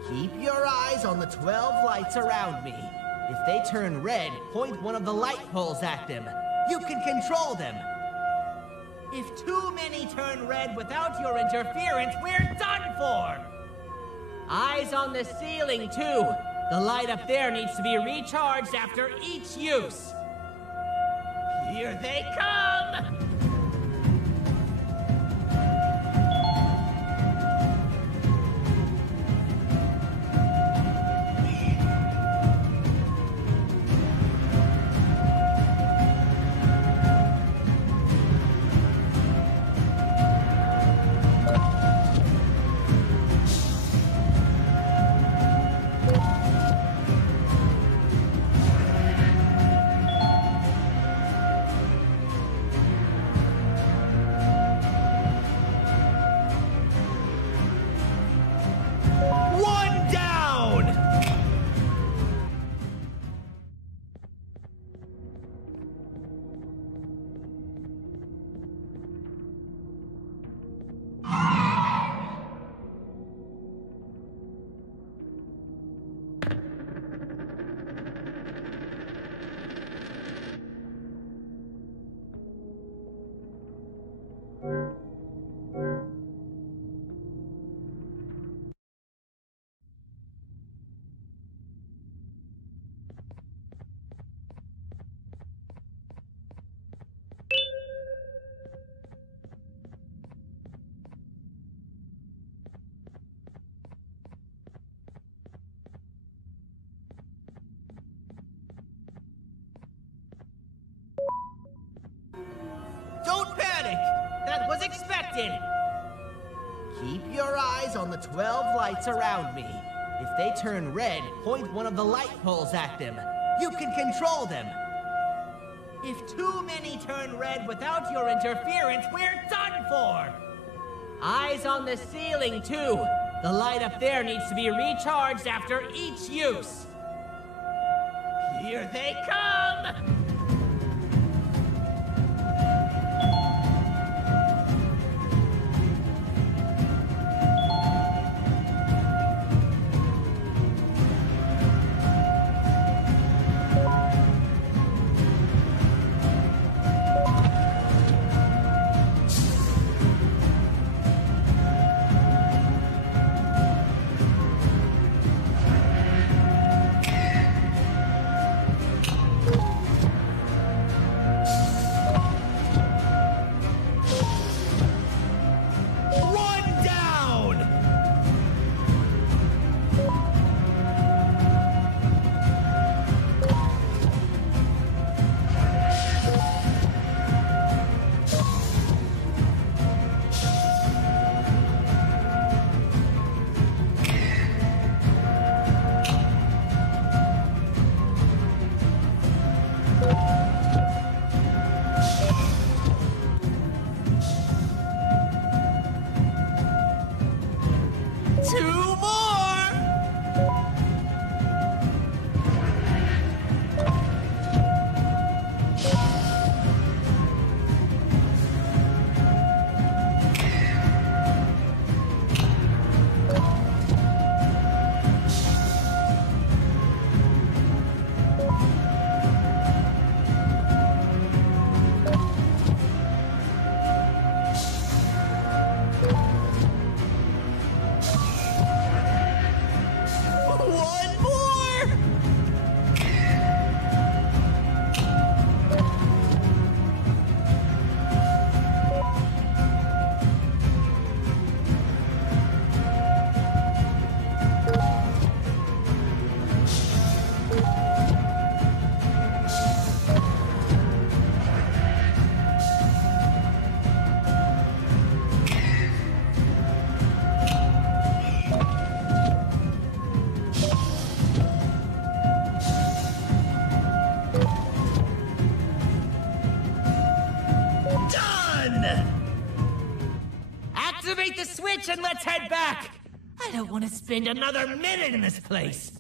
Keep your eyes on the 12 lights around me. If they turn red, point one of the light poles at them. You can control them. If too many turn red without your interference, we're done for! Eyes on the ceiling, too. The light up there needs to be recharged after each use. Here they come! that was expected. Keep your eyes on the 12 lights around me. If they turn red, point one of the light poles at them. You can control them. If too many turn red without your interference, we're done for! Eyes on the ceiling, too. The light up there needs to be recharged after each use. Here they come! Activate the switch and let's head back! I don't want to spend another minute in this place!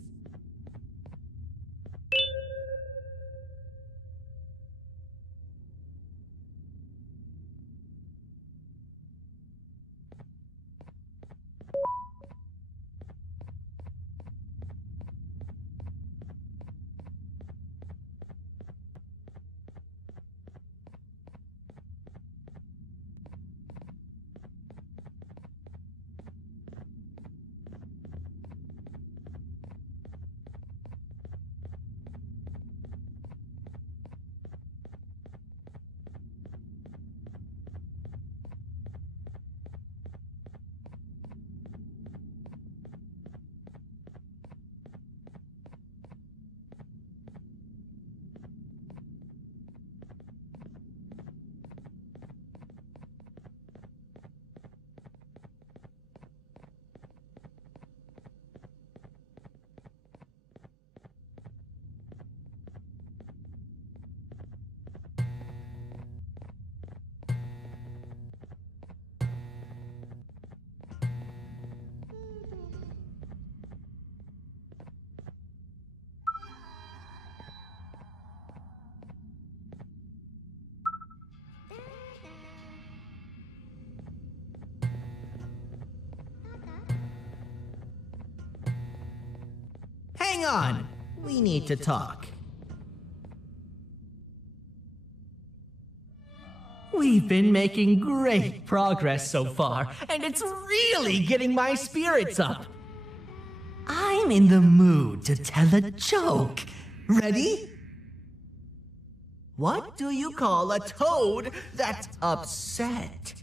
Hang on, we need to talk. We've been making great progress so far, and it's really getting my spirits up. I'm in the mood to tell a joke. Ready? What do you call a toad that's upset?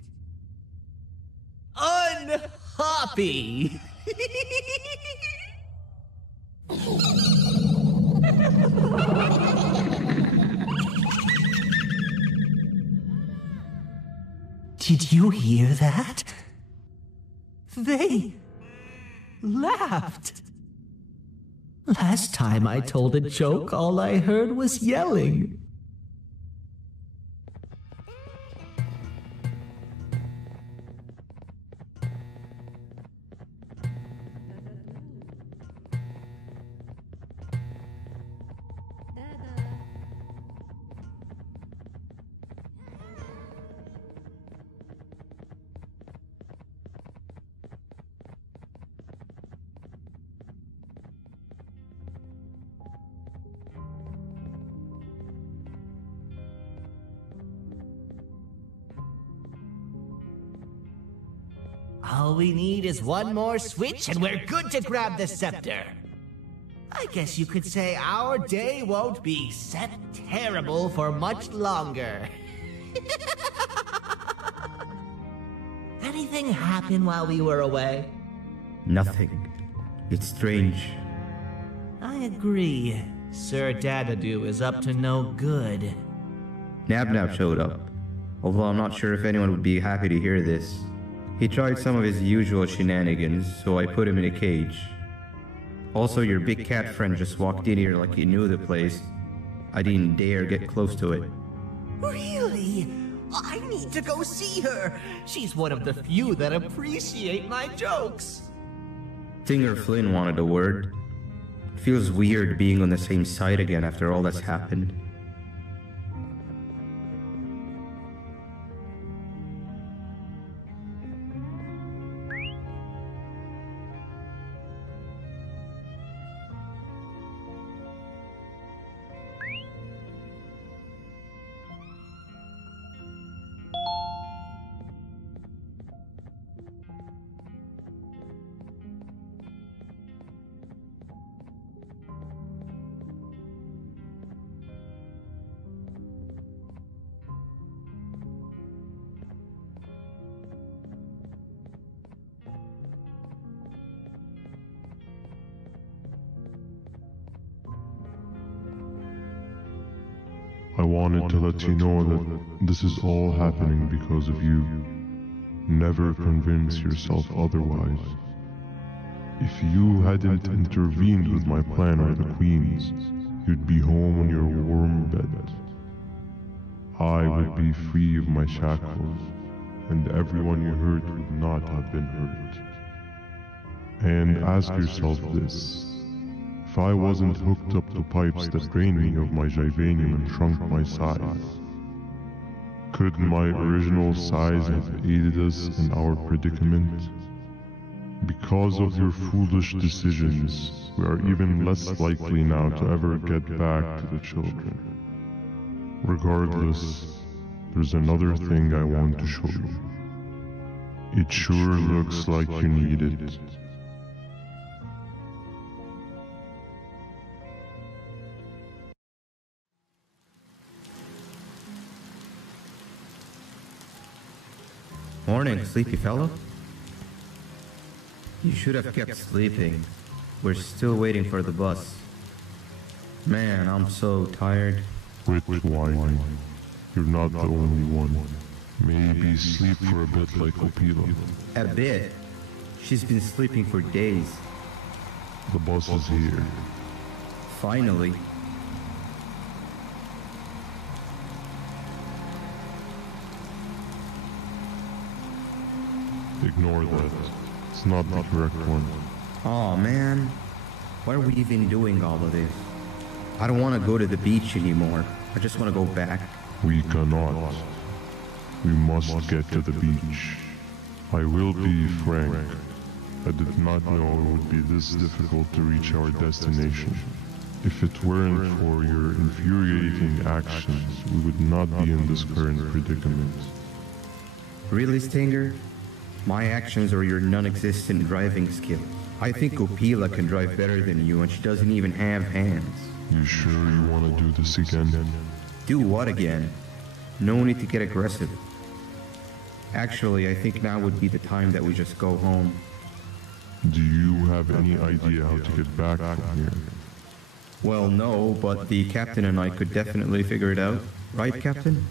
Unhappy. Did you hear that? They laughed. Last time I told a joke, all I heard was yelling. All we need is one more switch and we're good to grab the scepter. I guess you could say our day won't be terrible for much longer. Anything happen while we were away? Nothing. It's strange. I agree. Sir Dadadoo is up to no good. Nab showed up, although I'm not sure if anyone would be happy to hear this. He tried some of his usual shenanigans, so I put him in a cage. Also, your big cat friend just walked in here like he knew the place. I didn't dare get close to it. Really? I need to go see her. She's one of the few that appreciate my jokes. Singer Flynn wanted a word. Feels weird being on the same side again after all that's happened. I wanted to let you know that this is all happening because of you. Never convince yourself otherwise. If you hadn't intervened with my plan or the Queen's, you'd be home on your warm bed. I would be free of my shackles, and everyone you hurt would not have been hurt. And ask yourself this. If I wasn't hooked up to pipes that drained me of my Givanium and shrunk my size, could my original size have aided us in our predicament? Because of your foolish decisions, we are even less likely now to ever get back to the children. Regardless, there's another thing I want to show you. It sure looks like you need it. Morning, sleepy fellow. You should have kept sleeping. We're still waiting for the bus. Man, I'm so tired. Quit whining. You're not the only one. Maybe sleep for a bit like Opila. A bit? She's been sleeping for days. The bus is here. Finally. Ignore that. It's not the correct one. Aw, man. Why are we even doing all of this? I don't want to go to the beach anymore. I just want to go back. We cannot. We must get to the beach. I will be frank. I did not know it would be this difficult to reach our destination. If it weren't for your infuriating actions, we would not be in this current predicament. Really, Stinger? My actions are your non-existent driving skill. I think Opila can drive better than you, and she doesn't even have hands. You sure you want to do this again? Do what again? No need to get aggressive. Actually, I think now would be the time that we just go home. Do you have any idea how to get back from here? Well, no, but the captain and I could definitely figure it out. Right, Captain?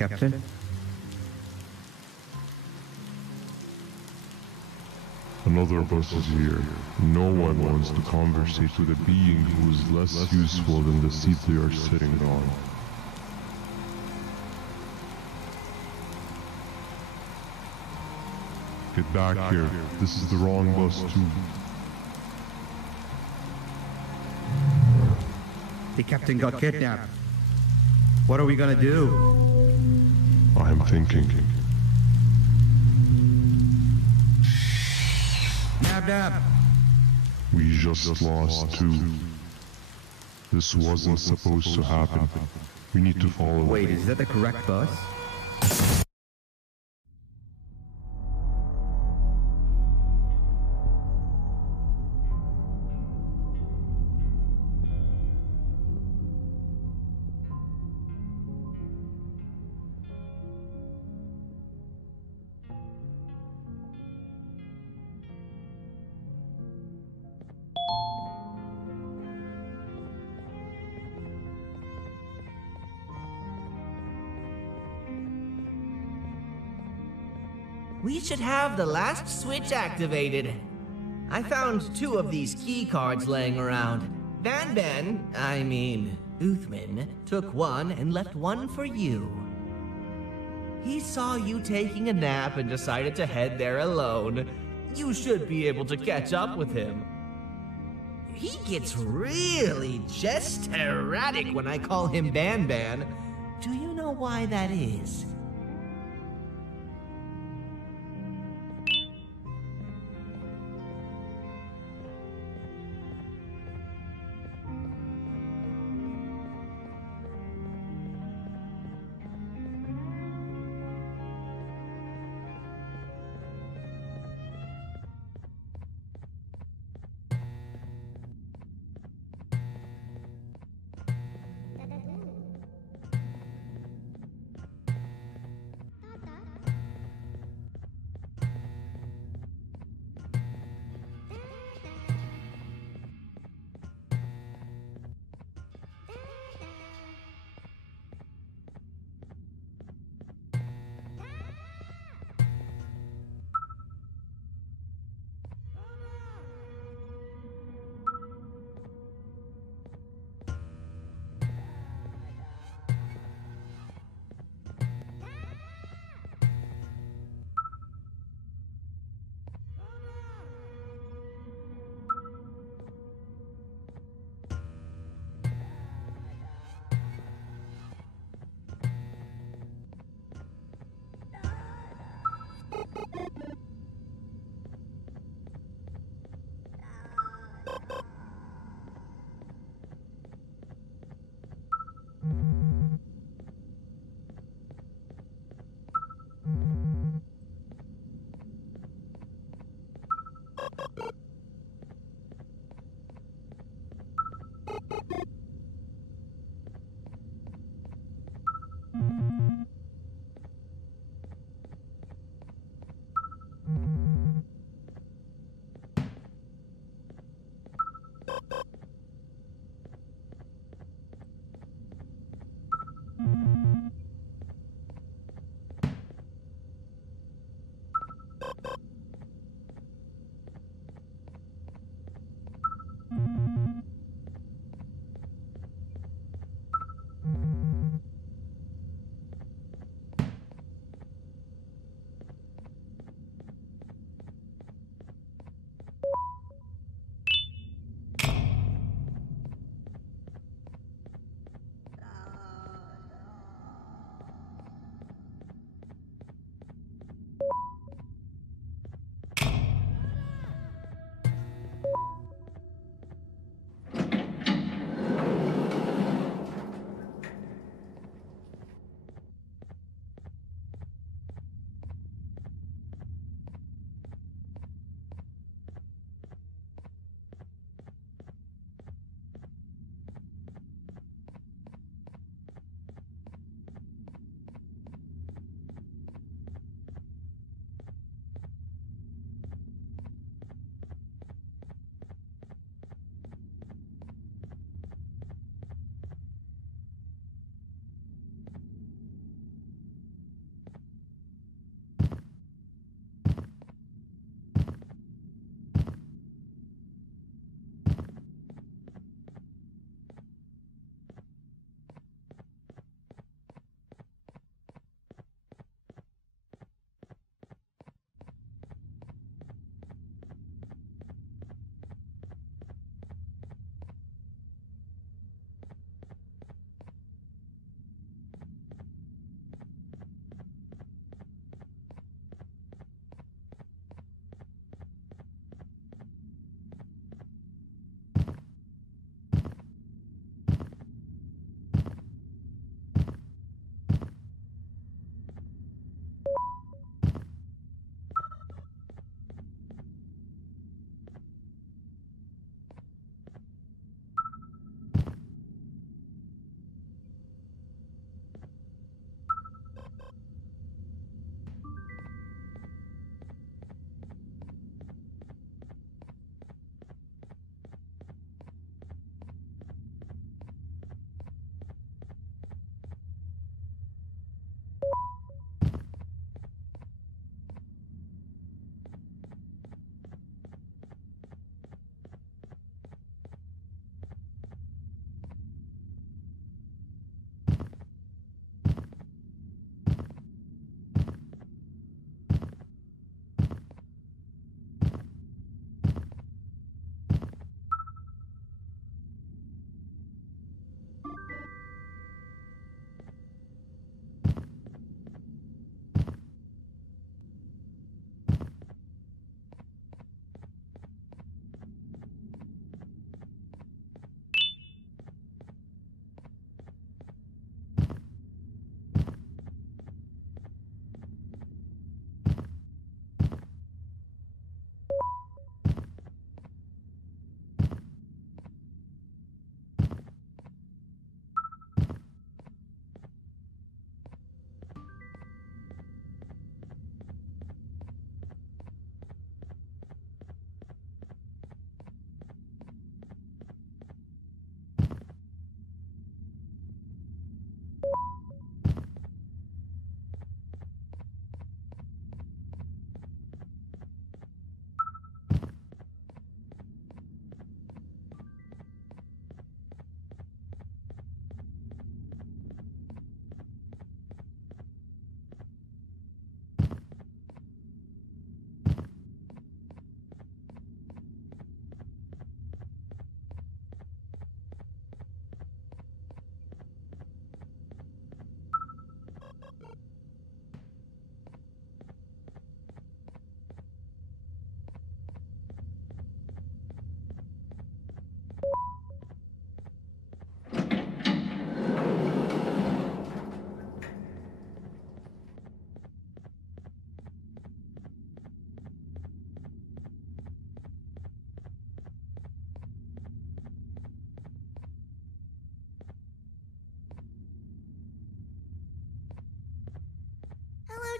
Captain? Another bus is here. No one wants to conversate with a being who is less useful than the seat they are sitting on. Get back here. This is the wrong bus too. The captain got kidnapped. What are we gonna do? I'm thinking. Nab Nab! We just lost two. This wasn't supposed to happen. We need to follow. Wait, is that the correct bus? We should have the last switch activated. I found 2 of these key cards laying around. Uthman, took one and left one for you. He saw you taking a nap and decided to head there alone. You should be able to catch up with him. He gets really just erratic when I call him Banban. Do you know why that is?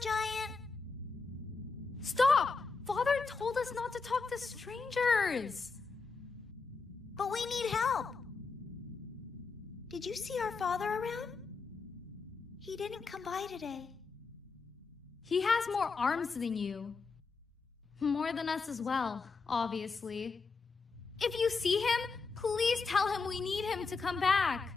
giant. Stop! Father told us not to talk to strangers. But we need help. Did you see our father around? He didn't come by today. He has more arms than you. More than us as well, obviously. If you see him, please tell him we need him to come back.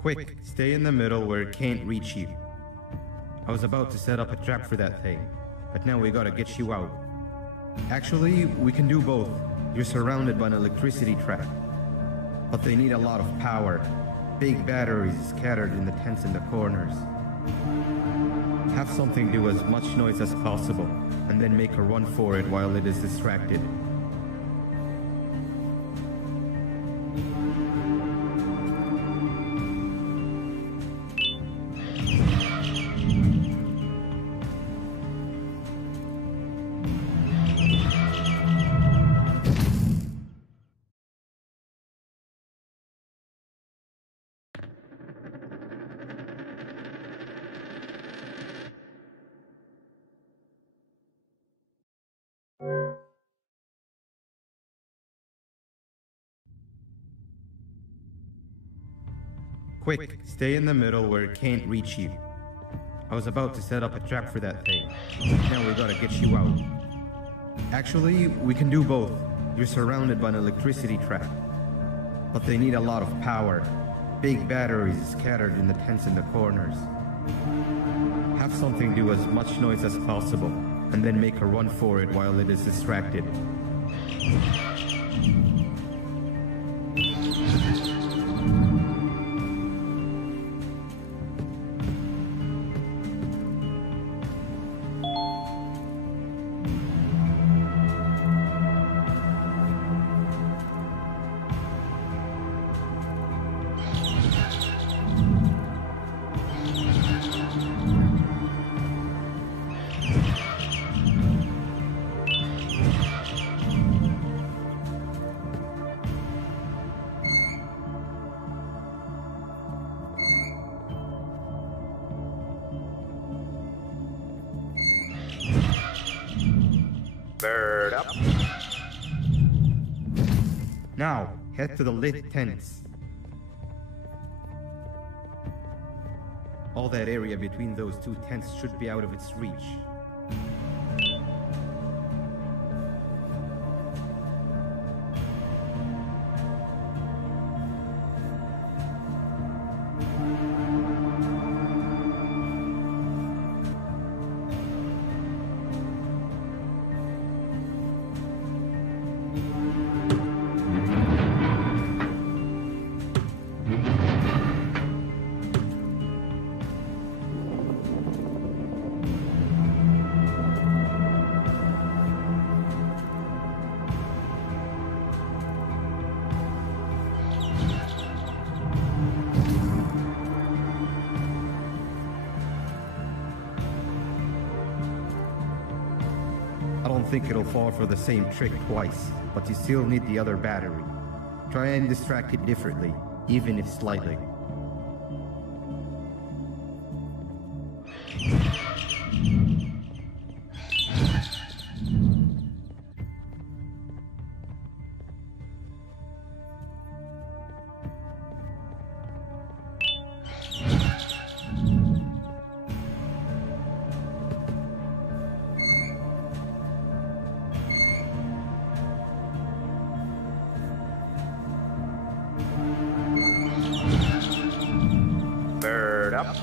Quick, stay in the middle where it can't reach you. I was about to set up a trap for that thing, but now we gotta get you out. Actually, we can do both. You're surrounded by an electricity trap, but they need a lot of power. Big batteries scattered in the tents in the corners. Have something do as much noise as possible, and then make a run for it while it is distracted. Quick, stay in the middle where it can't reach you. I was about to set up a trap for that thing. Now we gotta get you out. Actually, we can do both. You're surrounded by an electricity trap, but they need a lot of power. Big batteries scattered in the tents in the corners. Have something do as much noise as possible, and then make a run for it while it is distracted. Bird up. Now, head to the lit tents. All that area between those two tents should be out of its reach. I don't think it'll fall for the same trick twice, but you still need the other battery. Try and distract it differently, even if slightly. Bird up.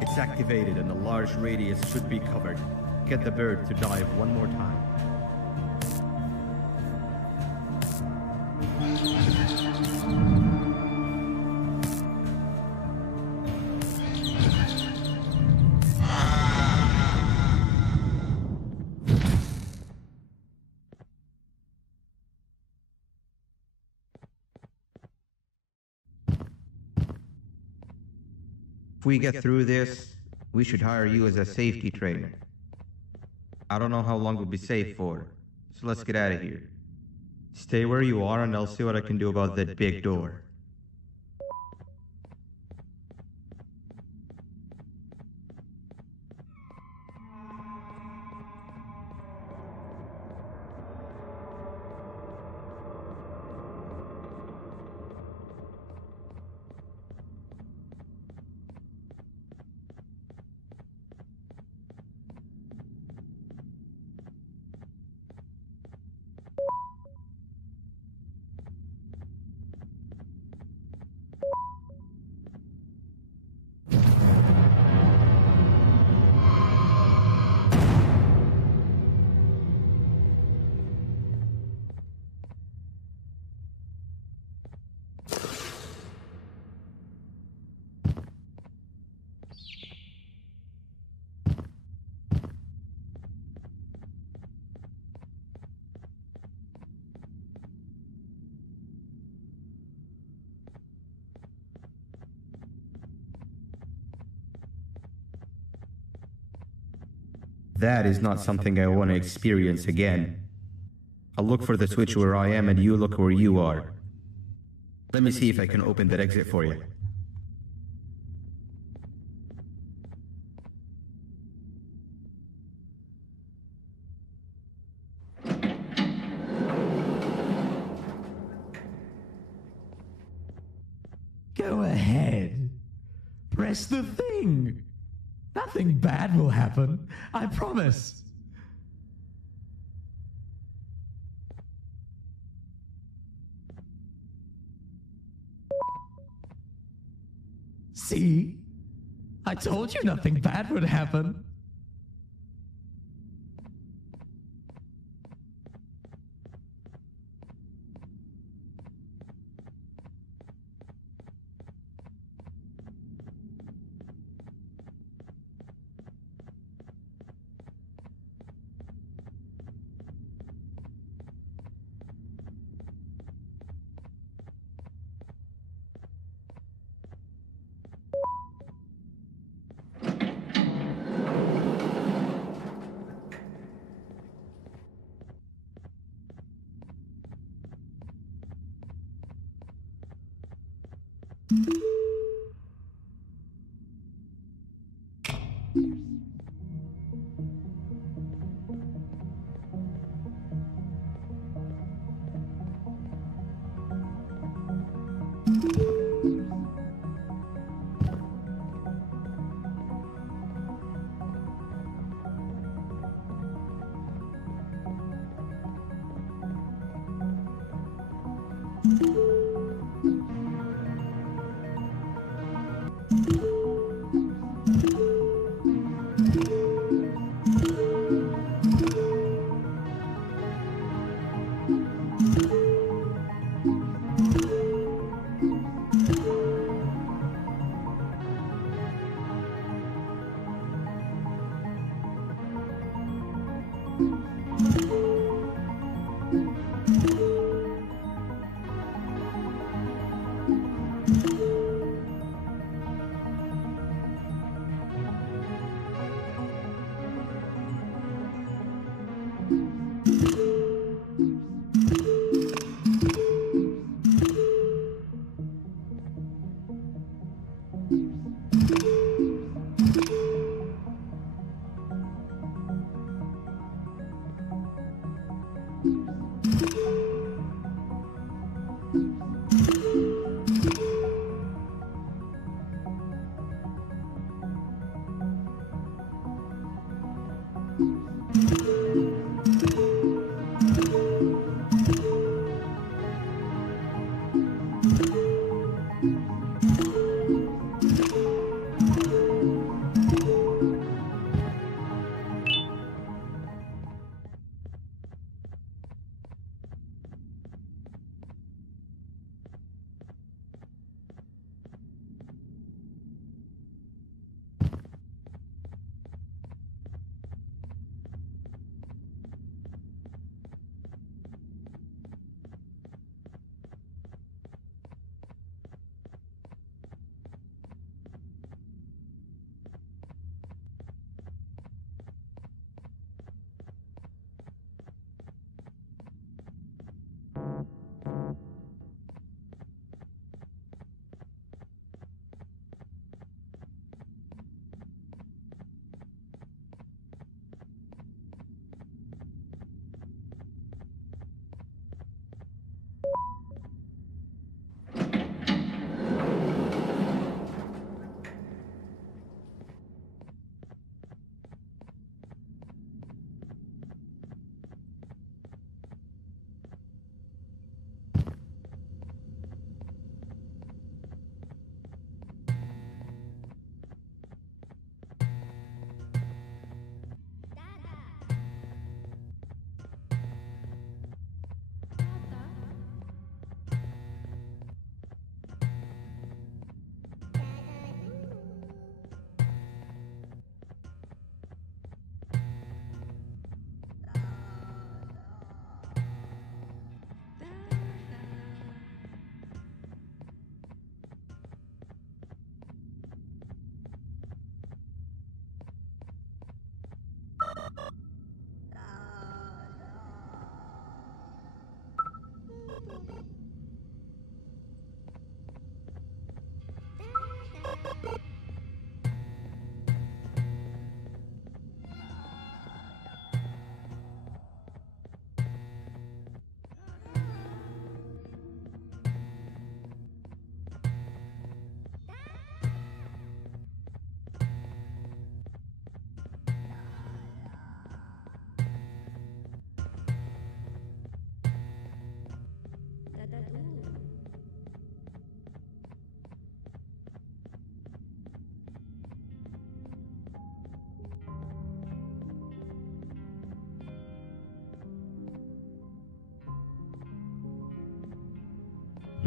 It's activated and the large radius should be covered. Get the bird to dive one more time. If we get through this, we should hire you as a safety trainer. I don't know how long we'll be safe for, so let's get out of here. Stay where you are and I'll see what I can do about that big door. That is not something I want to experience again. I'll look for the switch where I am and you look where you are. Let me see if I can open that exit for you. Go ahead. Press the thing. Nothing bad will happen. I promise. See? I told you nothing bad would happen.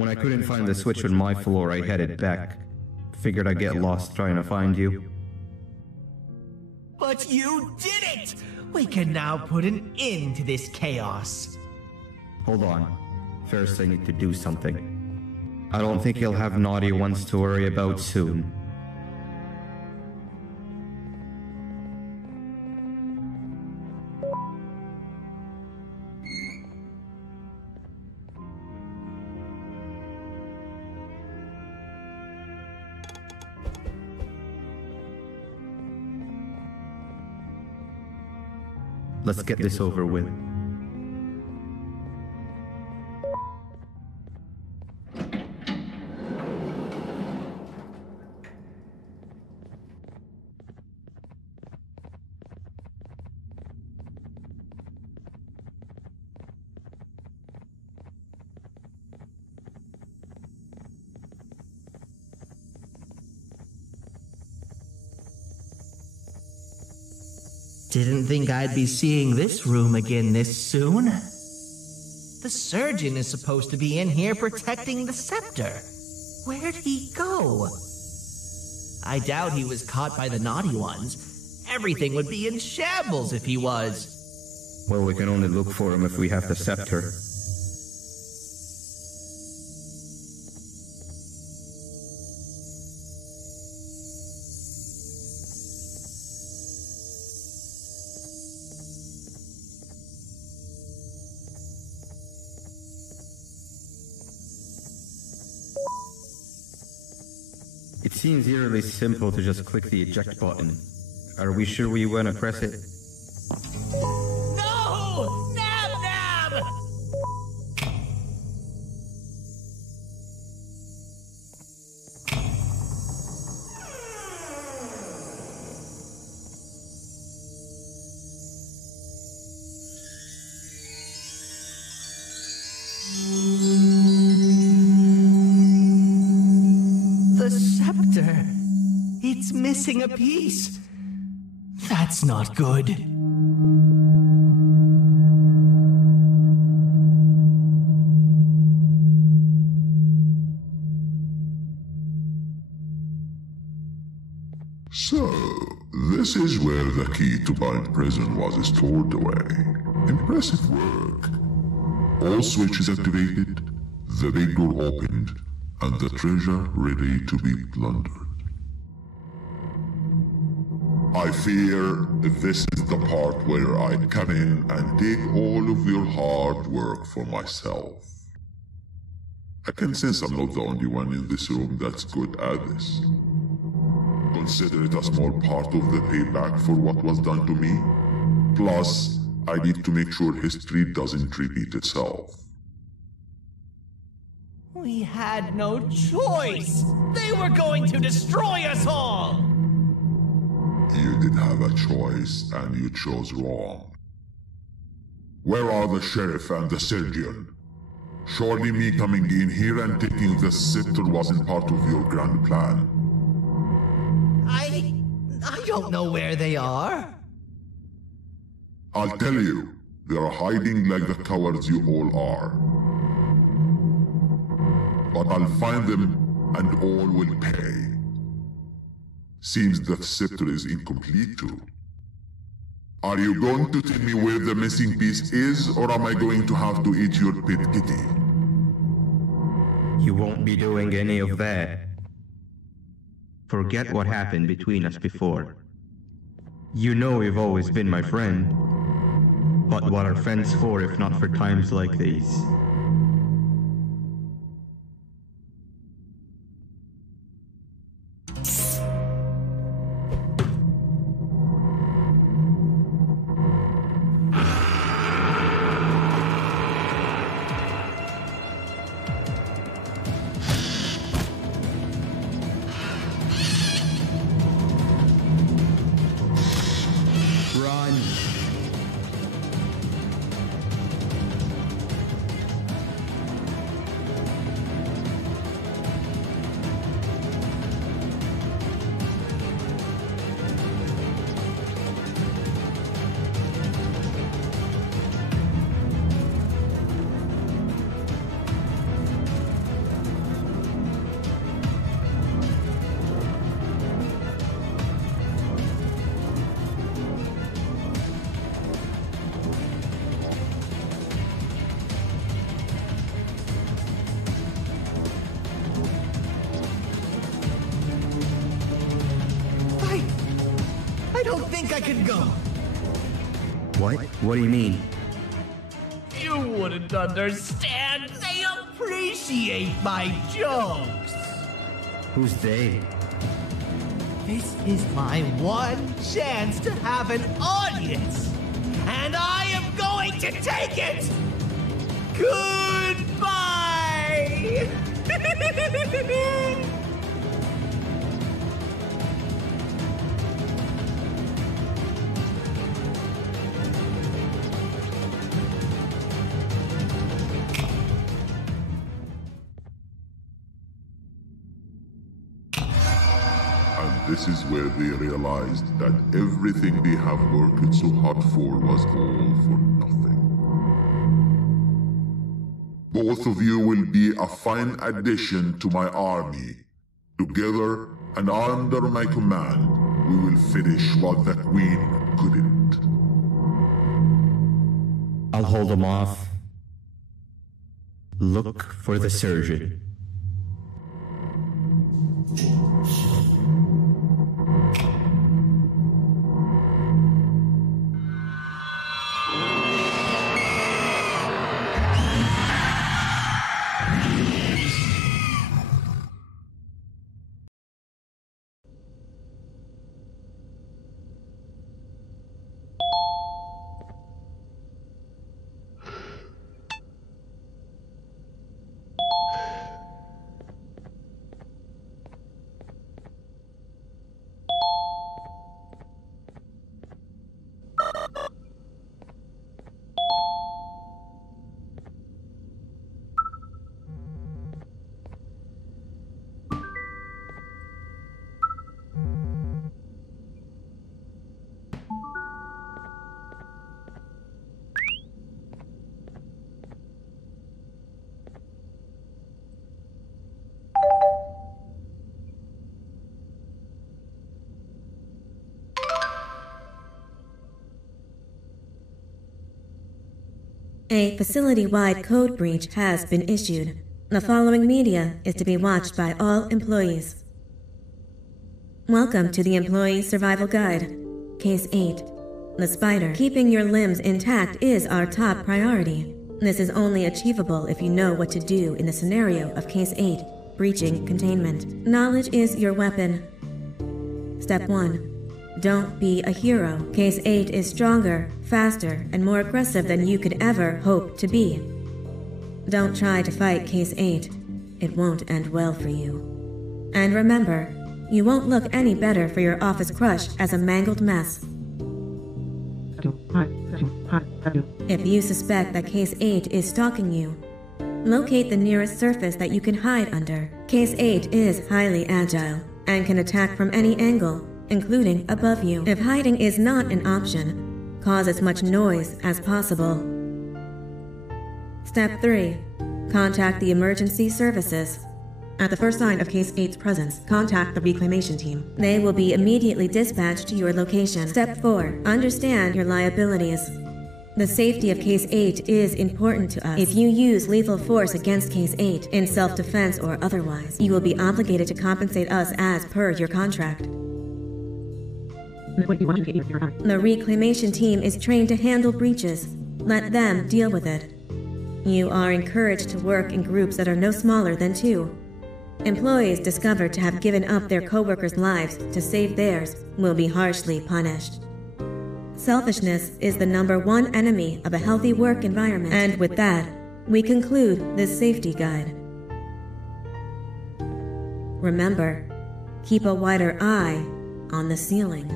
When I couldn't find the switch on my floor, I headed back. Figured I'd get lost trying to find you. But you did it! We can now put an end to this chaos. Hold on. First I need to do something. I don't think you'll have naughty ones to worry about soon. Let's get this over with. Didn't think I'd be seeing this room again this soon. The surgeon is supposed to be in here protecting the scepter. Where'd he go? I doubt he was caught by the naughty ones. Everything would be in shambles if he was. Well, we can only look for him if we have the scepter. It seems eerily simple to just click the eject button. Are we sure we want to press it? No! Nab Nab! The scepter. It's missing a piece. That's not good. So, this is where the key to Bind Prison was stored away. Impressive work. All switches activated, the big door opened, and the treasure ready to be plundered. I fear this is the part where I come in and take all of your hard work for myself. I can sense I'm not the only one in this room that's good at this. Consider it a small part of the payback for what was done to me. Plus, I need to make sure history doesn't repeat itself. We had no choice. They were going to destroy us all. You did have a choice, and you chose wrong. Where are the sheriff and the surgeon? Surely me coming in here and taking the scepter wasn't part of your grand plan. I don't know where they are. I'll tell you, they are hiding like the cowards you all are. But I'll find them, and all will pay. Seems the scepter is incomplete too. Are you going to tell me where the missing piece is, or am I going to have to eat your pet kitty? You won't be doing any of that. Forget what happened between us before. You know you've always been my friend. But what are friends for if not for times like these? I don't think I can go. What? What do you mean? You wouldn't understand. They appreciate my jokes. Who's they? This is my one chance to have an audience. And I am going to take it. Goodbye. This is where they realized that everything they have worked so hard for was all for nothing. Both of you will be a fine addition to my army. Together and under my command, we will finish what the Queen couldn't. I'll hold them off. Look for the surgeon. A facility-wide code breach has been issued. The following media is to be watched by all employees. Welcome to the Employee Survival Guide. Case 8. The spider. Keeping your limbs intact is our top priority. This is only achievable if you know what to do in the scenario of Case 8, breaching containment. Knowledge is your weapon. Step 1. Don't be a hero. Case 8 is stronger, faster, and more aggressive than you could ever hope to be. Don't try to fight Case 8. It won't end well for you. And remember, you won't look any better for your office crush as a mangled mess. If you suspect that Case 8 is stalking you, locate the nearest surface that you can hide under. Case 8 is highly agile and can attack from any angle, including above you. If hiding is not an option, cause as much noise as possible. Step 3. Contact the emergency services. At the first sign of Case 8's presence, contact the reclamation team. They will be immediately dispatched to your location. Step 4. Understand your liabilities. The safety of Case 8 is important to us. If you use lethal force against Case 8, in self-defense or otherwise, you will be obligated to compensate us as per your contract. The reclamation team is trained to handle breaches. Let them deal with it. You are encouraged to work in groups that are no smaller than 2. Employees discovered to have given up their coworkers' lives to save theirs will be harshly punished. Selfishness is the #1 enemy of a healthy work environment. And with that, we conclude this safety guide. Remember, keep a wider eye on the ceiling.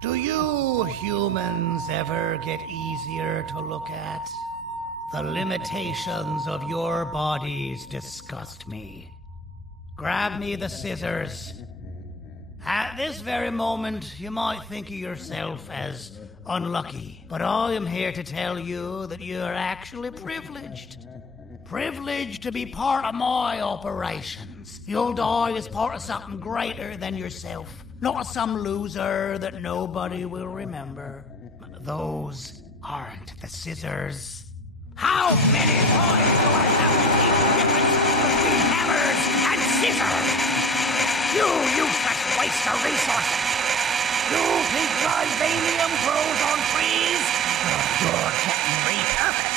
Do you humans ever get easier to look at? The limitations of your bodies disgust me. Grab me the scissors. At this very moment, you might think of yourself as unlucky, but I am here to tell you that you're actually privileged. Privileged to be part of my operations. You'll die as part of something greater than yourself. Not some loser that nobody will remember. Those aren't the scissors. How many times do I have to teach the difference between hammers and scissors? You useless waste of resources. You think vibranium grows on trees? You're getting repurposed.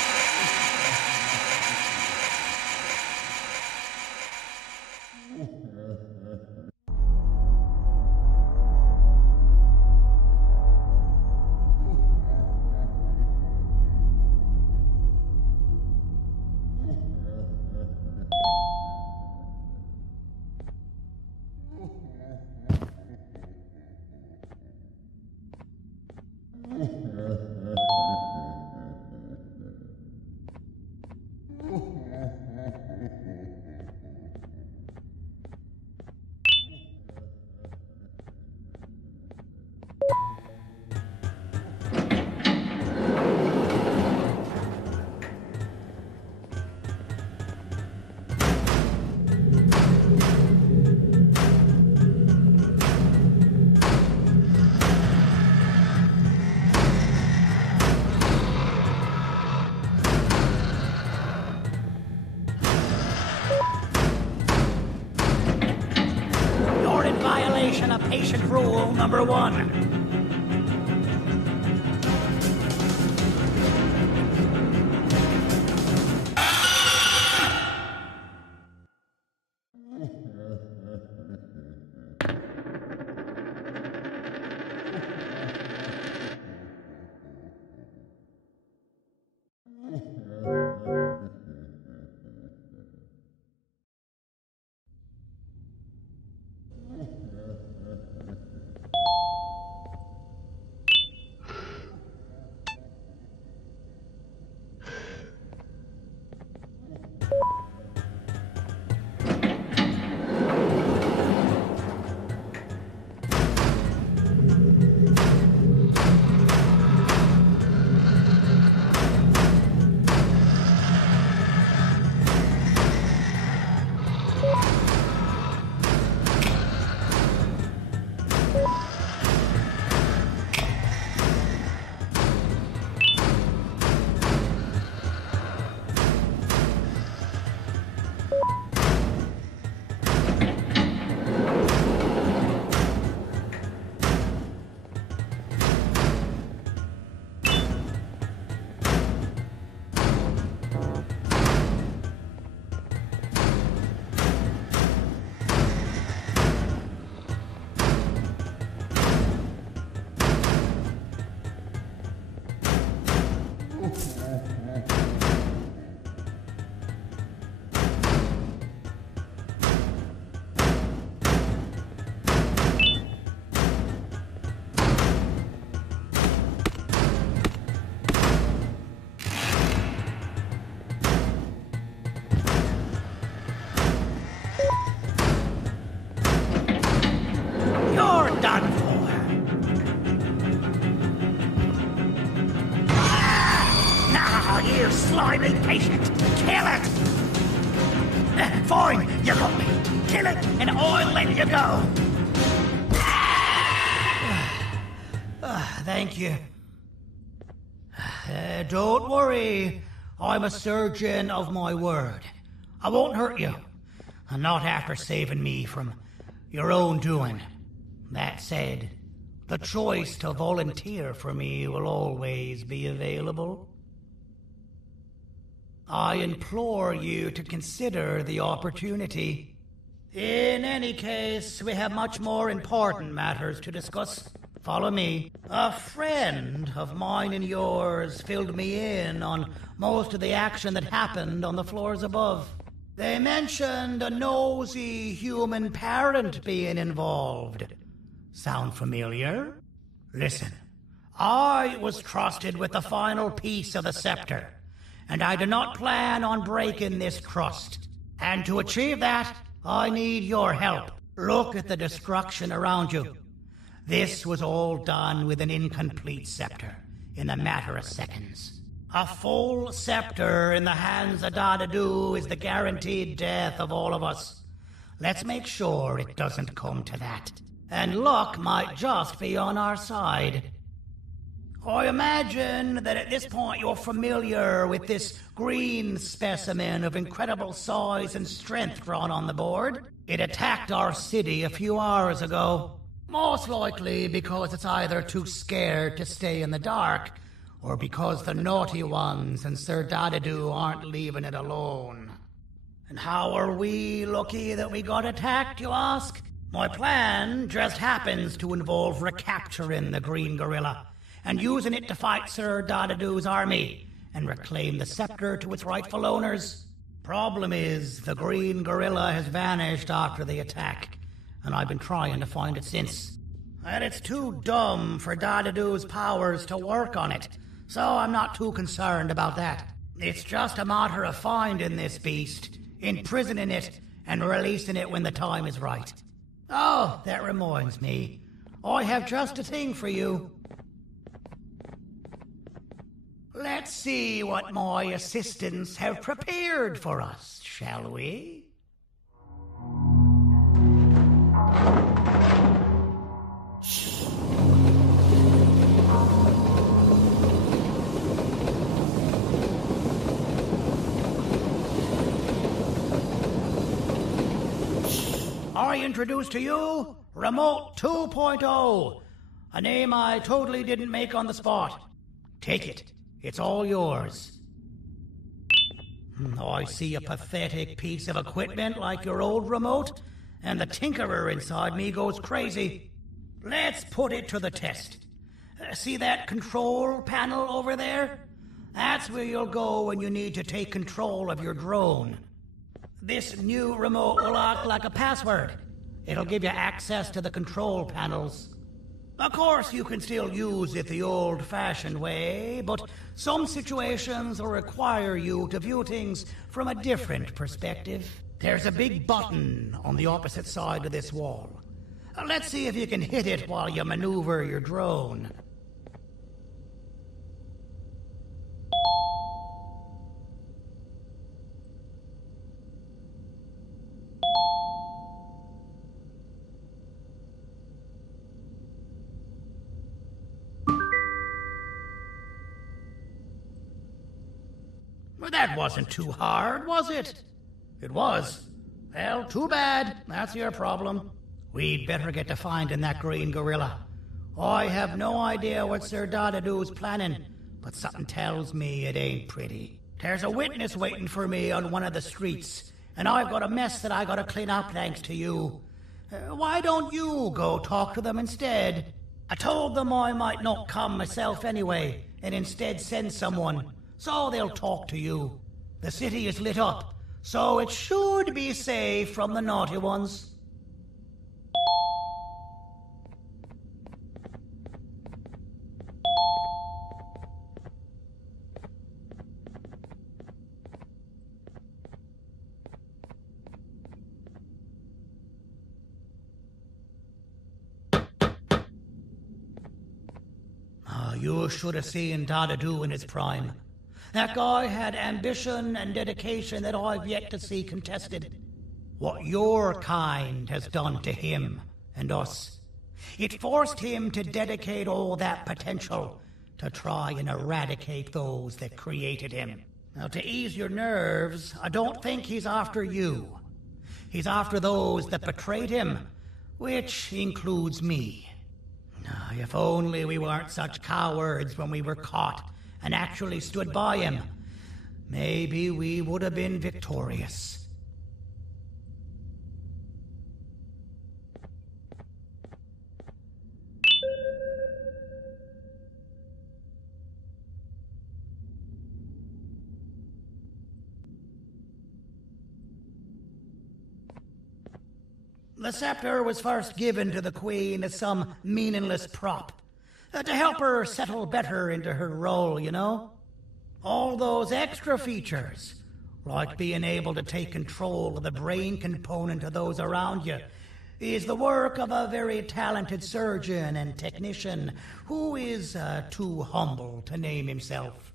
Patient rule number 1. slimy patient. Kill it! Fine, you got me. Kill it, and I'll let you go. Thank you. Don't worry. I'm a surgeon of my word. I won't hurt you. Not after saving me from your own doing. That said, the choice to volunteer for me will always be available. I implore you to consider the opportunity. In any case, we have much more important matters to discuss. Follow me. A friend of mine and yours filled me in on most of the action that happened on the floors above. They mentioned a nosy human parent being involved. Sound familiar? Listen, I was trusted with the final piece of the scepter, and I do not plan on breaking this trust. And to achieve that, I need your help. Look at the destruction around you. This was all done with an incomplete scepter, in a matter of seconds. A full scepter in the hands of Dadadu is the guaranteed death of all of us. Let's make sure it doesn't come to that. And luck might just be on our side. I imagine that at this point you're familiar with this green specimen of incredible size and strength drawn on the board. It attacked our city a few hours ago. Most likely because it's either too scared to stay in the dark, or because the naughty ones and Sir Dadadu aren't leaving it alone. And how are we lucky that we got attacked, you ask? My plan just happens to involve recapturing the green gorilla and using it to fight Sir Dadadu's army and reclaim the scepter to its rightful owners. Problem is, the green gorilla has vanished after the attack, and I've been trying to find it since. And it's too dumb for Dadadu's powers to work on it, so I'm not too concerned about that. It's just a matter of finding this beast, imprisoning it, and releasing it when the time is right. Oh, that reminds me. I have just a thing for you. Let's see what my assistants have prepared for us, shall we? I introduce to you Remote 2.0, a name I totally didn't make on the spot. Take it. It's all yours. I see a pathetic piece of equipment like your old remote, and the tinkerer inside me goes crazy. Let's put it to the test. See that control panel over there? That's where you'll go when you need to take control of your drone. This new remote will act like a password. It'll give you access to the control panels. Of course, you can still use it the old-fashioned way, but some situations will require you to view things from a different perspective. There's a big button on the opposite side of this wall. Let's see if you can hit it while you maneuver your drone. Well, that wasn't too hard, was it? It was. Well, too bad. That's your problem. We'd better get to finding that green gorilla. I have no idea what Sir Dadadu's planning, but something tells me it ain't pretty. There's a witness waiting for me on one of the streets, and I've got a mess that I gotta clean up thanks to you. Why don't you go talk to them instead? I told them I might not come myself anyway, and instead send someone, so they'll talk to you. The city is lit up, so it should be safe from the naughty ones. You should have seen Dadadu in his prime. That guy had ambition and dedication that I've yet to see contested. What your kind has done to him and us, it forced him to dedicate all that potential to try and eradicate those that created him. Now, to ease your nerves, I don't think he's after you. He's after those that betrayed him, which includes me. If only we weren't such cowards when we were caught and actually stood by him, maybe we would have been victorious. The scepter was first given to the Queen as some meaningless prop, to help her settle better into her role, you know? All those extra features, like being able to take control of the brain component of those around you, is the work of a very talented surgeon and technician who is too humble to name himself.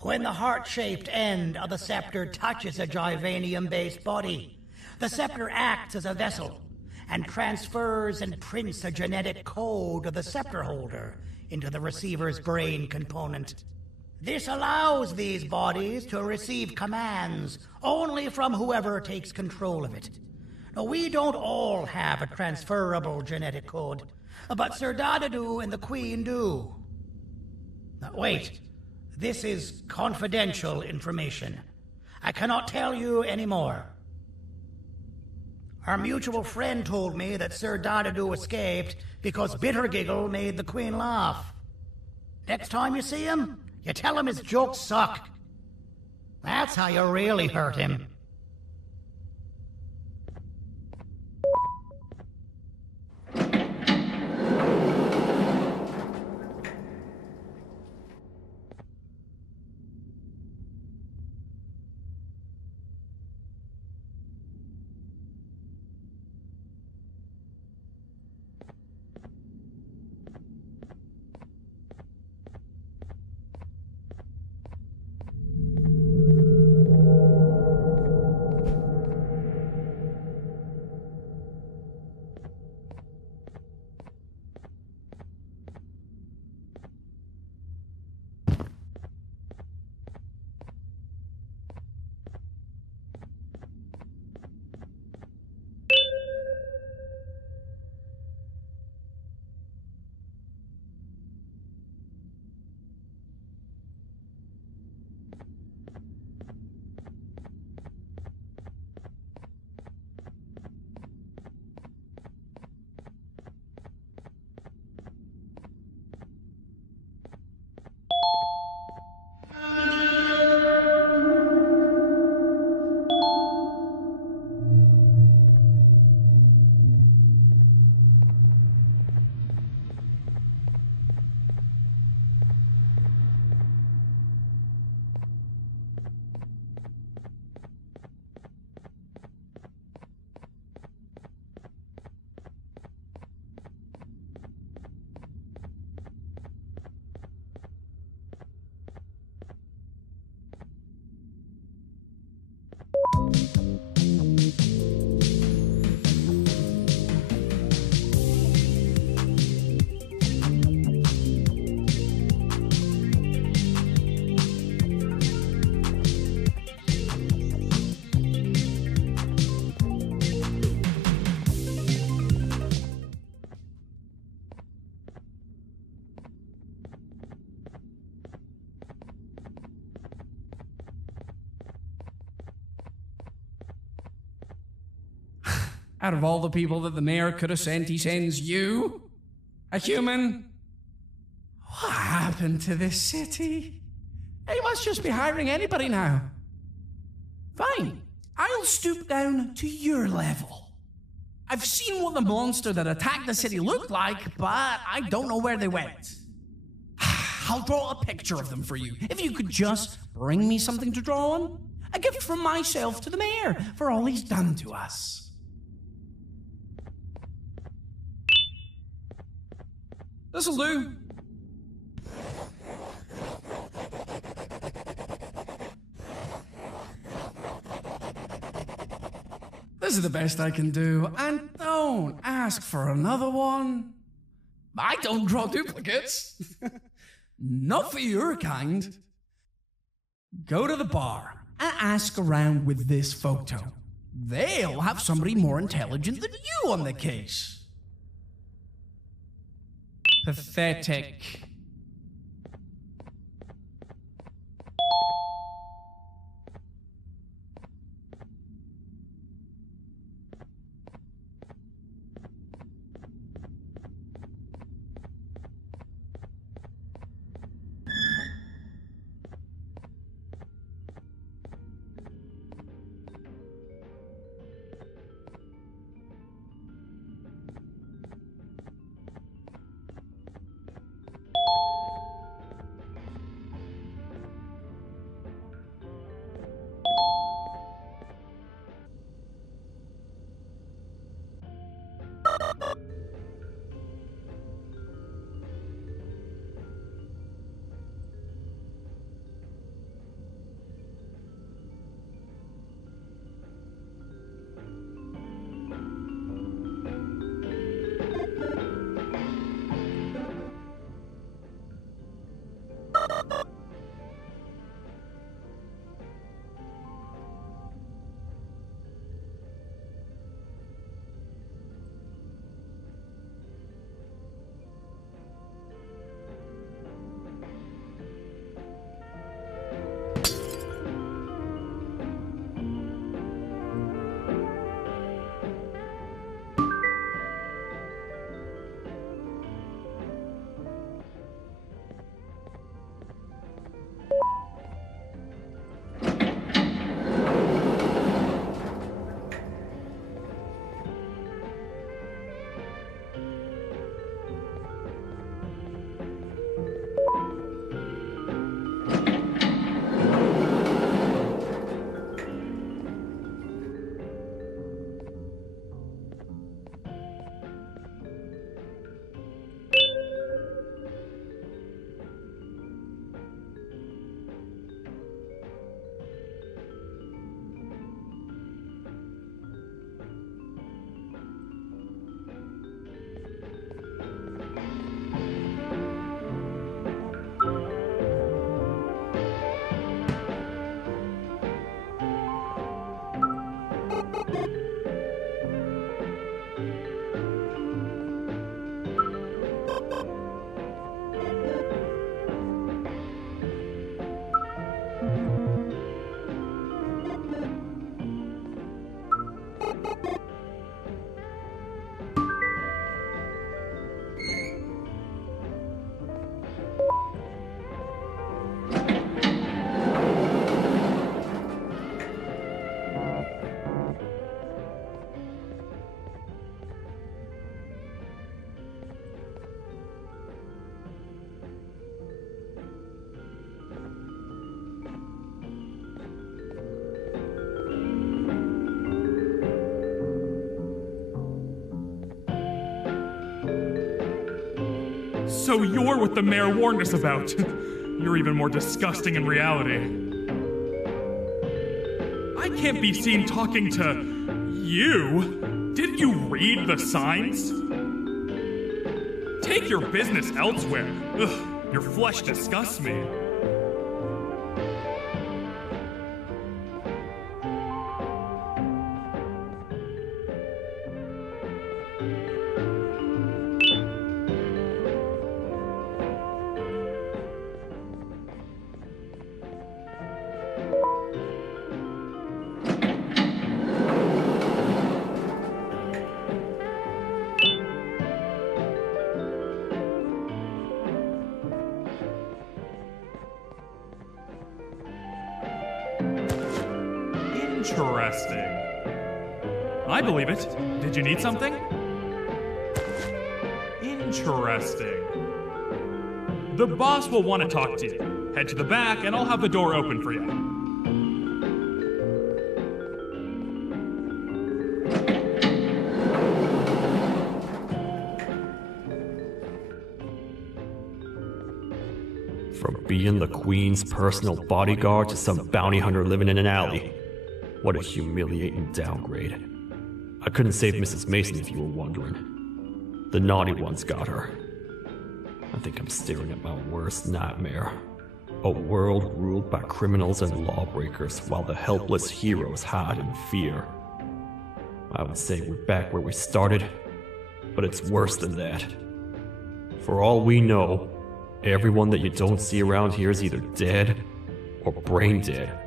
When the heart-shaped end of the scepter touches a Givanium-based body, the scepter acts as a vessel and transfers and prints a genetic code of the scepter holder into the receiver's brain component. This allows these bodies to receive commands only from whoever takes control of it. Now, we don't all have a transferable genetic code, but Sir Dadadu and the Queen do. Now, wait, this is confidential information. I cannot tell you any more. Our mutual friend told me that Sir Dadadu escaped because Bittergiggle made the Queen laugh. Next time you see him, you tell him his jokes suck. That's how you really hurt him. Out of all the people that the mayor could have sent, he sends you? A human? What happened to this city? He must just be hiring anybody now. Fine, I'll stoop down to your level. I've seen what the monster that attacked the city looked like, but I don't know where they went. I'll draw a picture of them for you, if you could just bring me something to draw on. A gift from myself to the mayor for all he's done to us. This'll do. This is the best I can do, and don't ask for another one. I don't draw duplicates. Not for your kind. Go to the bar and ask around with this photo. They'll have somebody more intelligent than you on the case. Pathetic. So you're what the mayor warned us about. You're even more disgusting in reality. I can't be seen talking to you. Didn't you read the signs? Take your business elsewhere. Ugh, your flesh disgusts me. Interesting. I believe it. Did you need something? Interesting. The boss will want to talk to you. Head to the back and I'll have the door open for you. From being the Queen's personal bodyguard to some bounty hunter living in an alley. What a humiliating downgrade. I couldn't save Mrs. Mason if you were wondering. The naughty ones got her. I think I'm staring at my worst nightmare. A world ruled by criminals and lawbreakers while the helpless heroes hide in fear. I would say we're back where we started, but it's worse than that. For all we know, everyone that you don't see around here is either dead or brain dead.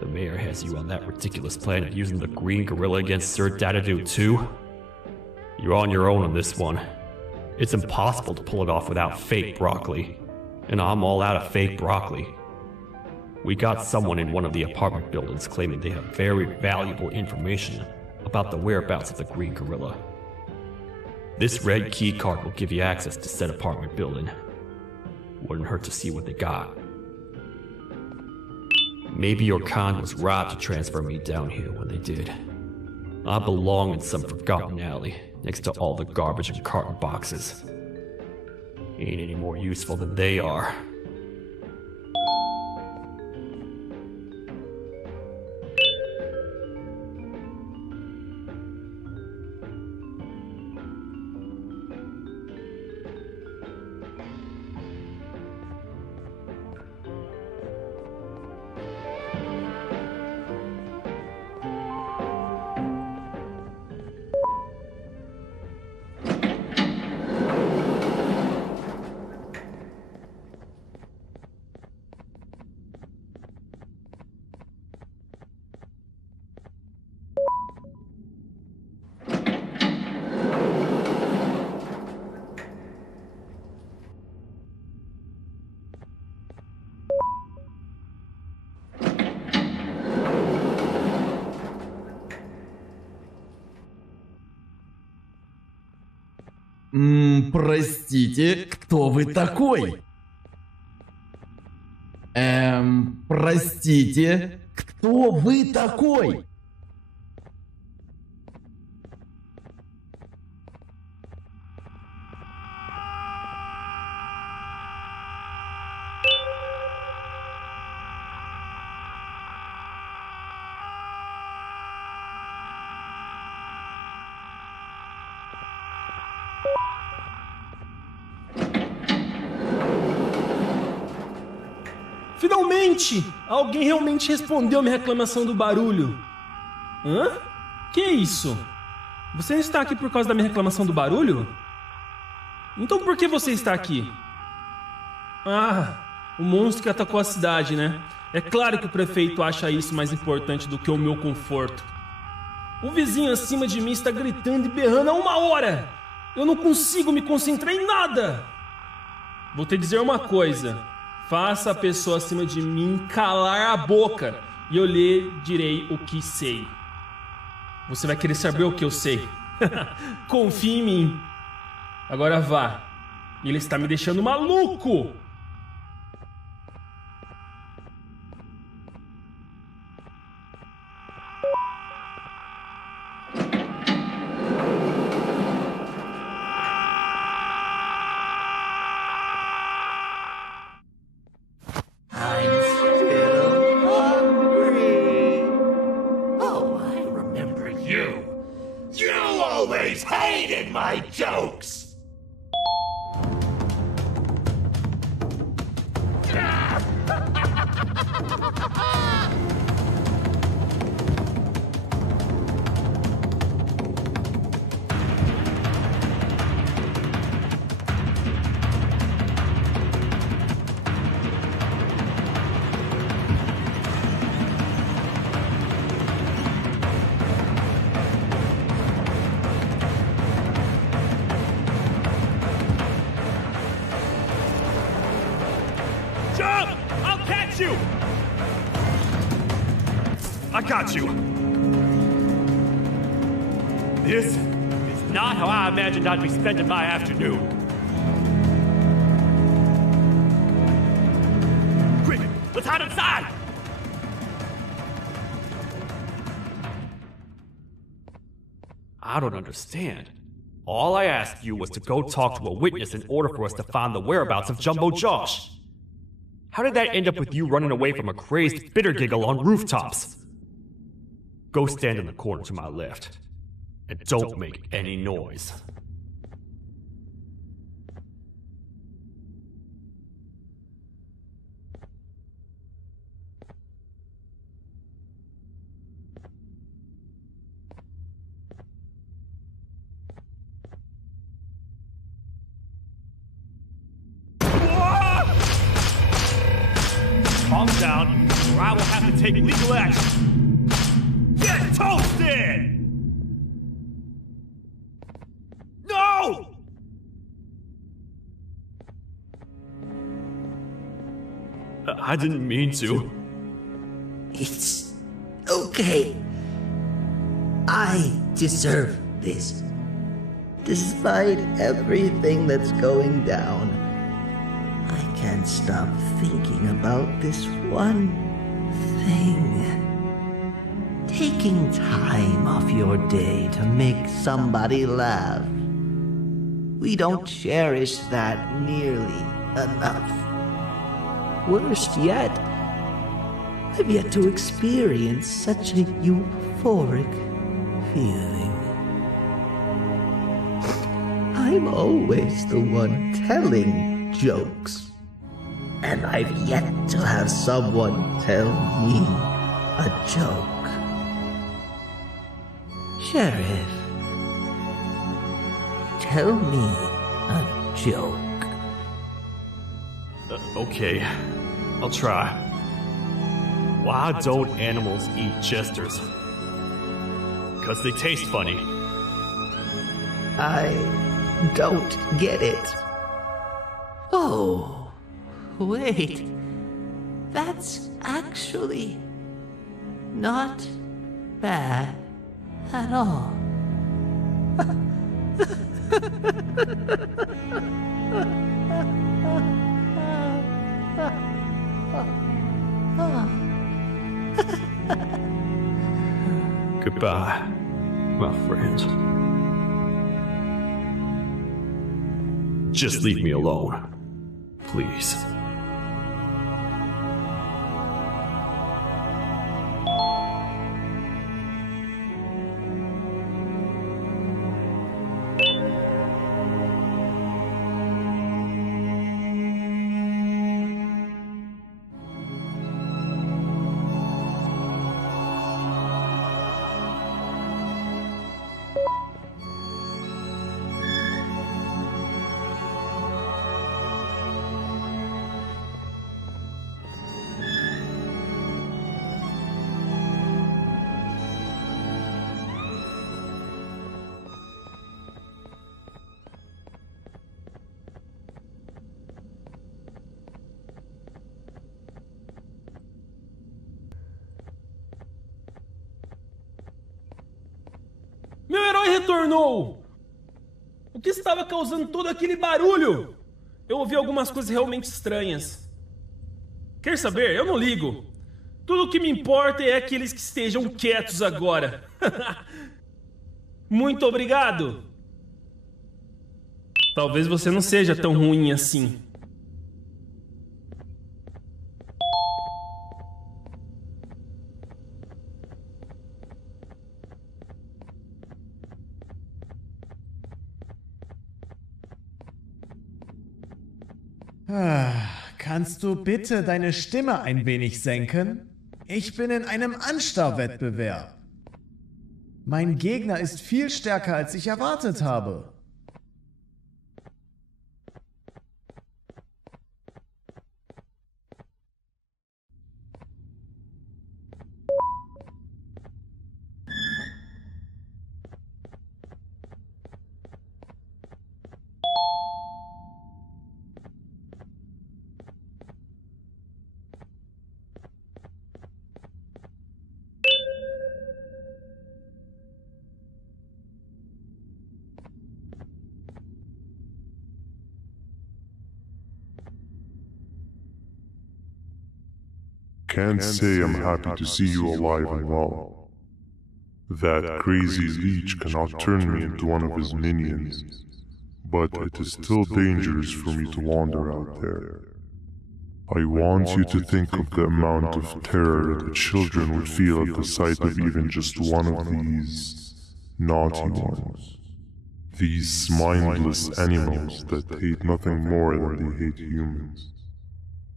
The mayor has you on that ridiculous plan of using the green gorilla against Sir Dadadoo too. You're on your own on this one. It's impossible to pull it off without fake broccoli, and I'm all out of fake broccoli. We got someone in one of the apartment buildings claiming they have very valuable information about the whereabouts of the green gorilla. This red key card will give you access to said apartment building. Wouldn't hurt to see what they got. Maybe your con was robbed to transfer me down here when they did. I belong in some forgotten alley, next to all the garbage and carton boxes. Ain't any more useful than they are. Простите, кто вы такой? Простите, кто вы такой? Finalmente! Alguém realmente respondeu a minha reclamação do barulho. Hã? Que isso? Você não está aqui por causa da minha reclamação do barulho? Então por que você está aqui? Ah, o monstro que atacou a cidade, né? É claro que o prefeito acha isso mais importante do que o meu conforto. O vizinho acima de mim está gritando e berrando há 1 hora! Eu não consigo me concentrar em nada! Vou te dizer uma coisa. Faça a pessoa acima de mim calar a boca e eu lhe direi o que sei. Você vai querer saber o que eu sei. Confie em mim. Agora vá. Ele está me deixando maluco. Jokes! I got you! This is not how I imagined I'd be spending my afternoon. Quick, let's hide inside! I don't understand. All I asked you was to go talk to a witness in order for us to find the whereabouts of Jumbo Josh. How did that end up with you running away from a crazed bitter giggle on rooftops? Go stand in the corner to my left. And don't make any noise. Calm down, or I will have to take legal action. Get toasted! No! I didn't mean to. It's okay. I deserve this. Despite everything that's going down, I can't stop thinking about this one thing. Taking time off your day to make somebody laugh. We don't cherish that nearly enough. Worst yet, I've yet to experience such a euphoric feeling. I'm always the one telling jokes, and I've yet to have someone tell me a joke. Sheriff, tell me a joke. Okay, I'll try. Why don't animals eat jesters? 'Cause they taste funny. I don't get it. Oh, wait. That's actually not bad at all. Goodbye, my friends. Just leave me alone, please. Meu herói retornou! O que estava causando todo aquele barulho? Eu ouvi algumas coisas realmente estranhas. Quer saber? Eu não ligo. Tudo o que me importa é aqueles que estejam quietos agora. Muito obrigado! Talvez você não seja tão ruim assim. Kannst du bitte deine Stimme ein wenig senken? Ich bin in einem Anstarrwettbewerb. Mein Gegner ist viel stärker, als ich erwartet habe. Can't say I'm happy to see you alive and well. That crazy leech cannot turn me into one of his minions, but it is still dangerous for me to wander out there. I want you to think of the amount of terror that the children would feel at the sight of even just one of these naughty ones. These mindless animals that hate nothing more than they hate humans.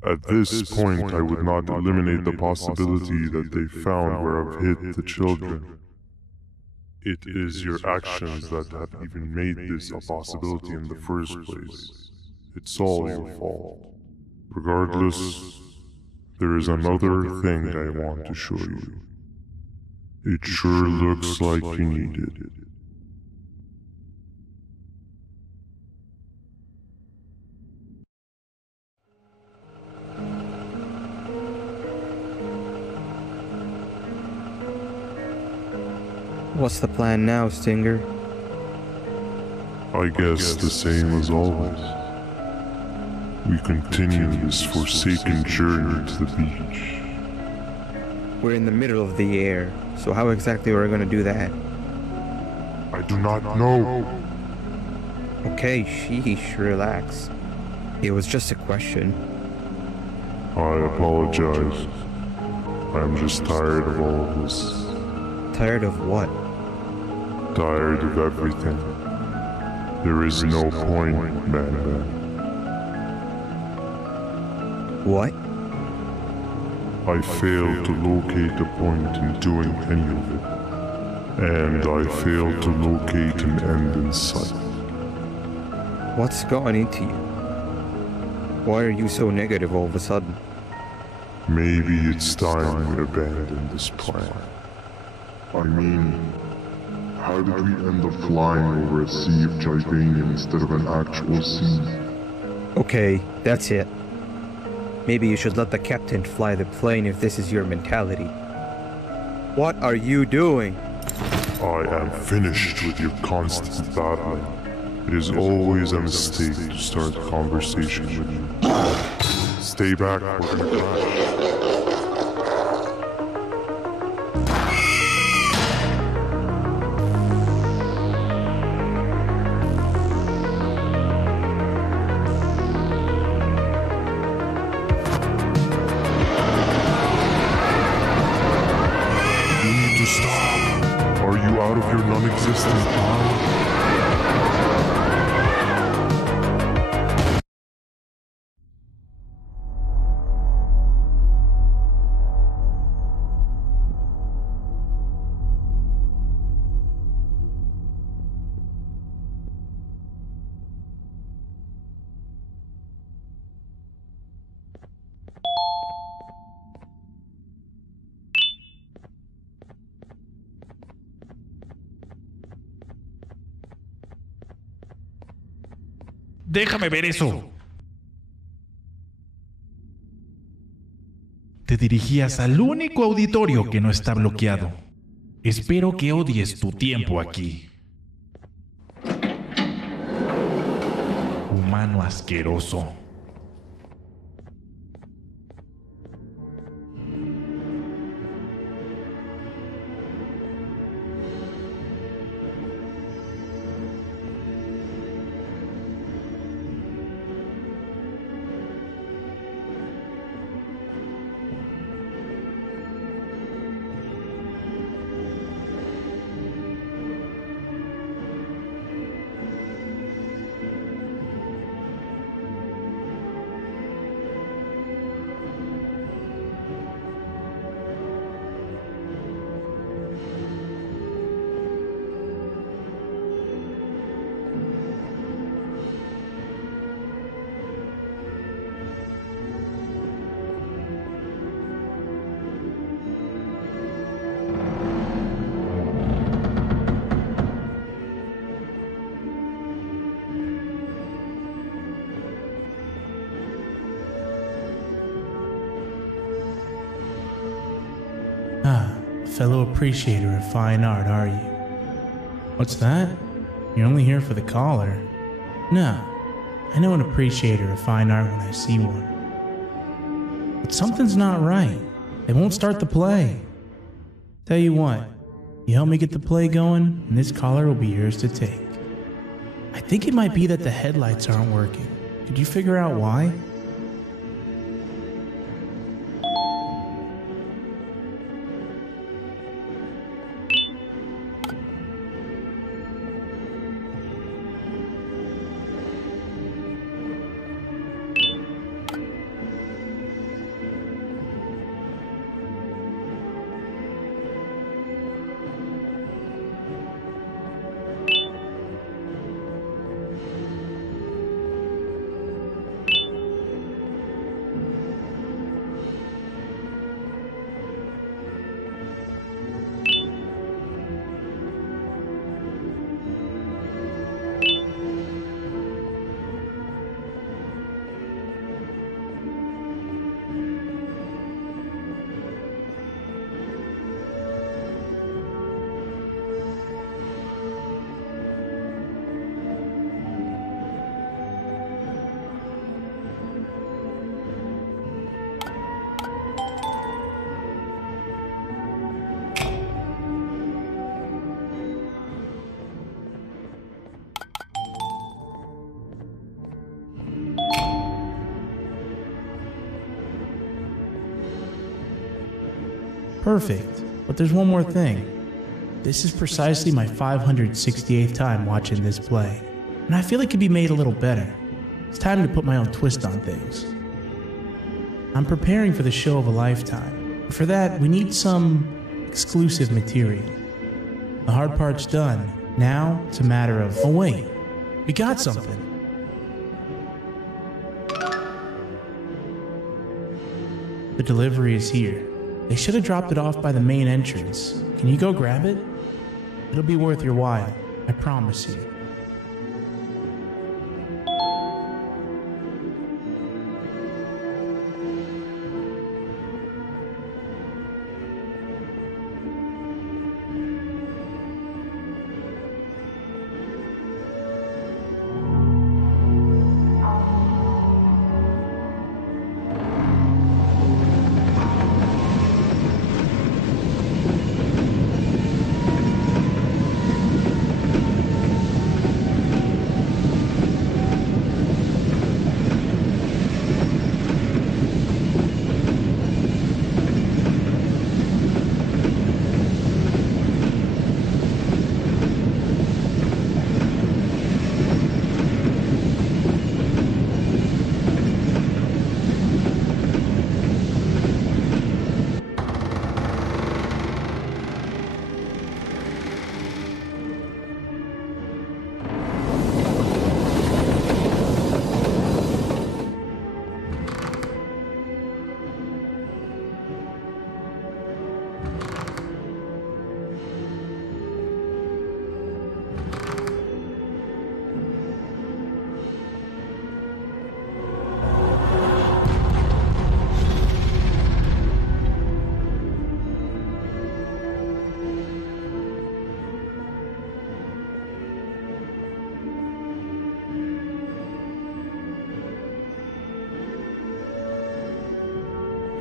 At this point, I would not eliminate the possibility that they found where I've hid the children. It is your actions that have even made this a possibility in the first place. It's all your fault. Regardless, there is another thing I want to show you. It sure looks like you need it. What's the plan now, Stinger? I guess the same as always. We continue this forsaken journey to the beach. We're in the middle of the air, so how exactly are we going to do that? I do not know. Okay, sheesh, relax. It was just a question. I apologize. I'm just tired of all of this. Tired of what? Tired of everything. There is no point, Banban. What? I failed to locate a point in doing any of it. And I failed to locate an end in sight. What's gotten into you? Why are you so negative all of a sudden? Maybe it's time we abandon this plan. I mean, how did we end up flying over a sea of Givanium instead of an actual sea? Okay, that's it. Maybe you should let the captain fly the plane if this is your mentality. What are you doing? I am finished with your constant battling. It is always a mistake to start a conversation with you. Stay back or you crash. Out of your non-existent mind. Déjame ver eso. Te dirigías al único auditorio que no está bloqueado. Espero que odies tu tiempo aquí. Humano asqueroso. Fellow appreciator of fine art, are you? What's that? You're only here for the collar. No, I know an appreciator of fine art when I see one. But something's not right. They won't start the play. Tell you what, you help me get the play going, and this collar will be yours to take. I think it might be that the headlights aren't working. Could you figure out why? Perfect. But there's one more thing. This is precisely my 568th time watching this play, and I feel it could be made a little better. It's time to put my own twist on things. I'm preparing for the show of a lifetime. For that, we need some exclusive material. The hard part's done. Now, it's a matter of, oh wait, we got something. The delivery is here. They should have dropped it off by the main entrance. Can you go grab it? It'll be worth your while, I promise you.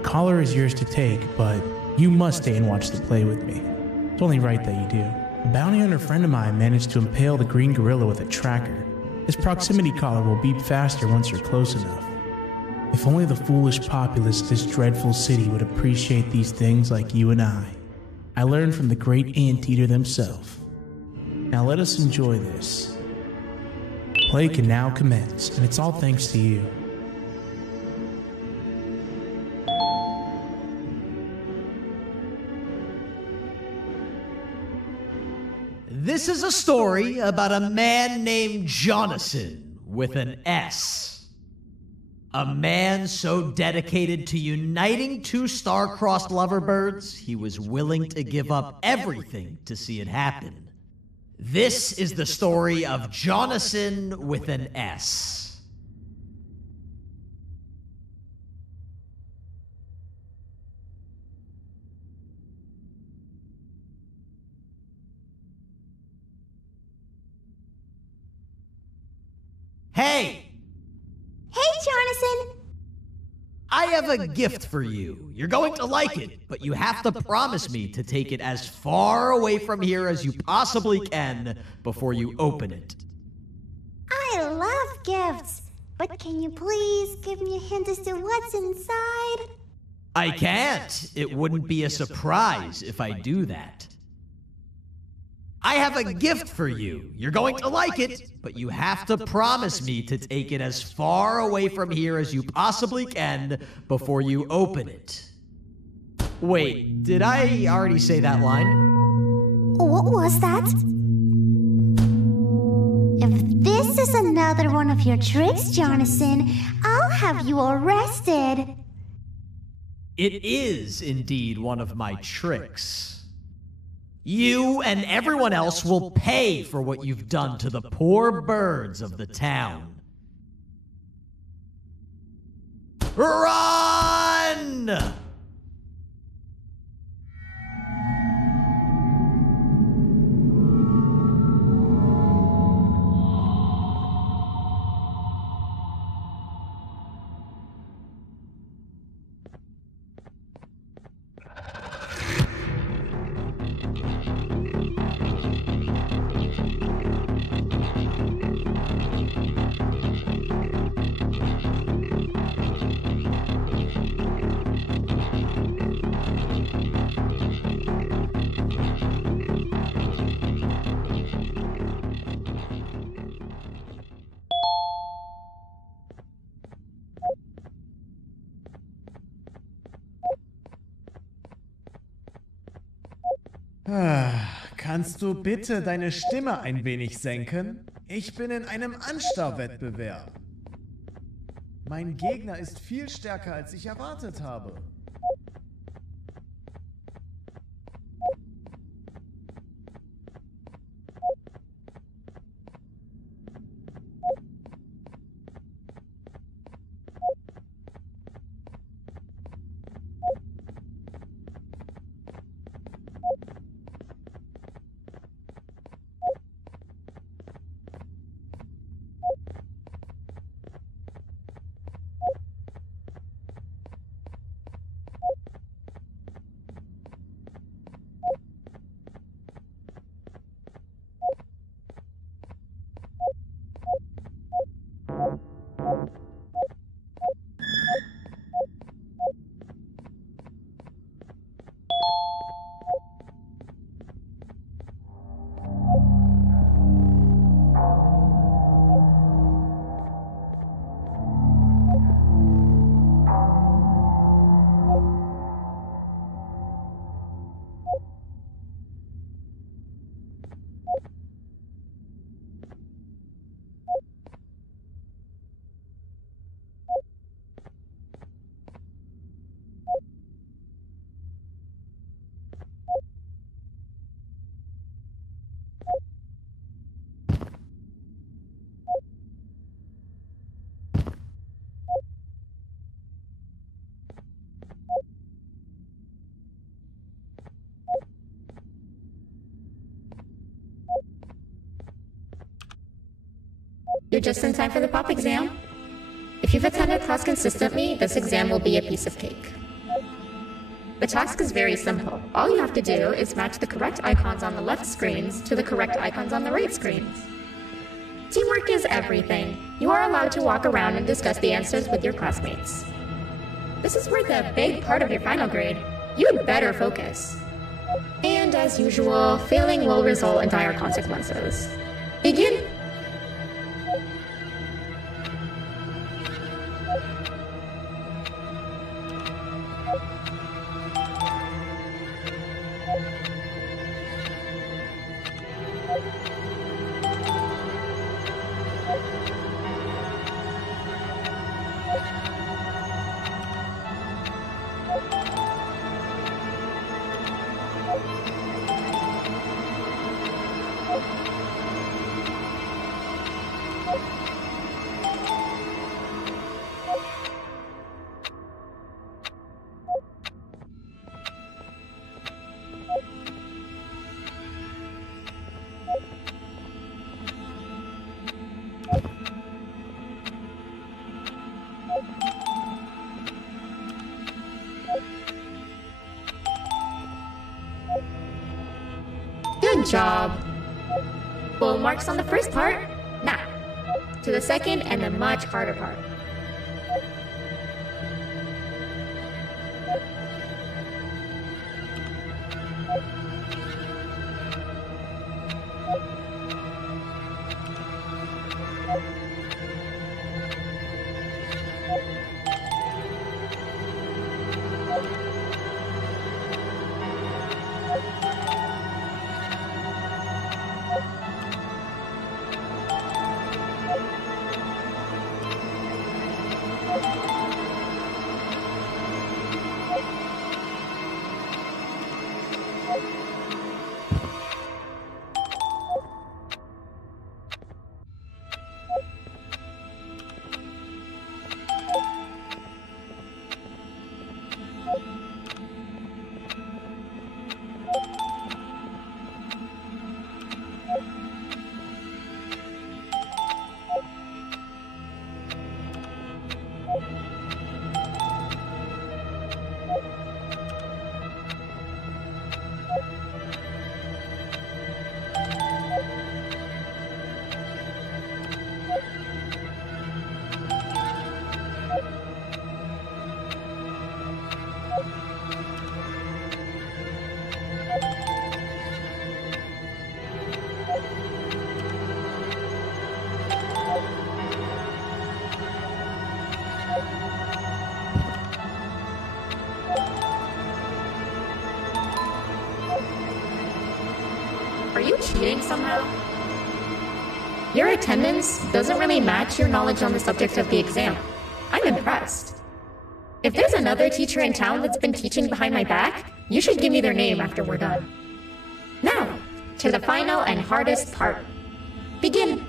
Collar is yours to take, but you must stay and watch the play with me. It's only right that you do. A bounty hunter friend of mine managed to impale the green gorilla with a tracker. This proximity collar will beep faster once you're close enough. If only the foolish populace of this dreadful city would appreciate these things like you and I. I learned from the great anteater themselves. Now let us enjoy this. Play can now commence, and it's all thanks to you. This is a story about a man named Jonathan with an S. A man so dedicated to uniting two star-crossed loverbirds, he was willing to give up everything to see it happen. This is the story of Jonathan with an S. Hey! Hey, Jonathan! I have a gift for you. You're going to like it, but you have to promise me to take it as far away from here as you possibly can before you open it. I love gifts, but can you please give me a hint as to what's inside? I can't. It wouldn't be a surprise if I do that. I have a gift for you. You're going to like it, but you have to promise me to take it as far away from here as you possibly can before you open it. Wait, did I already say that line? What was that? If this is another one of your tricks, Jonathan, I'll have you arrested. It is indeed one of my tricks. You and everyone else will pay for what you've done to the poor birds of the town. Run! Kannst du bitte deine Stimme ein wenig senken? Ich bin in einem Anstarrwettbewerb. Mein Gegner ist viel stärker, als ich erwartet habe. You're just in time for the pop exam. If you've attended class consistently, this exam will be a piece of cake. The task is very simple. All you have to do is match the correct icons on the left screens to the correct icons on the right screens. Teamwork is everything. You are allowed to walk around and discuss the answers with your classmates. This is worth a big part of your final grade. You'd better focus. And as usual, failing will result in dire consequences. Begin. Good job. Full marks on the first part. Now, to the second and the much harder part. somehow? Your attendance doesn't really match your knowledge on the subject of the exam. I'm impressed. If there's another teacher in town that's been teaching behind my back, you should give me their name after we're done. Now, to the final and hardest part. Begin.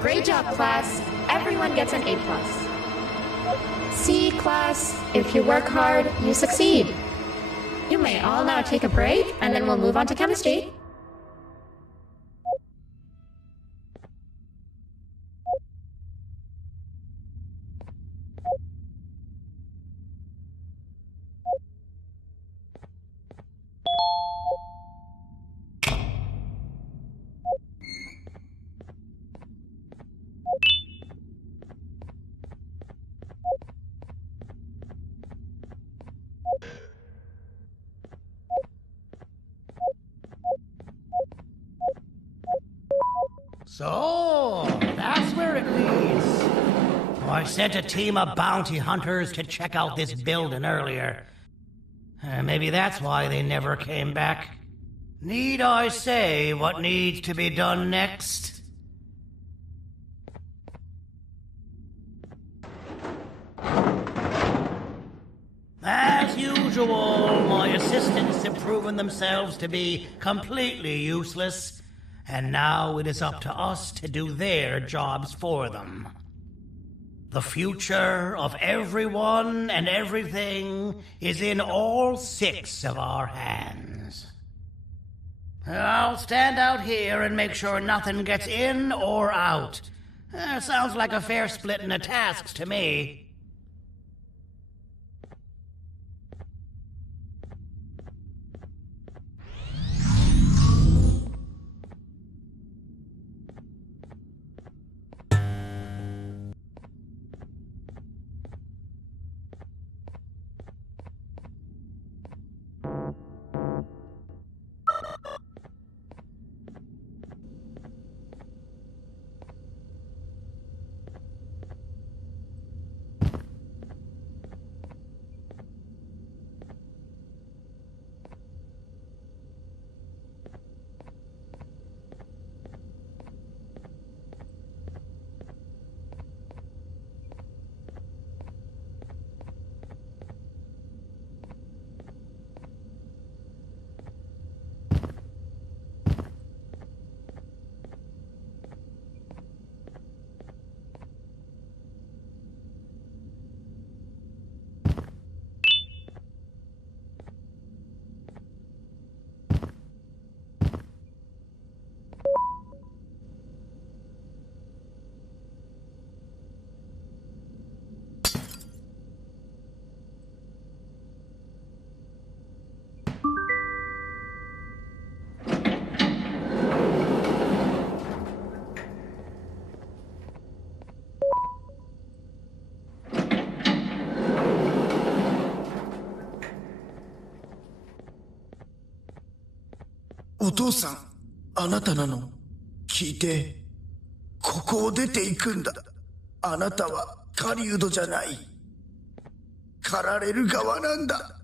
Great job, class. Everyone gets an A+. See, class, if you work hard, you succeed. You may all now take a break, and then we'll move on to chemistry. So, that's where it leads. I sent a team of bounty hunters to check out this building earlier. Maybe that's why they never came back. Need I say what needs to be done next? As usual, my assistants have proven themselves to be completely useless. And now it is up to us to do their jobs for them. The future of everyone and everything is in all 6 of our hands. I'll stand out here and make sure nothing gets in or out. Sounds like a fair splitting of tasks to me. お父さん、あなたなの？聞いて。ここを出ていくんだ。あなたは狩人じゃない。狩られる側なんだ。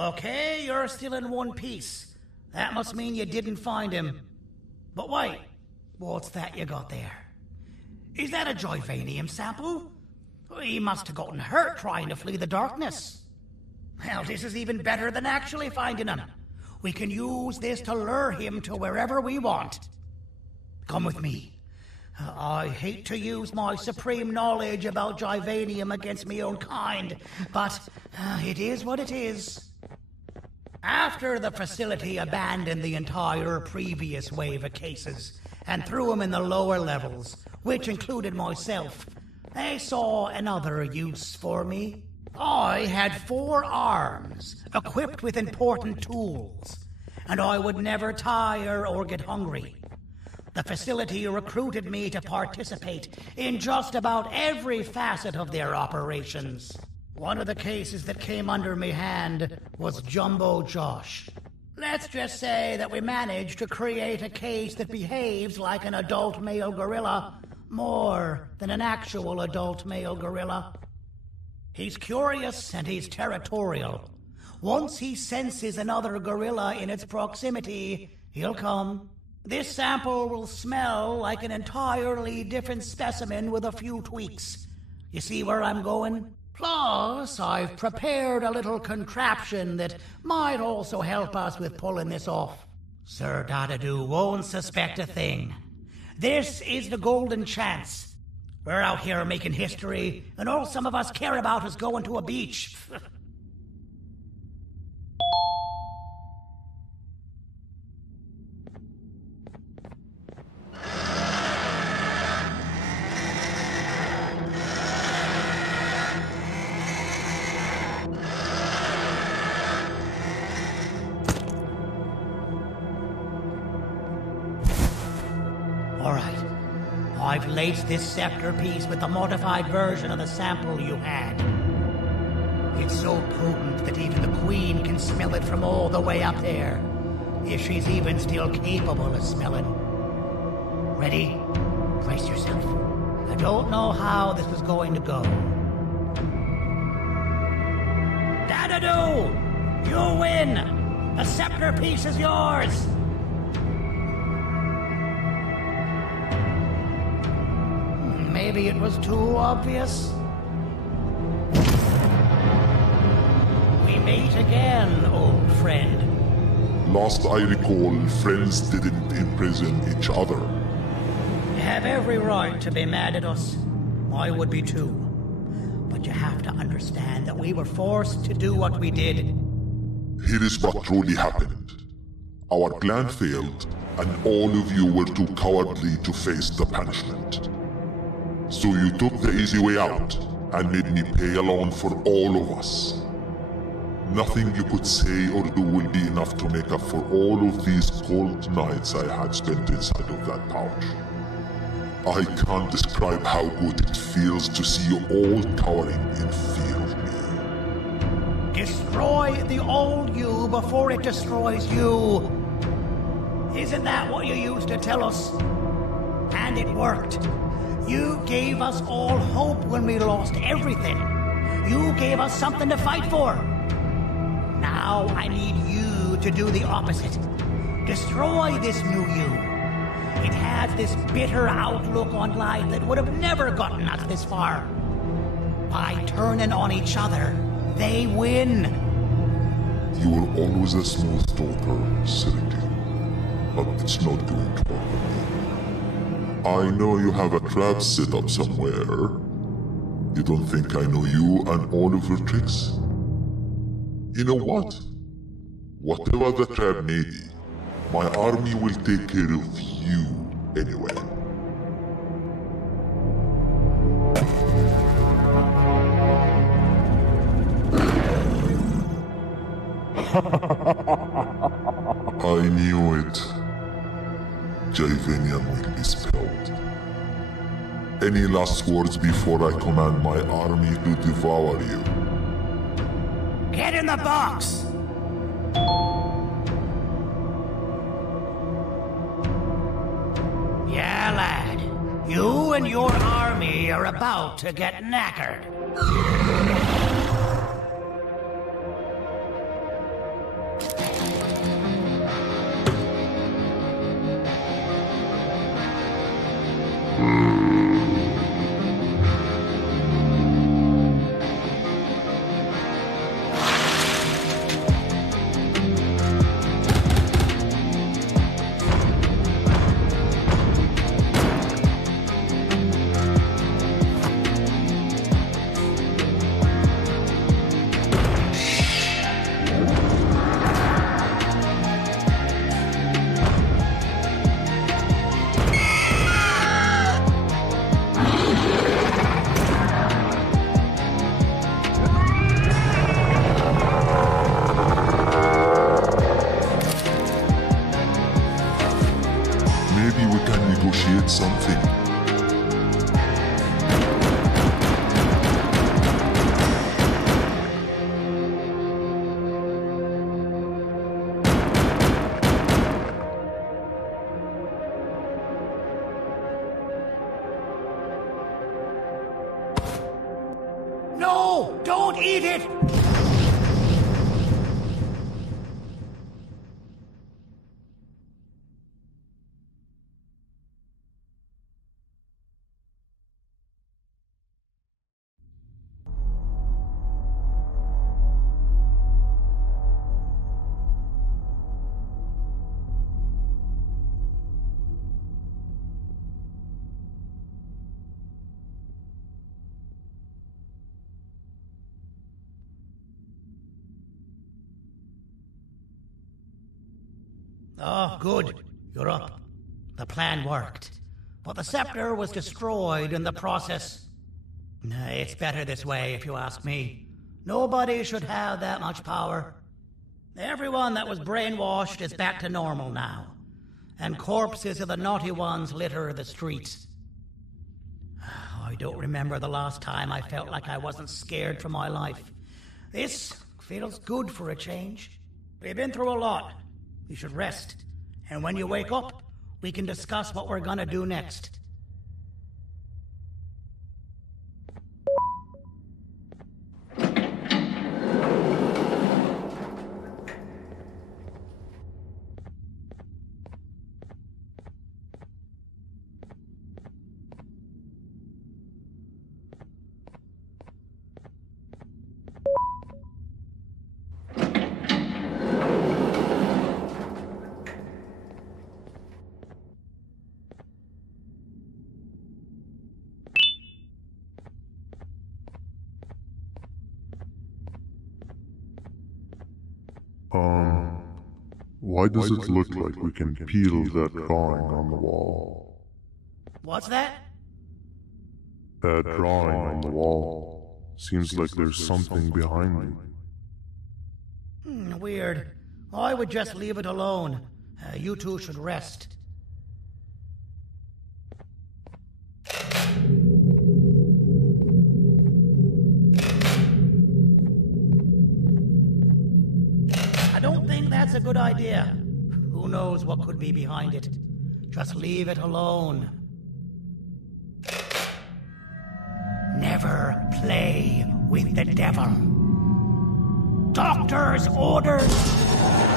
Okay, you're still in one piece. That must mean you didn't find him. But wait, what's that you got there? Is that a Joyvanium sample? He must have gotten hurt trying to flee the darkness. Well, this is even better than actually finding him. We can use this to lure him to wherever we want. Come with me. I hate to use my supreme knowledge about Joyvanium against my own kind, but it is what it is. After the facility abandoned the entire previous wave of cases and threw them in the lower levels, which included myself, they saw another use for me. I had 4 arms, equipped with important tools, and I would never tire or get hungry. The facility recruited me to participate in just about every facet of their operations. One of the cases that came under me hand was Jumbo Josh. Let's just say that we managed to create a case that behaves like an adult male gorilla, more than an actual adult male gorilla. He's curious and he's territorial. Once he senses another gorilla in its proximity, he'll come. This sample will smell like an entirely different specimen with a few tweaks. You see where I'm going? Plus, I've prepared a little contraption that might also help us with pulling this off. Sir Dadadoo won't suspect a thing. This is the golden chance. We're out here making history, and all some of us care about is going to a beach. All right. I've laced this scepter piece with the modified version of the sample you had. It's so potent that even the Queen can smell it from all the way up there, if she's even still capable of smelling. Ready? Brace yourself. I don't know how this is going to go. Dadadoo! You win! The scepter piece is yours! Maybe it was too obvious. We meet again, old friend. Last I recall, friends didn't imprison each other. You have every right to be mad at us. I would be too. But you have to understand that we were forced to do what we did. Here is what truly happened. Our plan failed, and all of you were too cowardly to face the punishment. So you took the easy way out, and made me pay alone for all of us. Nothing you could say or do will be enough to make up for all of these cold nights I had spent inside of that pouch. I can't describe how good it feels to see you all cowering in fear of me. Destroy the old you before it destroys you. Isn't that what you used to tell us? And it worked. You gave us all hope when we lost everything. You gave us something to fight for. Now I need you to do the opposite. Destroy this new you. It has this bitter outlook on life that would have never gotten us this far. By turning on each other, they win. You were always a smooth talker, Seriki, but it's not going to work with me. I know you have a trap set up somewhere. You don't think I know you and all of your tricks? You know what? Whatever the trap may be, my army will take care of you anyway. I knew it. Joyvanium will be spelled. Any last words before I command my army to devour you? Get in the box! Yeah, lad. You and your army are about to get knackered. Maybe we can negotiate something. No! Don't eat it! Oh, good. You're up. The plan worked. But the scepter was destroyed in the process. It's better this way, if you ask me. Nobody should have that much power. Everyone that was brainwashed is back to normal now. And corpses of the naughty ones litter the streets. I don't remember the last time I felt like I wasn't scared for my life. This feels good for a change. We've been through a lot. You should rest. And when you wake up, we can discuss what we're gonna do next. Why does it look like we can peel that drawing on the wall? What's that? That drawing on the wall. Seems like there's something behind it. Weird. I would just leave it alone. You two should rest. I don't think that's a good idea. Who knows what could be behind it? Just leave it alone. Never play with the devil. Doctor's orders!